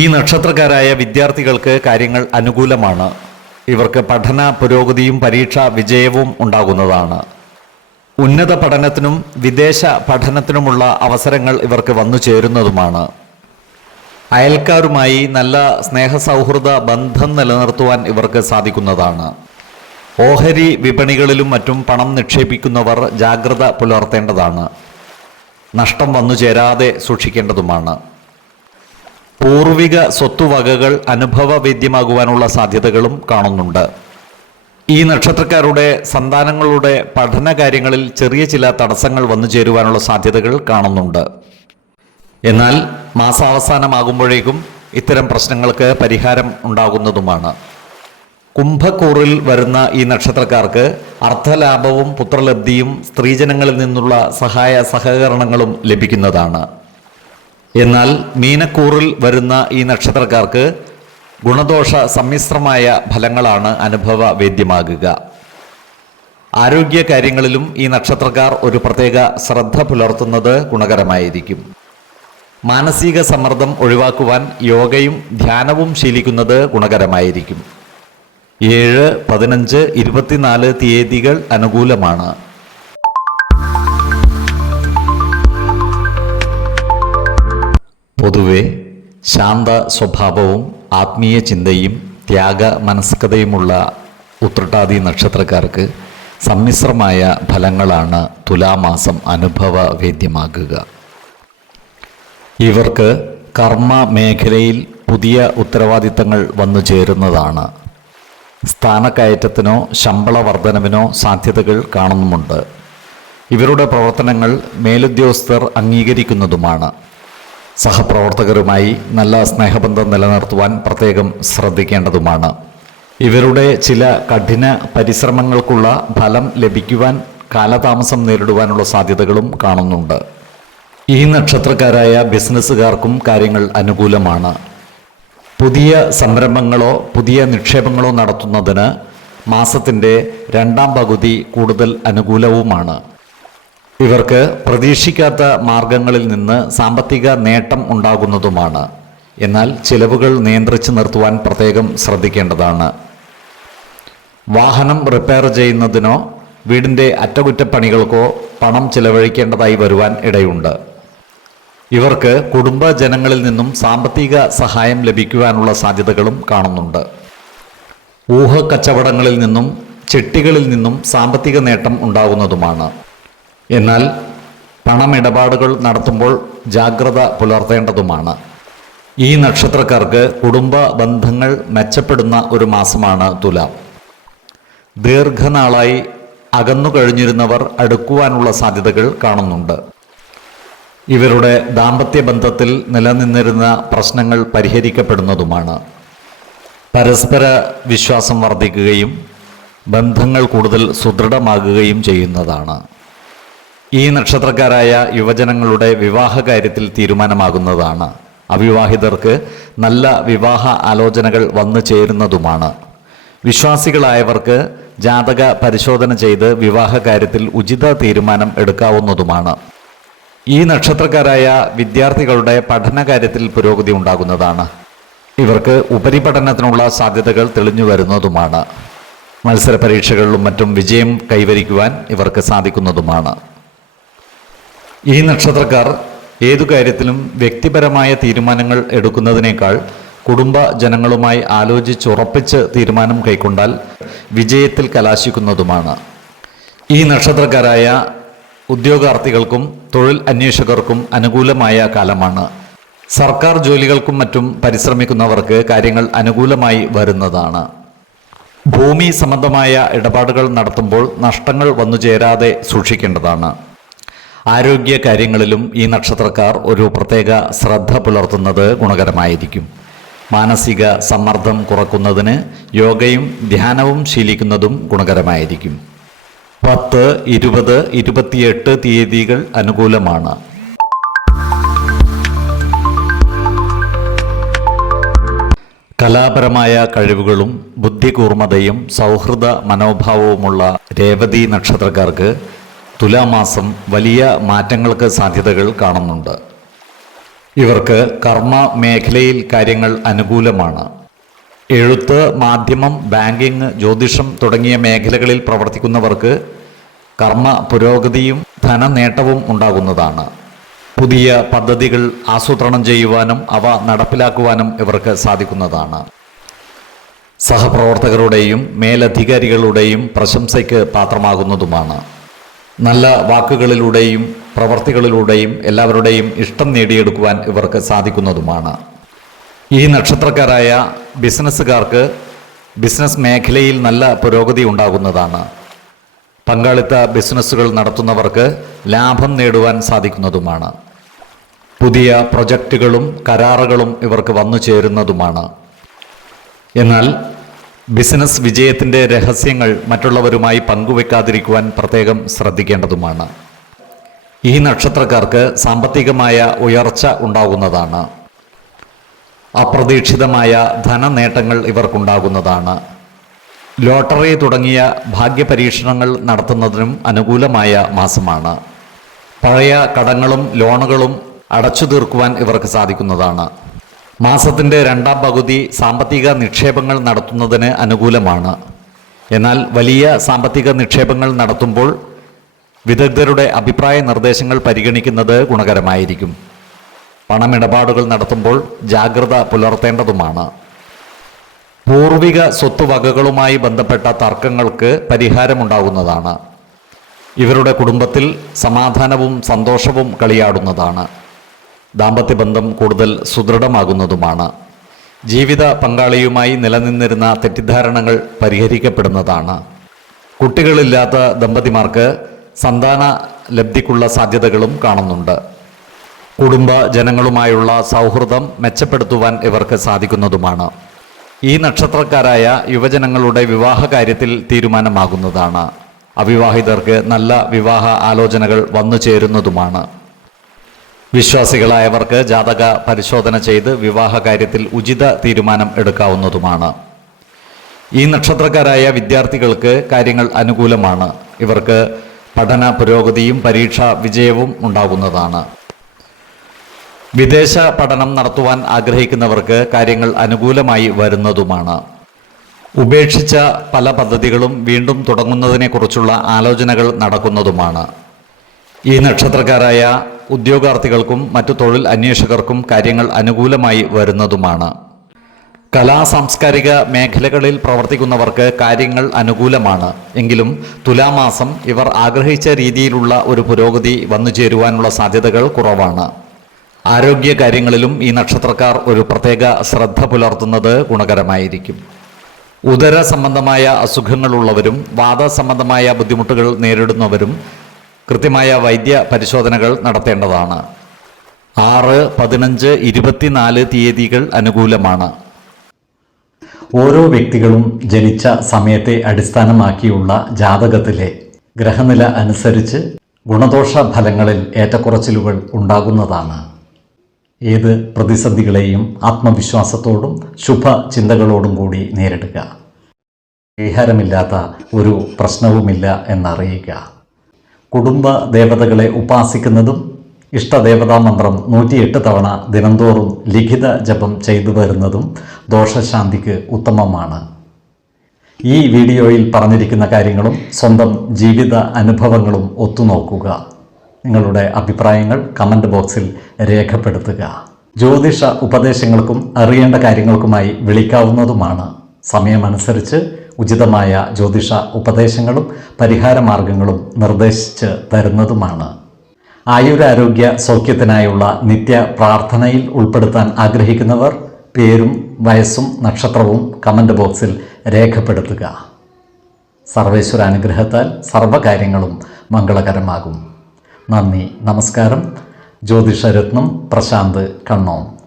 ഈ നക്ഷത്രക്കാരായ വിദ്യാർത്ഥികൾക്ക് കാര്യങ്ങൾ അനുകൂലമാണ്. ഇവർക്ക് പഠന പുരോഗതിയും പരീക്ഷാ വിജയവും ഉണ്ടാകുന്നതാണ്. ഉന്നത പഠനത്തിനും വിദേശ പഠനത്തിനുമുള്ള അവസരങ്ങൾ ഇവർക്ക് വന്നു ചേരുന്നതുമാണ്. അയൽക്കാരുമായി നല്ല സ്നേഹസൗഹൃദ ബന്ധം നിലനിർത്തുവാൻ ഇവർക്ക് സാധിക്കുന്നതാണ്. ഓഹരി വിപണികളിലും മറ്റും പണം നിക്ഷേപിക്കുന്നവർ ജാഗ്രത പുലർത്തേണ്ടതാണ്. നഷ്ടം വന്നു ചേരാതെ സൂക്ഷിക്കേണ്ടതുമാണ്. പൂർവിക സ്വത്തുവകകൾ അനുഭവവേദ്യമാകുവാനുള്ള സാധ്യതകളും കാണുന്നുണ്ട്. ഈ നക്ഷത്രക്കാരുടെ സന്താനങ്ങളുടെ പഠനകാര്യങ്ങളിൽ ചെറിയ ചില തടസ്സങ്ങൾ വന്നു ചേരുവാനുള്ള സാധ്യതകൾ കാണുന്നുണ്ട്. എന്നാൽ മാസാവസാനമാകുമ്പോഴേക്കും ഇത്തരം പ്രശ്നങ്ങൾക്ക് പരിഹാരം ഉണ്ടാകുന്നതുമാണ്. കുംഭക്കൂറിൽ വരുന്ന ഈ നക്ഷത്രക്കാർക്ക് അർത്ഥലാഭവും പുത്രലബ്ധിയും സ്ത്രീജനങ്ങളിൽ നിന്നുള്ള സഹായ സഹകരണങ്ങളും ലഭിക്കുന്നതാണ്. എന്നാൽ മീനക്കൂറിൽ വരുന്ന ഈ നക്ഷത്രക്കാർക്ക് ഗുണദോഷ സമ്മിശ്രമായ ഫലങ്ങളാണ് അനുഭവവേദ്യമാകുക. ആരോഗ്യകാര്യങ്ങളിലും ഈ നക്ഷത്രക്കാർ ഒരു പ്രത്യേക ശ്രദ്ധ പുലർത്തുന്നത് ഗുണകരമായിരിക്കും. മാനസിക സമ്മർദ്ദം ഒഴിവാക്കുവാൻ യോഗയും ധ്യാനവും ശീലിക്കുന്നത് ഗുണകരമായിരിക്കും. 7, 15, 24 തീയതികൾ അനുകൂലമാണ്. പൊതുവെ ശാന്ത സ്വഭാവവും ആത്മീയ ചിന്തയും ത്യാഗ മനസ്കതയുമുള്ള ഉത്രട്ടാതി നക്ഷത്രക്കാർക്ക് സമ്മിശ്രമായ ഫലങ്ങളാണ് തുലാമാസം അനുഭവവേദ്യമാകുക. ഇവർക്ക് കർമ്മ മേഖലയിൽ പുതിയ ഉത്തരവാദിത്തങ്ങൾ വന്നു ചേരുന്നതാണ്. സ്ഥാനക്കയറ്റത്തിനോ ശമ്പള വർധനവിനോ സാധ്യതകൾ കാണുന്നുമുണ്ട്. ഇവരുടെ പ്രവർത്തനങ്ങൾ മേലുദ്യോഗസ്ഥർ അംഗീകരിക്കുന്നതുമാണ്. സഹപ്രവർത്തകരുമായി നല്ല സ്നേഹബന്ധം നിലനിർത്തുവാൻ പ്രത്യേകം ശ്രദ്ധിക്കേണ്ടതുമാണ്. ഇവരുടെ ചില കഠിന പരിശ്രമങ്ങൾക്കുള്ള ഫലം ലഭിക്കുവാൻ കാലതാമസം നേരിടുവാനുള്ള സാധ്യതകളും കാണുന്നുണ്ട്. ഈ നക്ഷത്രക്കാരായ ബിസിനസ്സുകാർക്കും കാര്യങ്ങൾ അനുകൂലമാണ്. പുതിയ സംരംഭങ്ങളോ പുതിയ നിക്ഷേപങ്ങളോ നടത്തുന്നതിന് മാസത്തിൻ്റെ രണ്ടാം പകുതി കൂടുതൽ അനുകൂലവുമാണ്. ഇവർക്ക് പ്രതീക്ഷിക്കാത്ത മാർഗങ്ങളിൽ നിന്ന് സാമ്പത്തിക നേട്ടം ഉണ്ടാകുന്നതുമാണ്. എന്നാൽ ചിലവുകൾ നിയന്ത്രിച്ചു നിർത്തുവാൻ പ്രത്യേകം ശ്രദ്ധിക്കേണ്ടതാണ്. വാഹനം റിപ്പയർ ചെയ്യുന്നതിനോ വീടിൻ്റെ അറ്റകുറ്റപ്പണികൾക്കോ പണം ചിലവഴിക്കേണ്ടതായി വരുവാൻ ഇടയുണ്ട്. ഇവർക്ക് കുടുംബജനങ്ങളിൽ നിന്നും സാമ്പത്തിക സഹായം ലഭിക്കുവാനുള്ള സാധ്യതകളും കാണുന്നുണ്ട്. ഊഹക്കച്ചവടങ്ങളിൽ നിന്നും ചിട്ടികളിൽ നിന്നും സാമ്പത്തിക നേട്ടം ഉണ്ടാകുന്നതുമാണ്. എന്നാൽ പണമിടപാടുകൾ നടത്തുമ്പോൾ ജാഗ്രത പുലർത്തേണ്ടതുമാണ്. ഈ നക്ഷത്രക്കാർക്ക് കുടുംബ ബന്ധങ്ങൾ മെച്ചപ്പെടുന്ന ഒരു മാസമാണ് തുലാം. ദീർഘനാളായി അകന്നു കഴിഞ്ഞിരുന്നവർ അടുക്കുവാനുള്ള സാധ്യതകൾ കാണുന്നുണ്ട്. ഇവരുടെ ദാമ്പത്യ ബന്ധത്തിൽ നിലനിന്നിരുന്ന പ്രശ്നങ്ങൾ പരിഹരിക്കപ്പെടുന്നതുമാണ്. പരസ്പര വിശ്വാസം വർദ്ധിക്കുകയും ബന്ധങ്ങൾ കൂടുതൽ സുദൃഢമാകുകയും ചെയ്യുന്നതാണ്. ഈ നക്ഷത്രക്കാരായ യുവജനങ്ങളുടെ വിവാഹ കാര്യത്തിൽ തീരുമാനമാകുന്നതാണ്. അവിവാഹിതർക്ക് നല്ല വിവാഹ ആലോചനകൾ വന്നു ചേരുന്നതുമാണ്. വിശ്വാസികളായവർക്ക് ജാതക പരിശോധന ചെയ്ത് വിവാഹ കാര്യത്തിൽ ഉചിത തീരുമാനം എടുക്കാവുന്നതുമാണ്. ഈ നക്ഷത്രക്കാരായ വിദ്യാർത്ഥികളുടെ പഠനകാര്യത്തിൽ പുരോഗതി ഉണ്ടാകുന്നതാണ്. ഇവർക്ക് ഉപരിപഠനത്തിനുള്ള സാധ്യതകൾ തെളിഞ്ഞു വരുന്നതുമാണ്. മത്സര പരീക്ഷകളിലും മറ്റും വിജയം കൈവരിക്കുവാൻ ഇവർക്ക് സാധിക്കുന്നതുമാണ്. ഈ നക്ഷത്രക്കാർ ഏതു കാര്യത്തിലും വ്യക്തിപരമായ തീരുമാനങ്ങൾ എടുക്കുന്നതിനേക്കാൾ കുടുംബ ജനങ്ങളുമായി ആലോചിച്ചുറപ്പിച്ച് തീരുമാനം കൈക്കൊണ്ടാൽ വിജയത്തിൽ കലാശിക്കുന്നതുമാണ്. ഈ നക്ഷത്രക്കാരായ ഉദ്യോഗാർത്ഥികൾക്കും തൊഴിൽ അന്വേഷകർക്കും അനുകൂലമായ കാലമാണ്. സർക്കാർ ജോലികൾക്കും മറ്റും പരിശ്രമിക്കുന്നവർക്ക് കാര്യങ്ങൾ അനുകൂലമായി വരുന്നതാണ്. ഭൂമി സംബന്ധമായ ഇടപാടുകൾ നടത്തുമ്പോൾ നഷ്ടങ്ങൾ വന്നു ചേരാതെ സൂക്ഷിക്കേണ്ടതാണ്. ആരോഗ്യ കാര്യങ്ങളിലും ഈ നക്ഷത്രക്കാർ ഒരു പ്രത്യേക ശ്രദ്ധ പുലർത്തുന്നത് ഗുണകരമായിരിക്കും. മാനസിക സമ്മർദ്ദം കുറക്കുന്നതിന് യോഗയും ധ്യാനവും ശീലിക്കുന്നതും ഗുണകരമായിരിക്കും. 10, 20, 28 തീയതികൾ അനുകൂലമാണ്. കലാപരമായ കഴിവുകളും ബുദ്ധികൂർമ്മതയും സൗഹൃദ മനോഭാവവുമുള്ള രേവതി നക്ഷത്രക്കാർക്ക് തുലാമാസം വലിയ മാറ്റങ്ങൾക്ക് സാധ്യതകൾ കാണുന്നുണ്ട്. ഇവർക്ക് കർമ്മ മേഖലയിൽ കാര്യങ്ങൾ അനുകൂലമാണ്. എഴുത്ത്, മാധ്യമം, ബാങ്കിങ്, ജ്യോതിഷം തുടങ്ങിയ മേഖലകളിൽ പ്രവർത്തിക്കുന്നവർക്ക് കർമ്മ പുരോഗതിയും ധനനേട്ടവും ഉണ്ടാകുന്നതാണ്. പുതിയ പദ്ധതികൾ ആസൂത്രണം ചെയ്യുവാനും അവ നടപ്പിലാക്കുവാനും ഇവർക്ക് സാധിക്കുന്നതാണ്. സഹപ്രവർത്തകരുടെയും മേലധികാരികളുടെയും പ്രശംസയ്ക്ക് പാത്രമാകുന്നതുമാണ്. നല്ല വാക്കുകളിലൂടെയും പ്രവർത്തികളിലൂടെയും എല്ലാവരുടെയും ഇഷ്ടം നേടിയെടുക്കുവാൻ ഇവർക്ക് സാധിക്കുന്നതുമാണ്. ഈ നക്ഷത്രക്കാരായ ബിസിനസ്സുകാർക്ക് ബിസിനസ് മേഖലയിൽ നല്ല പുരോഗതി ഉണ്ടാകുന്നതാണ്. പങ്കാളിത്ത ബിസിനസ്സുകൾ നടത്തുന്നവർക്ക് ലാഭം നേടുവാൻ സാധിക്കുന്നതുമാണ്. പുതിയ പ്രൊജക്റ്റുകളും കരാറുകളും ഇവർക്ക് വന്നു ചേരുന്നതുമാണ്. എന്നാൽ ബിസിനസ് വിജയത്തിൻ്റെ രഹസ്യങ്ങൾ മറ്റുള്ളവരുമായി പങ്കുവെക്കാതിരിക്കുവാൻ പ്രത്യേകം ശ്രദ്ധിക്കേണ്ടതുമാണ്. ഈ നക്ഷത്രക്കാർക്ക് സാമ്പത്തികമായ ഉയർച്ച ഉണ്ടാകുന്നതാണ്. അപ്രതീക്ഷിതമായ ധനനേട്ടങ്ങൾ ഇവർക്കുണ്ടാകുന്നതാണ്. ലോട്ടറി തുടങ്ങിയ ഭാഗ്യപരീക്ഷണങ്ങൾ നടത്തുന്നതിനും അനുകൂലമായ മാസമാണ്. പഴയ കടങ്ങളും ലോണുകളും അടച്ചു തീർക്കുവാൻ ഇവർക്ക് സാധിക്കുന്നതാണ്. മാസത്തിൻ്റെ രണ്ടാം പകുതി സാമ്പത്തിക നിക്ഷേപങ്ങൾ നടത്തുന്നതിന് അനുകൂലമാണ്. എന്നാൽ വലിയ സാമ്പത്തിക നിക്ഷേപങ്ങൾ നടത്തുമ്പോൾ വിദഗ്ധരുടെ അഭിപ്രായ നിർദ്ദേശങ്ങൾ പരിഗണിക്കുന്നത് ഗുണകരമായിരിക്കും. പണമിടപാടുകൾ നടത്തുമ്പോൾ ജാഗ്രത പുലർത്തേണ്ടതുമാണ്. പൂർവിക സ്വത്തുവകകളുമായി ബന്ധപ്പെട്ട തർക്കങ്ങൾക്ക് പരിഹാരമുണ്ടാകുന്നതാണ്. ഇവരുടെ കുടുംബത്തിൽ സമാധാനവും സന്തോഷവും കളിയാടുന്നതാണ്. ദാമ്പത്യബന്ധം കൂടുതൽ സുദൃഢമാകുന്നതുമാണ്. ജീവിത പങ്കാളിയുമായി നിലനിന്നിരുന്ന തെറ്റിദ്ധാരണകൾ പരിഹരിക്കപ്പെടുന്നതാണ്. കുട്ടികളില്ലാത്ത ദമ്പതിമാർക്ക് സന്താന ലബ്ധിക്കുള്ള സാധ്യതകളും കാണുന്നുണ്ട്. കുടുംബ ജനങ്ങളുമായുള്ള സൗഹൃദം മെച്ചപ്പെടുത്തുവാൻ ഇവർക്ക് സാധിക്കുന്നതുമാണ്. ഈ നക്ഷത്രക്കാരായ യുവജനങ്ങളുടെ വിവാഹ കാര്യത്തിൽ തീരുമാനമാകുന്നതാണ്. അവിവാഹിതർക്ക് നല്ല വിവാഹ ആലോചനകൾ വന്നു ചേരുന്നതുമാണ്. വിശ്വാസികളായവർക്ക് ജാതക പരിശോധന ചെയ്ത് വിവാഹ കാര്യത്തിൽ ഉചിത തീരുമാനം എടുക്കാവുന്നതുമാണ്. ഈ നക്ഷത്രക്കാരായ വിദ്യാർത്ഥികൾക്ക് കാര്യങ്ങൾ അനുകൂലമാണ്. ഇവർക്ക് പഠന പുരോഗതിയും പരീക്ഷാ വിജയവും ഉണ്ടാകുന്നതാണ്. വിദേശ പഠനം നടത്തുവാൻ ആഗ്രഹിക്കുന്നവർക്ക് കാര്യങ്ങൾ അനുകൂലമായി വരുന്നതുമാണ്. ഉപേക്ഷിച്ച പല പദ്ധതികളും വീണ്ടും തുടങ്ങുന്നതിനെക്കുറിച്ചുള്ള ആലോചനകൾ നടക്കുന്നതുമാണ്. ഈ നക്ഷത്രക്കാരായ ഉദ്യോഗാർത്ഥികൾക്കും മറ്റു തൊഴിൽ അന്വേഷകർക്കും കാര്യങ്ങൾ അനുകൂലമായി വരുന്നതുമാണ്. കലാ സാംസ്കാരിക മേഖലകളിൽ പ്രവർത്തിക്കുന്നവർക്ക് കാര്യങ്ങൾ അനുകൂലമാണ്. എങ്കിലും തുലാമാസം ഇവർ ആഗ്രഹിച്ച രീതിയിലുള്ള ഒരു പുരോഗതി വന്നു ചേരുവാനുള്ള സാധ്യതകൾ കുറവാണ്. ആരോഗ്യ കാര്യങ്ങളിലും ഈ നക്ഷത്രക്കാർ ഒരു പ്രത്യേക ശ്രദ്ധ പുലർത്തുന്നത് ഗുണകരമായിരിക്കും. ഉദര സംബന്ധമായ അസുഖങ്ങളുള്ളവരും വാദസംബന്ധമായ ബുദ്ധിമുട്ടുകൾ നേരിടുന്നവരും കൃത്യമായ വൈദ്യ പരിശോധനകൾ നടത്തേണ്ടതാണ്. 6, 15, 24 തീയതികൾ അനുകൂലമാണ്. ഓരോ വ്യക്തികളും ജനിച്ച സമയത്തെ അടിസ്ഥാനമാക്കിയുള്ള ജാതകത്തിലെ ഗ്രഹനില അനുസരിച്ച് ഗുണദോഷ ഫലങ്ങളിൽ ഏറ്റക്കുറച്ചിലുകൾ ഉണ്ടാകുന്നതാണ്. ഏത് പ്രതിസന്ധികളെയും ആത്മവിശ്വാസത്തോടും ശുഭചിന്തകളോടും കൂടി നേരിടുക. പരിഹാരമില്ലാത്ത ഒരു പ്രശ്നവുമില്ല എന്നറിയുക. കുടുംബ ദേവതകളെ ഉപാസിക്കുന്നതും ഇഷ്ടദേവതാ മന്ത്രം 108 തവണ ദിനംതോറും ലിഖിത ജപം ചെയ്തു വരുന്നതും ദോഷശാന്തിക്ക് ഉത്തമമാണ്. ഈ വീഡിയോയിൽ പറഞ്ഞിരിക്കുന്ന കാര്യങ്ങളും സ്വന്തം ജീവിത അനുഭവങ്ങളും ഒത്തുനോക്കുക. നിങ്ങളുടെ അഭിപ്രായങ്ങൾ കമൻറ്റ് ബോക്സിൽ രേഖപ്പെടുത്തുക. ജ്യോതിഷ ഉപദേശങ്ങൾക്കും അറിയേണ്ട കാര്യങ്ങൾക്കുമായി വിളിക്കാവുന്നതുമാണ്. സമയമനുസരിച്ച് ഉചിതമായ ജ്യോതിഷ ഉപദേശങ്ങളും പരിഹാര മാർഗങ്ങളും നിർദ്ദേശിച്ച് തരുന്നതുമാണ്. ആയുരാരോഗ്യ സൗഖ്യത്തിനായുള്ള നിത്യ പ്രാർത്ഥനയിൽ ഉൾപ്പെടുത്താൻ ആഗ്രഹിക്കുന്നവർ പേരും വയസ്സും നക്ഷത്രവും കമൻറ്റ് ബോക്സിൽ രേഖപ്പെടുത്തുക. സർവേശ്വരാനുഗ്രഹത്താൽ സർവ്വകാര്യങ്ങളും മംഗളകരമാകും. നന്ദി, നമസ്കാരം. ജ്യോതിഷരത്നം പ്രശാന്ത് കണ്ണോം.